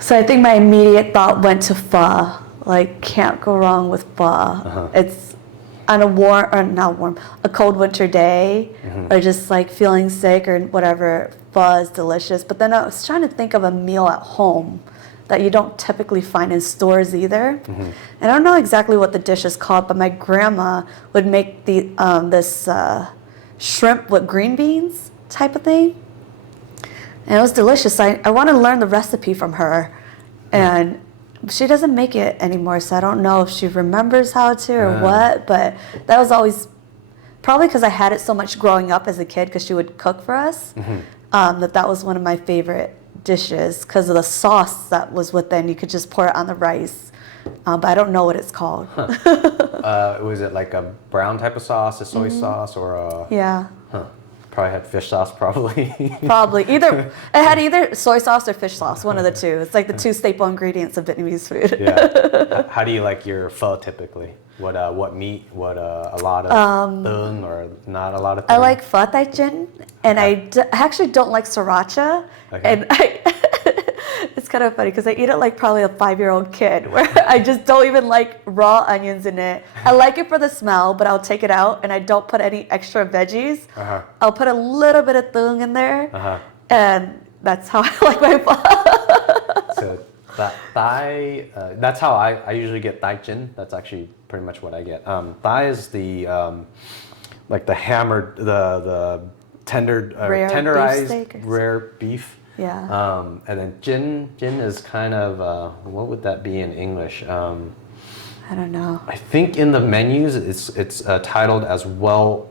So I think my immediate thought went to pho. Like, can't go wrong with pho. Uh-huh. It's on a cold winter day, mm-hmm. or just like feeling sick or whatever, pho is delicious. But then I was trying to think of a meal at home that you don't typically find in stores either. Mm-hmm. And I don't know exactly what the dish is called, but my grandma would make this shrimp with green beans type of thing. And it was delicious. I want to learn the recipe from her. And she doesn't make it anymore, so I don't know if she remembers how to or what, but that was always, probably because I had it so much growing up as a kid, because she would cook for us, mm-hmm. That was one of my favorite dishes, because of the sauce that was with it, and you could just pour it on the rice. But I don't know what it's called. Huh. Was it like a brown type of sauce, a soy mm-hmm. sauce, or a... Yeah. Huh. Probably had fish sauce, probably. Probably. It had either soy sauce or fish sauce, one of the two. It's like the two staple ingredients of Vietnamese food. Yeah. How do you like your pho typically? What meat? A lot of thun or not a lot of thun? I like pho thai chin, and I actually don't like sriracha. Okay. And it's kind of funny because I eat it like probably a 5-year-old kid, where I just don't even like raw onions in it. I like it for the smell, but I'll take it out and I don't put any extra veggies. I'll put a little bit of tung in there, and that's how I like my pho. So thigh, that's how I usually get thigh chin. That's actually pretty much what I get. Thigh is the like the hammered, the tender, tenderized rare beef. Yeah. And then gin is kind of what would that be in English? I don't know. I think in the menus it's titled as well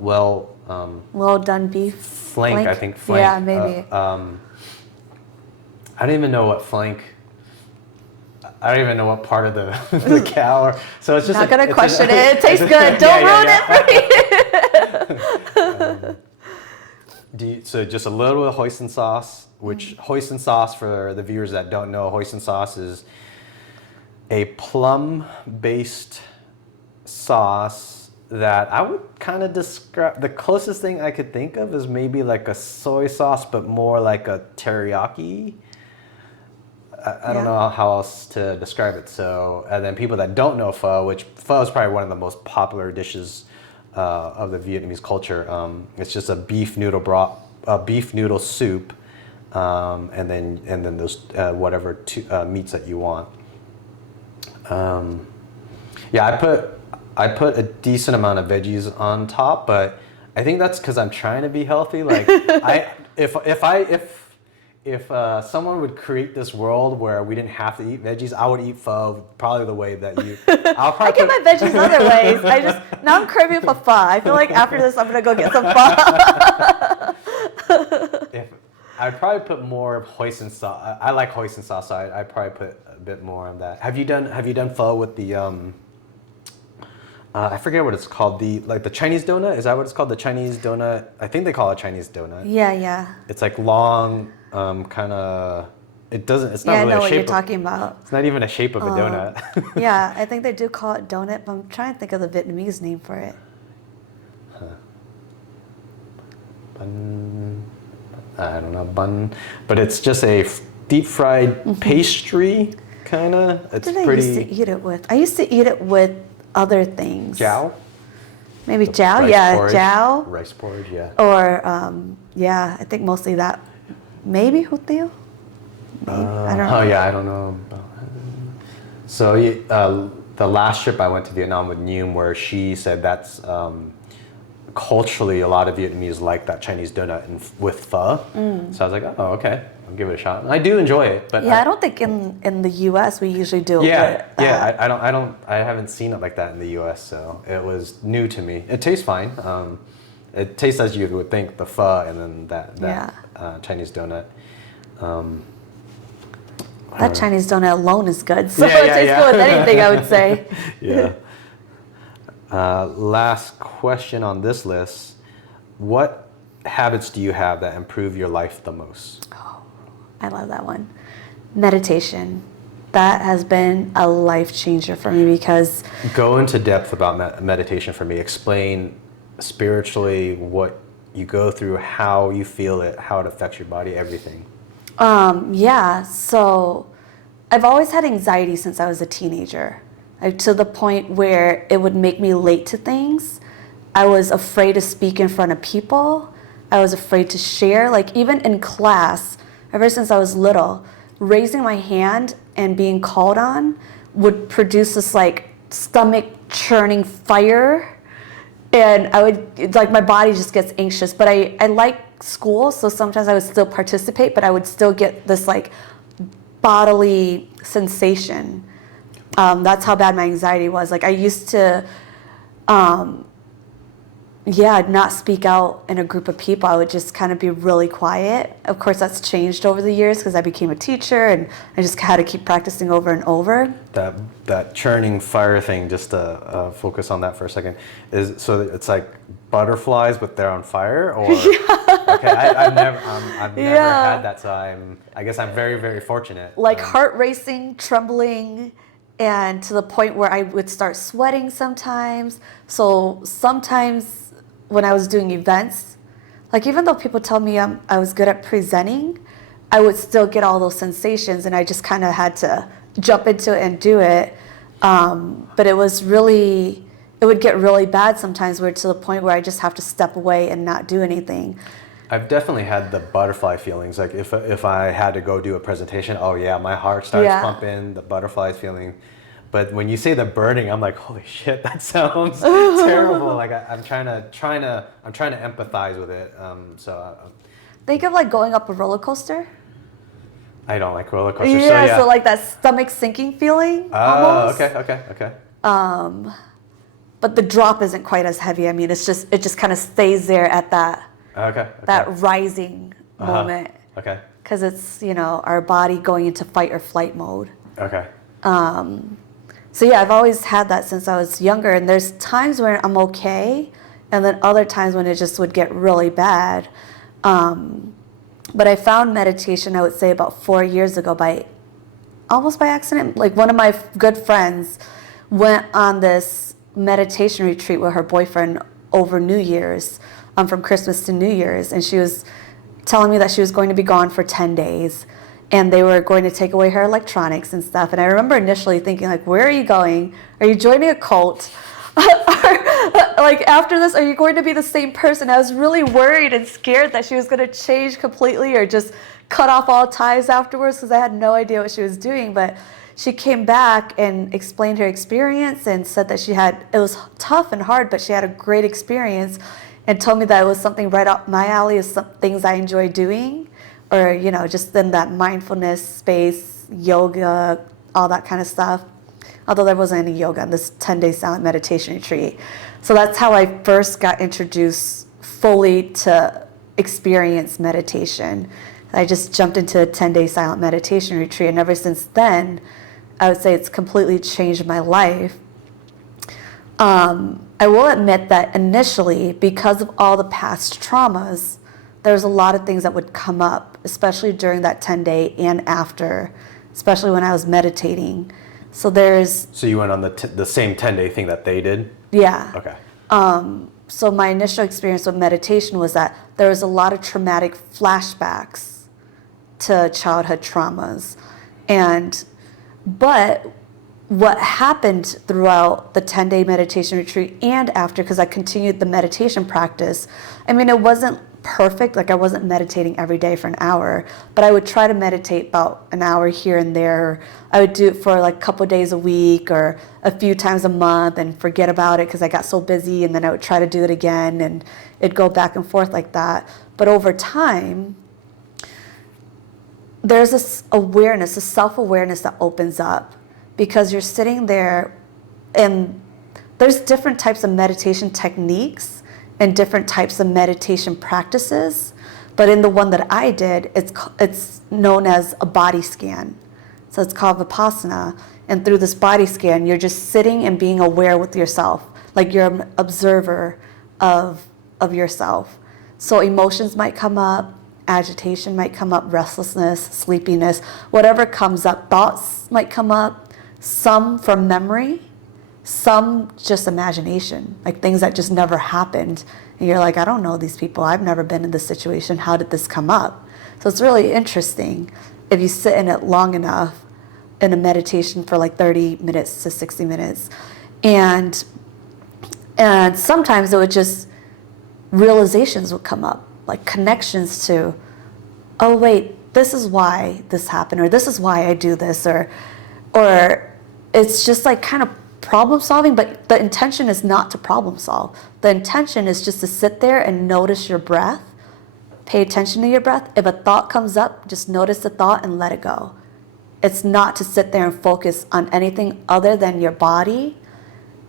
done beef. Flank, I think flank. Yeah, maybe. I don't even know what flank. I don't even know what part of the cow. So it's just not gonna question it. It tastes good. Don't ruin it for me. So just a little bit of hoisin sauce, which hoisin sauce, for the viewers that don't know, hoisin sauce is a plum-based sauce that I would kind of describe. The closest thing I could think of is maybe like a soy sauce, but more like a teriyaki. I don't know how else to describe it. So, and then people that don't know pho, which pho is probably one of the most popular dishes of the Vietnamese culture. It's just a beef noodle broth, a beef noodle soup, and then those whatever meats that you want. I put a decent amount of veggies on top, but I think that's because I'm trying to be healthy. Like if someone would create this world where we didn't have to eat veggies, I would eat pho probably the way that you. I get my veggies other ways. Now I'm craving for pho. I feel like after this I'm gonna go get some pho. I'd probably put more hoisin sauce. I like hoisin sauce, so I'd probably put a bit more on that. Have you done pho with the I forget what it's called. The Chinese donut. Is that what it's called? The Chinese donut. I think they call it Chinese donut. Yeah. It's like long, kind of. It doesn't. It's not really I know a what you're shape. Talking about. It's not even a shape of a donut. Yeah, I think they do call it donut, but I'm trying to think of the Vietnamese name for it. Bun. I don't know, bun, but it's just a deep fried pastry, kind of. It's What did pretty. I used to eat it with? I used to eat it with other things. Jiao? Maybe jiao, Porridge. jiao. Rice porridge, yeah. Or, I think mostly that. Maybe hoteo? Maybe. I don't know. Oh, yeah, I don't know. So the last trip I went to Vietnam with Nhum, where she said that's culturally a lot of Vietnamese like that Chinese donut with pho. So I was like, oh, okay, I'll give it a shot. And I do enjoy it, but I don't think in the U.S. we usually do it. I haven't seen it like that in the U.S., so it was new to me. It tastes fine. It tastes as you would think, the pho and then that Chinese donut. That Chinese donut alone is good, so it tastes good with anything, I would say. Yeah. Last question on this list. What habits do you have that improve your life the most? Oh, I love that one. Meditation. That has been a life changer for me because... Go into depth about meditation for me. Explain spiritually what you go through, how you feel it, how it affects your body, everything. So I've always had anxiety since I was a teenager. To the point where it would make me late to things. I was afraid to speak in front of people. I was afraid to share. Like even in class, ever since I was little, raising my hand and being called on would produce this like stomach churning fire. And my body just gets anxious. But I like school, so sometimes I would still participate, but I would still get this like bodily sensation. That's how bad my anxiety was. Like I used to, not speak out in a group of people. I would just kind of be really quiet. Of course, that's changed over the years because I became a teacher and I just had to keep practicing over and over. That churning fire thing, just to focus on that for a second, it's like butterflies but they're on fire, or okay, I've never had that, so I guess I'm very, very fortunate. Like heart racing, trembling. And to the point where I would start sweating sometimes. So sometimes when I was doing events, like even though people tell me I was good at presenting, I would still get all those sensations, and I just kind of had to jump into it and do it. But it would get really bad sometimes, where to the point where I just have to step away and not do anything. I've definitely had the butterfly feelings. Like if I had to go do a presentation, oh yeah, my heart starts pumping, the butterflies feeling. But when you say the burning, I'm like, holy shit, that sounds terrible. Like I'm trying to empathize with it. Think of like going up a roller coaster. I don't like roller coasters. Yeah, so like that stomach sinking feeling. Oh, almost. Okay. But the drop isn't quite as heavy. I mean, it just kind of stays there at that rising moment. Okay. Because it's, our body going into fight or flight mode. Okay. So yeah, I've always had that since I was younger, and there's times where I'm okay, and then other times when it just would get really bad. But I found meditation, I would say about 4 years ago, almost by accident. Like one of my good friends went on this meditation retreat with her boyfriend over New Year's, from Christmas to New Year's, and she was telling me that she was going to be gone for 10 days. And they were going to take away her electronics and stuff. And I remember initially thinking, like, where are you going? Are you joining a cult? Like, after this, are you going to be the same person? I was really worried and scared that she was going to change completely or just cut off all ties afterwards, because I had no idea what she was doing. But she came back and explained her experience and said that it was tough and hard, but she had a great experience, and told me that it was something right up my alley, is some things I enjoy doing. Or, just in that mindfulness space, yoga, all that kind of stuff. Although there wasn't any yoga in this 10-day silent meditation retreat. So that's how I first got introduced fully to experience meditation. I just jumped into a 10-day silent meditation retreat, and ever since then, I would say it's completely changed my life. I will admit that initially, because of all the past traumas, there's a lot of things that would come up, especially during that 10-day and after, especially when I was meditating. So you went on the same 10-day thing that they did? Yeah. Okay. So my initial experience with meditation was that there was a lot of traumatic flashbacks to childhood traumas. But what happened throughout the 10-day meditation retreat and after, because I continued the meditation practice, I mean, it wasn't perfect. Like, I wasn't meditating every day for an hour, but I would try to meditate about an hour here and there. I would do it for like a couple of days a week or a few times a month and forget about it because I got so busy, and then I would try to do it again, and it'd go back and forth like that. But over time, there's this awareness, a self-awareness that opens up, because you're sitting there, and there's different types of meditation techniques and different types of meditation practices. But in the one that I did, it's known as a body scan. So it's called Vipassana. And through this body scan, you're just sitting and being aware with yourself, like you're an observer of yourself. So emotions might come up, agitation might come up, restlessness, sleepiness, whatever comes up, thoughts might come up, some from memory, some just imagination, like things that just never happened. And you're like, I don't know these people. I've never been in this situation. How did this come up? So it's really interesting if you sit in it long enough in a meditation for like 30 minutes to 60 minutes. And sometimes it would just, realizations would come up, like connections to, oh wait, this is why this happened, or this is why I do this, or it's just like kind of problem solving, but the intention is not to problem solve. The intention is just to sit there and notice your breath, pay attention to your breath. If a thought comes up, just notice the thought and let it go. It's not to sit there and focus on anything other than your body,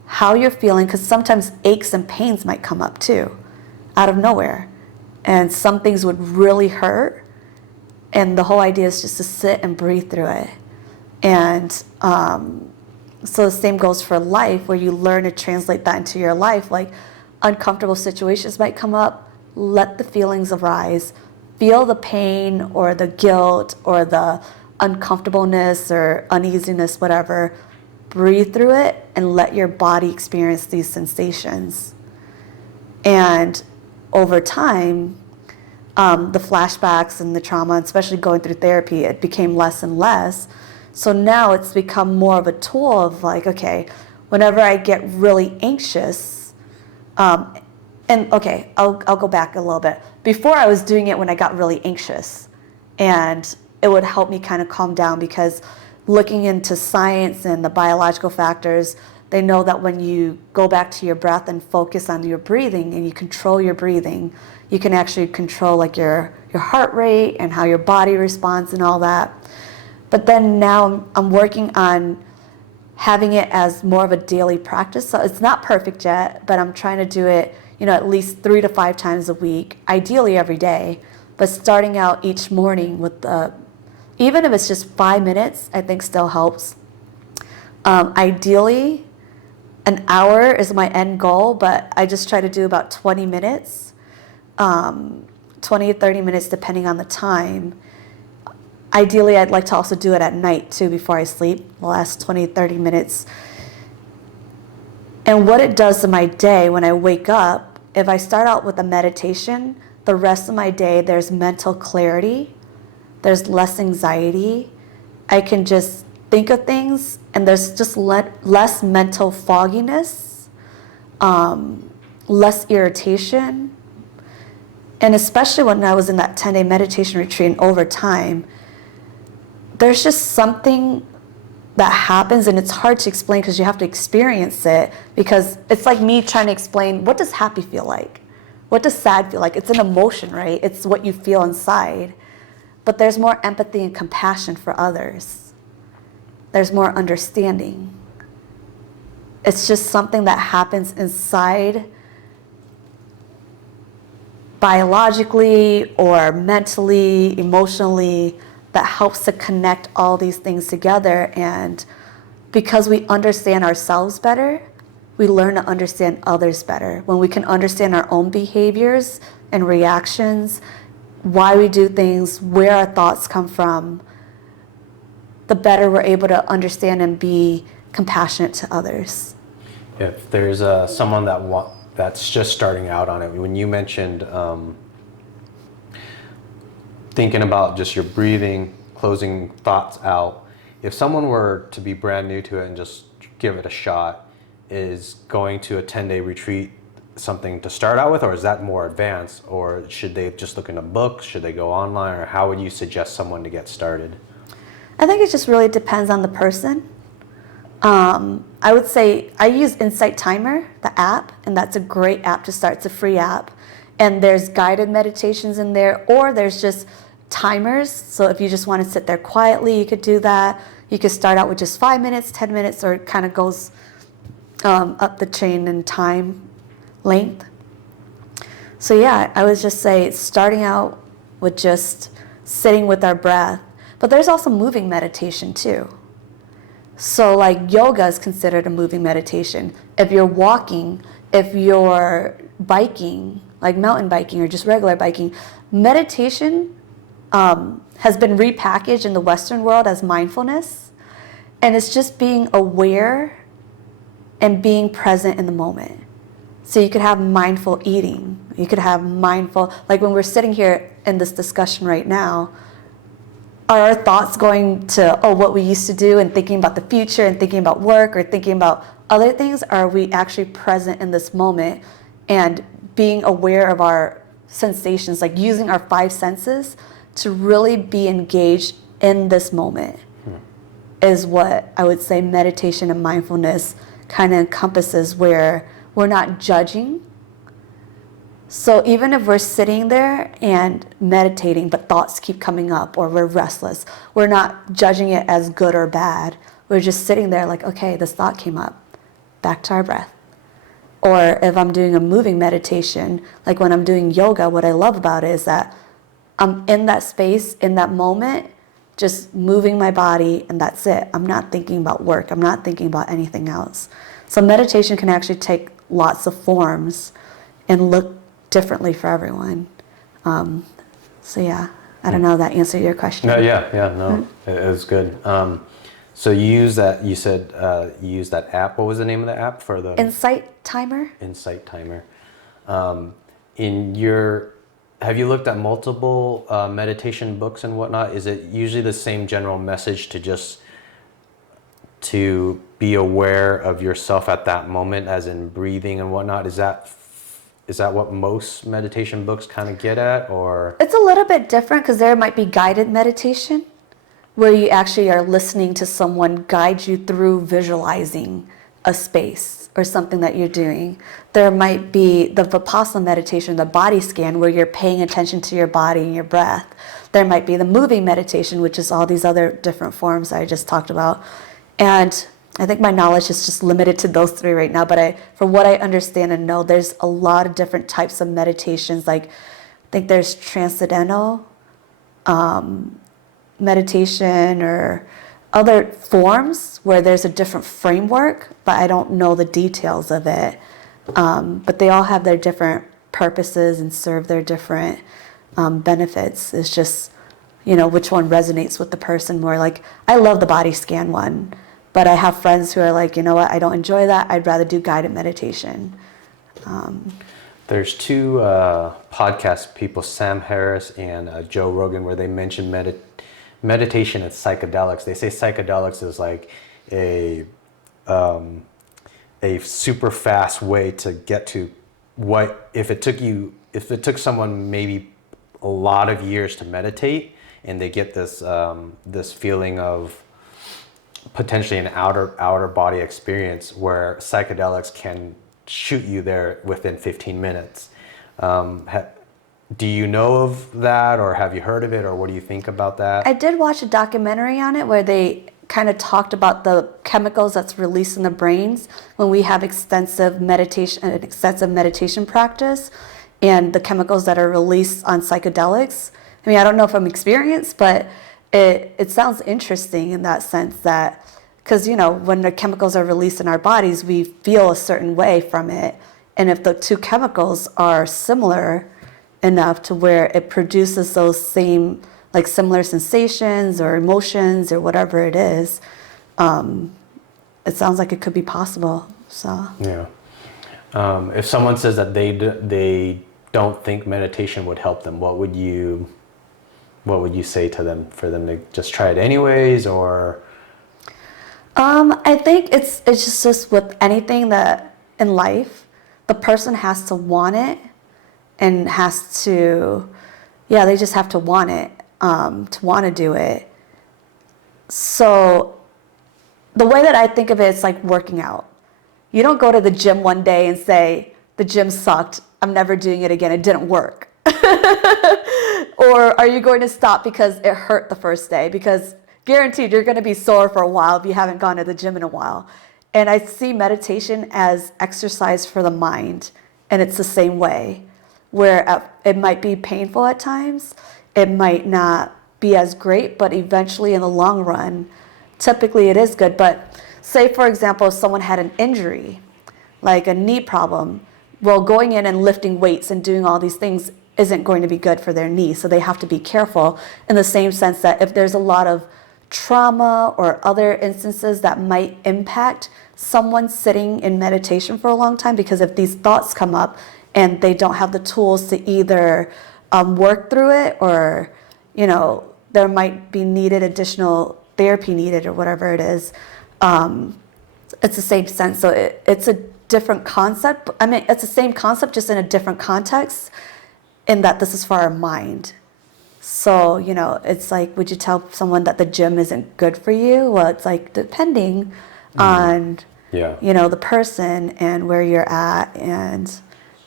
how you're feeling, because sometimes aches and pains might come up too, out of nowhere. And some things would really hurt, and the whole idea is just to sit and breathe through it. And so the same goes for life, where you learn to translate that into your life. Like, uncomfortable situations might come up, let the feelings arise, feel the pain or the guilt or the uncomfortableness or uneasiness, whatever, breathe through it and let your body experience these sensations. And over time, the flashbacks and the trauma, especially going through therapy, it became less and less. So now it's become more of a tool of like, okay, whenever I get really anxious, and okay, I'll go back a little bit. Before I was doing it when I got really anxious, and it would help me kind of calm down, because looking into science and the biological factors, they know that when you go back to your breath and focus on your breathing and you control your breathing, you can actually control like your heart rate and how your body responds and all that. But then now I'm working on having it as more of a daily practice. So it's not perfect yet, but I'm trying to do it, at least 3 to 5 times a week, ideally every day. But starting out each morning with even if it's just 5 minutes, I think still helps. Ideally, an hour is my end goal, but I just try to do about 20 minutes, 20 to 30 minutes depending on the time. Ideally, I'd like to also do it at night too before I sleep, the last 20 to 30 minutes. And what it does to my day when I wake up, if I start out with a meditation, the rest of my day there's mental clarity, there's less anxiety, I can just think of things, and there's just less mental fogginess, less irritation. And especially when I was in that 10-day meditation retreat, and over time, there's just something that happens, and it's hard to explain because you have to experience it, because it's like me trying to explain, what does happy feel like? What does sad feel like? It's an emotion, right? It's what you feel inside. But there's more empathy and compassion for others. There's more understanding. It's just something that happens inside, biologically or mentally, emotionally, that helps to connect all these things together. And because we understand ourselves better, we learn to understand others better. When we can understand our own behaviors and reactions, why we do things, where our thoughts come from, the better we're able to understand and be compassionate to others. If there's someone that's just starting out on it, when you mentioned thinking about just your breathing, closing thoughts out, if someone were to be brand new to it and just give it a shot, is going to a 10-day retreat something to start out with, or is that more advanced, or should they just look into books, should they go online, or how would you suggest someone to get started? I think it just really depends on the person. I would say I use Insight Timer, the app, and that's a great app to start. It's a free app, and there's guided meditations in there, or there's just timers. So if you just want to sit there quietly, you could do that. You could start out with just 5 minutes, 10 minutes, or it kind of goes up the chain in time length. So yeah, I would just say starting out with just sitting with our breath. But there's also moving meditation too. So like yoga is considered a moving meditation. If you're walking, if you're biking, like mountain biking or just regular biking, meditation has been repackaged in the Western world as mindfulness. And it's just being aware and being present in the moment. So you could have mindful eating. You could have mindful, like when we're sitting here in this discussion right now, are our thoughts going to, what we used to do, and thinking about the future and thinking about work or thinking about other things? Or are we actually present in this moment and being aware of our sensations, like using our 5 senses to really be engaged in this moment is what I would say meditation and mindfulness kind of encompasses, where we're not judging. So even if we're sitting there and meditating, but thoughts keep coming up or we're restless, we're not judging it as good or bad. We're just sitting there like, okay, this thought came up, back to our breath. Or if I'm doing a moving meditation, like when I'm doing yoga, what I love about it is that I'm in that space, in that moment, just moving my body, and that's it. I'm not thinking about work. I'm not thinking about anything else. So meditation can actually take lots of forms and look differently for everyone. So yeah, I don't know if that answered your question. No, it was good. So you use that, you said you use that app. What was the name of the app for the? Insight Timer. Insight Timer. In your have you looked at multiple meditation books and whatnot? Is it usually the same general message to be aware of yourself at that moment, as in breathing and whatnot? Is that what most meditation books kind of get at, or? It's a little bit different because there might be guided meditation where you actually are listening to someone guide you through visualizing a space or something that you're doing. There might be the Vipassana meditation, the body scan, where you're paying attention to your body and your breath. There might be the moving meditation, which is all these other different forms I just talked about. And I think my knowledge is just limited to those three right now, but from what I understand and know, there's a lot of different types of meditations. Like, I think there's transcendental meditation or other forms where there's a different framework, but I don't know the details of it. But they all have their different purposes and serve their different benefits. It's just, which one resonates with the person more. Like, I love the body scan one, but I have friends who are like, you know what, I don't enjoy that. I'd rather do guided meditation. There's two podcast people, Sam Harris and Joe Rogan, where they mention meditation and psychedelics. They say psychedelics is like a super fast way to get to what, if it took someone maybe a lot of years to meditate, and they get this this feeling of potentially an outer body experience, where psychedelics can shoot you there within 15 minutes. Do you know of that, or have you heard of it, or what do you think about that? I did watch a documentary on it where they kind of talked about the chemicals that's released in the brains when we have extensive meditation practice, and the chemicals that are released on psychedelics. I mean, I don't know if I'm experienced, but it sounds interesting in that sense, that because when the chemicals are released in our bodies, we feel a certain way from it, and if the two chemicals are similar enough to where it produces those same, like, similar sensations or emotions or whatever it is, it sounds like it could be possible. So yeah, if someone says that they don't think meditation would help them, what would you say to them, for them to just try it anyways, or? I think it's just with anything that in life, the person has to want it, and has to, they just have to want it, to want to do it. So the way that I think of it, it's like working out. You don't go to the gym one day and say, the gym sucked, I'm never doing it again, it didn't work. Or are you going to stop because it hurt the first day? Because guaranteed you're going to be sore for a while if you haven't gone to the gym in a while. And I see meditation as exercise for the mind, and it's the same way, where it might be painful at times, it might not be as great, but eventually in the long run, typically it is good. But say, for example, if someone had an injury, like a knee problem, well, going in and lifting weights and doing all these things isn't going to be good for their knee, so they have to be careful, in the same sense that if there's a lot of trauma or other instances that might impact someone sitting in meditation for a long time, because if these thoughts come up and they don't have the tools to either work through it, or there might be additional therapy needed, or whatever it is, it's the same sense. So it's a different concept. I mean, it's the same concept, just in a different context, in that this is for our mind. So, it's like, would you tell someone that the gym isn't good for you? Well, it's like, depending on, the person and where you're at and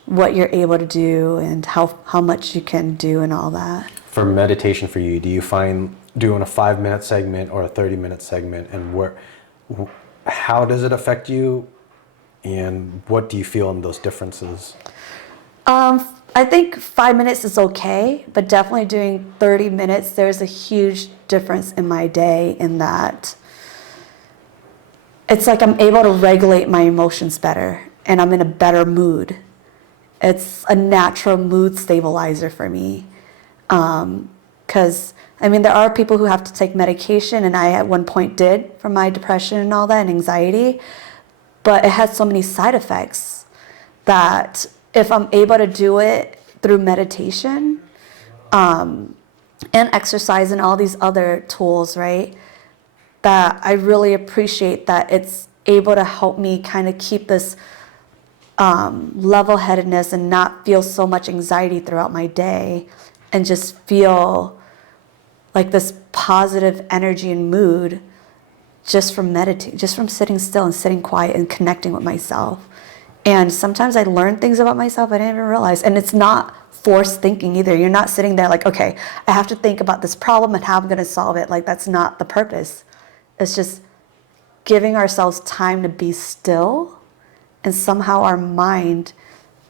what you're able to do and how much you can do and all that. For meditation for you, do you find doing a 5-minute segment or a 30-minute segment, and how does it affect you, and what do you feel in those differences? I think 5 minutes is okay, but definitely doing 30 minutes, there's a huge difference in my day, in that it's like I'm able to regulate my emotions better, and I'm in a better mood. It's a natural mood stabilizer for me. Because, there are people who have to take medication, and I at one point did, for my depression and all that, and anxiety, but it has so many side effects that if I'm able to do it through meditation, and exercise and all these other tools, right? That I really appreciate that it's able to help me kind of keep this level-headedness and not feel so much anxiety throughout my day, and just feel like this positive energy and mood just from meditating, just from sitting still and sitting quiet and connecting with myself. And sometimes I learn things about myself I didn't even realize. And it's not forced thinking either. You're not sitting there like, okay, I have to think about this problem and how I'm going to solve it. Like, that's not the purpose. It's just giving ourselves time to be still, and somehow our mind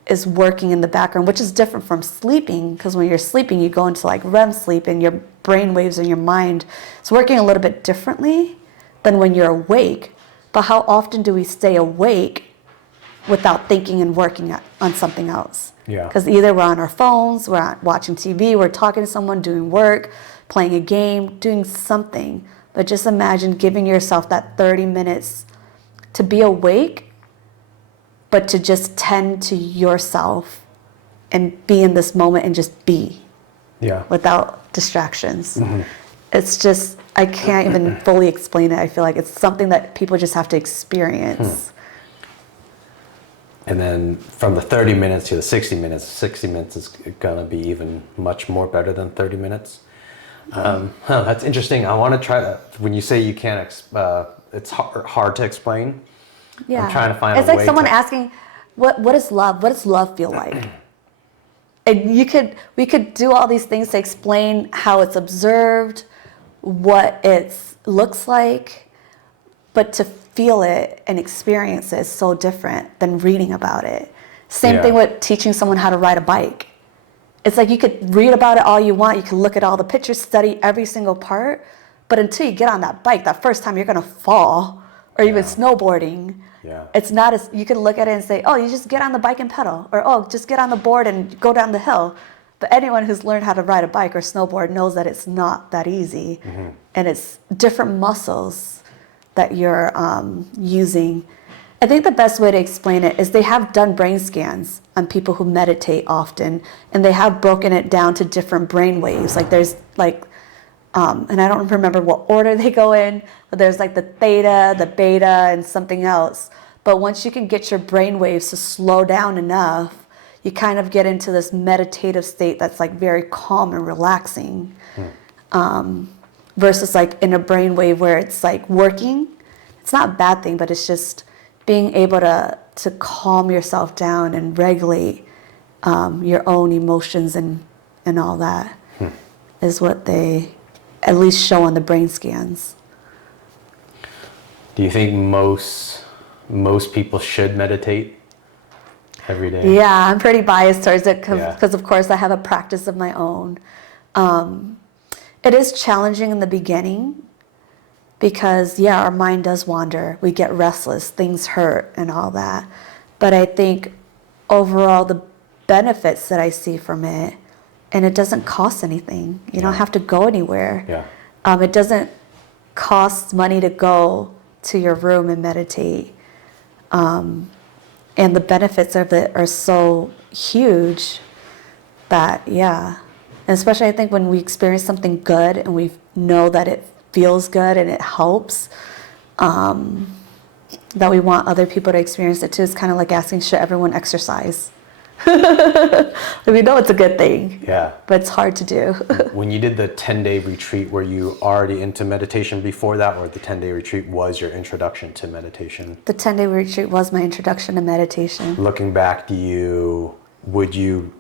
is working in the background, which is different from sleeping, because when you're sleeping, you go into like REM sleep and your brain waves in your mind is working a little bit differently than when you're awake. But how often do we stay awake without thinking and working on something else? Yeah. Because either we're on our phones, we're watching TV, we're talking to someone, doing work, playing a game, doing something. But just imagine giving yourself that 30 minutes to be awake, but to just tend to yourself and be in this moment and just be. Yeah. Without distractions. Mm-hmm. It's just, I can't even fully explain it. I feel like it's something that people just have to experience. And then from the 30 minutes to the 60 minutes is going to be even much more better than 30 minutes. That's interesting. I want to try that. When you say you can't, it's hard to explain. Yeah. I'm trying to find it's a like way someone to... asking, what is love? What does love feel like? And we could do all these things to explain how it's observed, what it looks like, but to feel it and experience it is so different than reading about it. Same thing with teaching someone how to ride a bike. It's like you could read about it all you want, you can look at all the pictures, study every single part, but until you get on that bike, that first time you're gonna fall, or even snowboarding. Yeah. It's not as, you can look at it and say, oh, you just get on the bike and pedal, or oh, just get on the board and go down the hill. But anyone who's learned how to ride a bike or snowboard knows that it's not that easy. Mm-hmm. And it's different muscles that you're using. I think the best way to explain it is they have done brain scans on people who meditate often, and they have broken it down to different brain waves. Like there's like, and I don't remember what order they go in, but there's like the theta, the beta, and something else. But once you can get your brain waves to slow down enough, you kind of get into this meditative state that's like very calm and relaxing. Versus like in a brainwave where it's like working. It's not a bad thing, but it's just being able to calm yourself down and regulate your own emotions and all that is what they at least show on the brain scans. Do you think most people should meditate every day? Yeah, I'm pretty biased towards it because of course I have a practice of my own. It is challenging in the beginning because, our mind does wander. We get restless, things hurt and all that. But I think overall the benefits that I see from it, and it doesn't cost anything. You don't have to go anywhere. Yeah. It doesn't cost money to go to your room and meditate. And the benefits of it are so huge that, and especially I think when we experience something good and we know that it feels good and it helps, that we want other people to experience it too. It's kind of like asking, should everyone exercise? We know it's a good thing, but it's hard to do. When you did the 10-day retreat, were you already into meditation before that, or the 10-day retreat was your introduction to meditation? The 10-day retreat was my introduction to meditation. Looking back, would you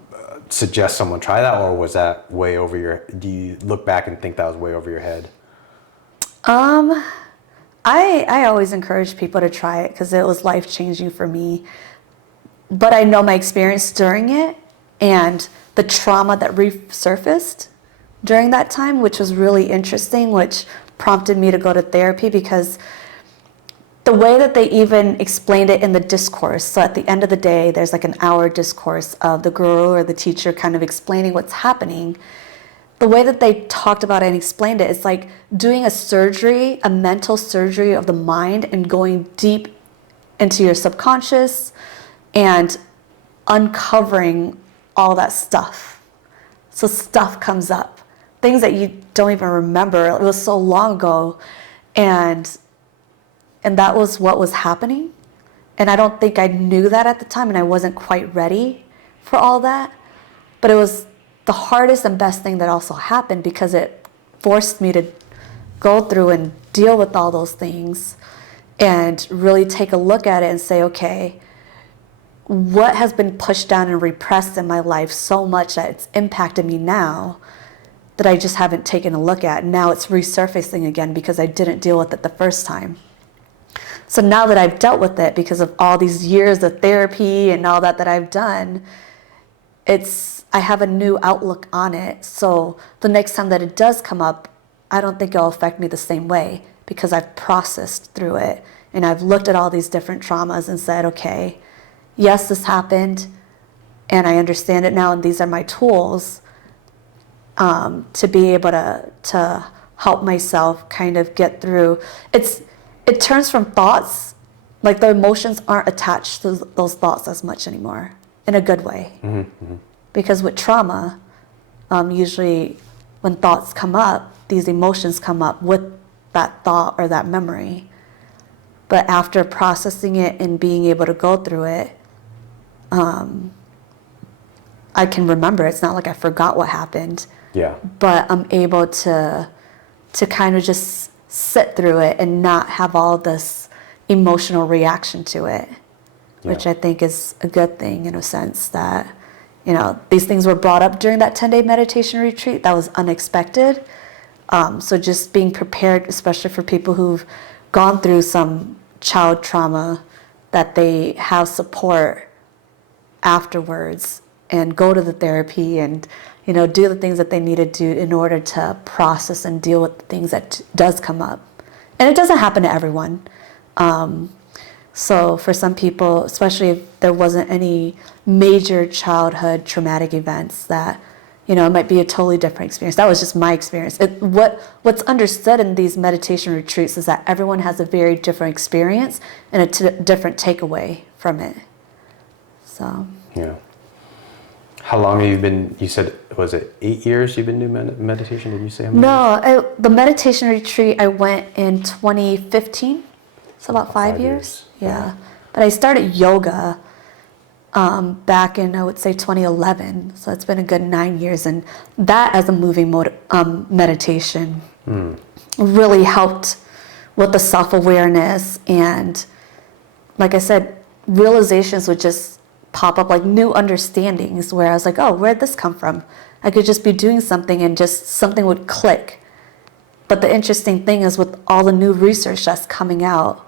suggest someone try that, or was that way over your, do you look back and think that was way over your head? I always encourage people to try it because it was life-changing for me. But I know my experience during it and the trauma that resurfaced during that time, which was really interesting, which prompted me to go to therapy because the way that they even explained it in the discourse, so at the end of the day, there's like an hour discourse of the guru or the teacher kind of explaining what's happening. The way that they talked about it and explained it, it's like doing a surgery, a mental surgery of the mind and going deep into your subconscious and uncovering all that stuff So stuff comes up, things that you don't even remember. It was so long ago, and that was what was happening. And I don't think I knew that at the time, and I wasn't quite ready for all that. But it was the hardest and best thing that also happened, because it forced me to go through and deal with all those things and really take a look at it and say, okay, what has been pushed down and repressed in my life so much that it's impacted me now that I just haven't taken a look at. Now it's resurfacing again because I didn't deal with it the first time. So now that I've dealt with it because of all these years of therapy and all that I've done, I have a new outlook on it. So the next time that it does come up, I don't think it'll affect me the same way, because I've processed through it and I've looked at all these different traumas and said, okay, yes, this happened and I understand it now, and these are my tools to be able to help myself kind of get through. It turns from thoughts, like the emotions aren't attached to those thoughts as much anymore, in a good way. Mm-hmm, mm-hmm. Because with trauma, usually when thoughts come up, these emotions come up with that thought or that memory. But after processing it and being able to go through it, I can remember. It's not like I forgot what happened. Yeah. But I'm able to kind of just sit through it and not have all this emotional reaction to it, which I think is a good thing, in a sense that, these things were brought up during that 10-day meditation retreat. That was unexpected. So just being prepared, especially for people who've gone through some child trauma, that they have support afterwards and go to the therapy and, do the things that they need to do in order to process and deal with the things that does come up. And it doesn't happen to everyone. So for some people, especially if there wasn't any major childhood traumatic events, that, it might be a totally different experience. That was just my experience. What's understood in these meditation retreats is that everyone has a very different experience and a different takeaway from it. So. Yeah. How long have you been, you said, was it 8 years you've been doing meditation? Did you say? No, the meditation retreat, I went in 2015. So about 5 years. Yeah. But I started yoga back in, I would say, 2011. So it's been a good 9 years. And that, as a moving meditation, really helped with the self-awareness. And like I said, realizations would just pop up, like new understandings, where I was like, oh, where'd this come from? I could just be doing something and just something would click. But the interesting thing is, with all the new research that's coming out,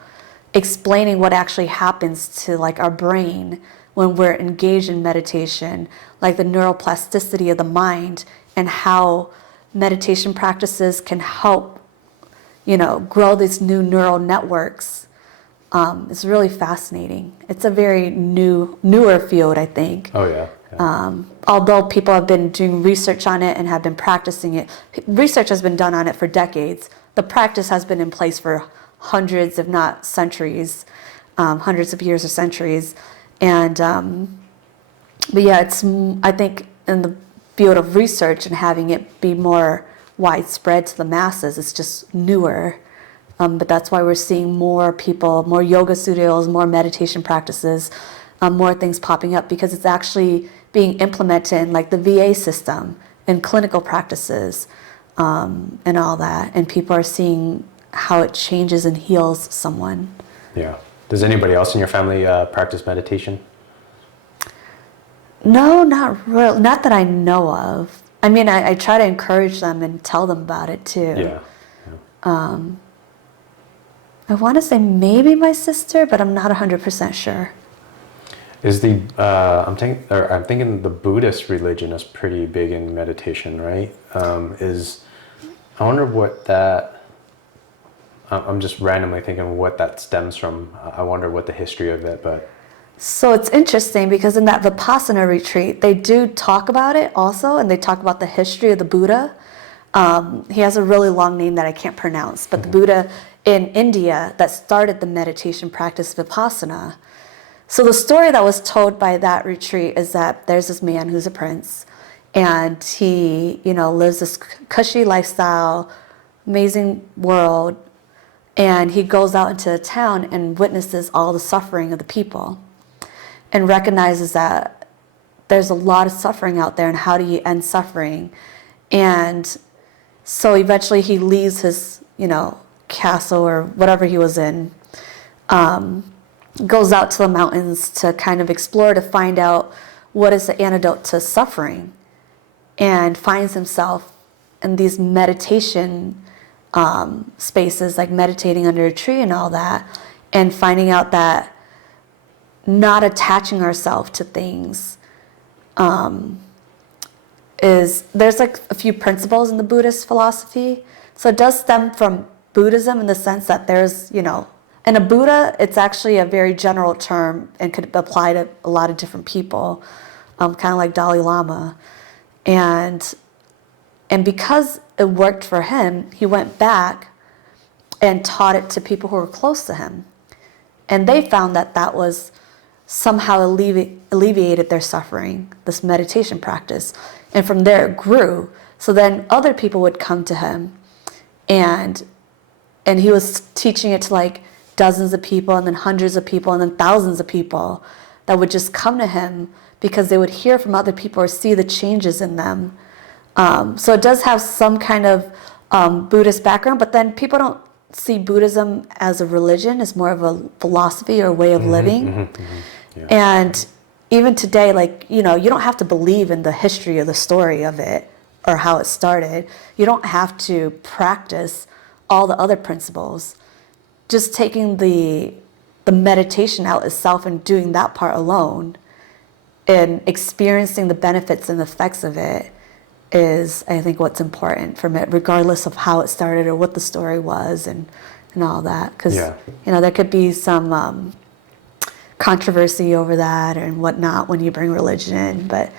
explaining what actually happens to like our brain when we're engaged in meditation, like the neuroplasticity of the mind, and how meditation practices can help, grow these new neural networks. It's really fascinating. It's a very newer field, I think. Oh, yeah. Although people have been doing research on it and have been practicing it, research has been done on it for decades. The practice has been in place for hundreds, if not centuries, hundreds of years or centuries. And, but yeah, I think in the field of research and having it be more widespread to the masses, it's just newer. But that's why we're seeing more people, more yoga studios, more meditation practices, more things popping up, because it's actually being implemented in like the VA system and clinical practices and all that. And people are seeing how it changes and heals someone. Yeah. Does anybody else in your family practice meditation? No, not really. Not that I know of. I mean, I try to encourage them and tell them about it too. Yeah. I want to say maybe my sister, but I'm not 100% sure. Is I'm thinking the Buddhist religion is pretty big in meditation, right? I wonder what that, I'm just randomly thinking what that stems from. I wonder what the history of it, but. So it's interesting, because in that Vipassana retreat, they do talk about it also, and they talk about the history of the Buddha. He has a really long name that I can't pronounce, but the Buddha in India that started the meditation practice Vipassana. So the story that was told by that retreat is that there's this man who's a prince, and he, lives this cushy lifestyle, amazing world, and he goes out into the town and witnesses all the suffering of the people and recognizes that there's a lot of suffering out there, and how do you end suffering? And so eventually he leaves his, castle or whatever he was in, goes out to the mountains to kind of explore, to find out what is the antidote to suffering, and finds himself in these meditation spaces, like meditating under a tree and all that, and finding out that not attaching ourselves to things there's like a few principles in the Buddhist philosophy. So it does stem from Buddhism in the sense that there's, and a Buddha, it's actually a very general term and could apply to a lot of different people, kind of like Dalai Lama. And because it worked for him, he went back and taught it to people who were close to him. And they found that that was somehow alleviated their suffering, this meditation practice. And from there it grew. So then other people would come to him, and he was teaching it to like dozens of people, and then hundreds of people, and then thousands of people that would just come to him because they would hear from other people or see the changes in them. So it does have some kind of Buddhist background, but then people don't see Buddhism as a religion. It's more of a philosophy or way of living. Yeah. And even today, like, you don't have to believe in the history or the story of it or how it started. You don't have to practice all the other principles. Just taking the meditation out itself and doing that part alone and experiencing the benefits and effects of it is, I think, what's important from it, regardless of how it started or what the story was and all that. Because, there could be some controversy over that and whatnot when you bring religion in, but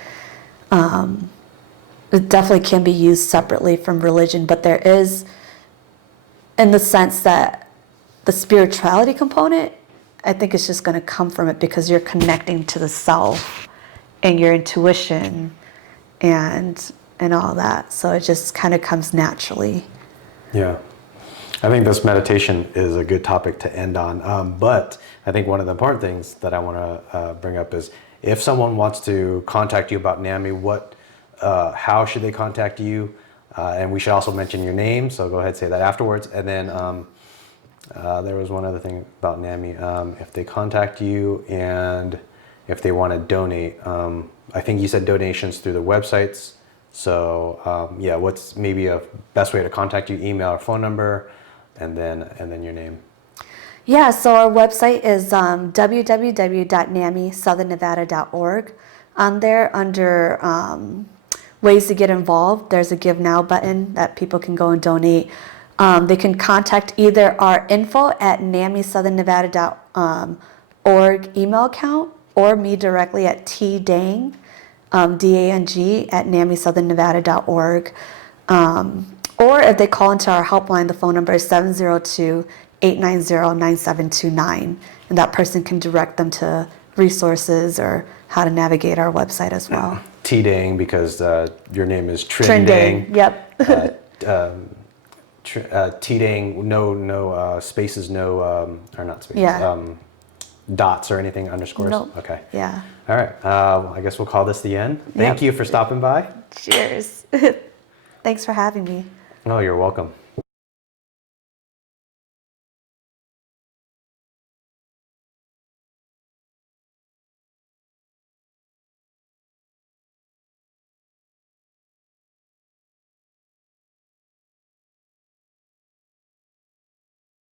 it definitely can be used separately from religion. But there is, in the sense that the spirituality component, I think it's just going to come from it because you're connecting to the self and your intuition and all that. So it just kind of comes naturally. Yeah. I think this meditation is a good topic to end on. But I think one of the important things that I want to bring up is if someone wants to contact you about NAMI, how should they contact you? And we should also mention your name, so go ahead, say that afterwards. And then there was one other thing about NAMI. If they contact you and if they want to donate, I think you said donations through the websites. So what's maybe a best way to contact you? Email or phone number, and then your name. Yeah, so our website is www.namisouthernevada.org. On there, under ways to get involved, there's a Give Now button that people can go and donate. They can contact either our info@namisouthernevada.org email account or me directly at tdang, DANG, at namisouthernevada.org. Or if they call into our helpline, the phone number is 702-890-9729. And that person can direct them to resources or how to navigate our website as well. Tdang, because your name is Trinh Dang. Yep. Tdang, no spaces, or not spaces, dots or anything, underscores? Nope. Okay. Yeah. All right. I guess we'll call this the end. Thank you for stopping by. Cheers. Thanks for having me. Oh, you're welcome.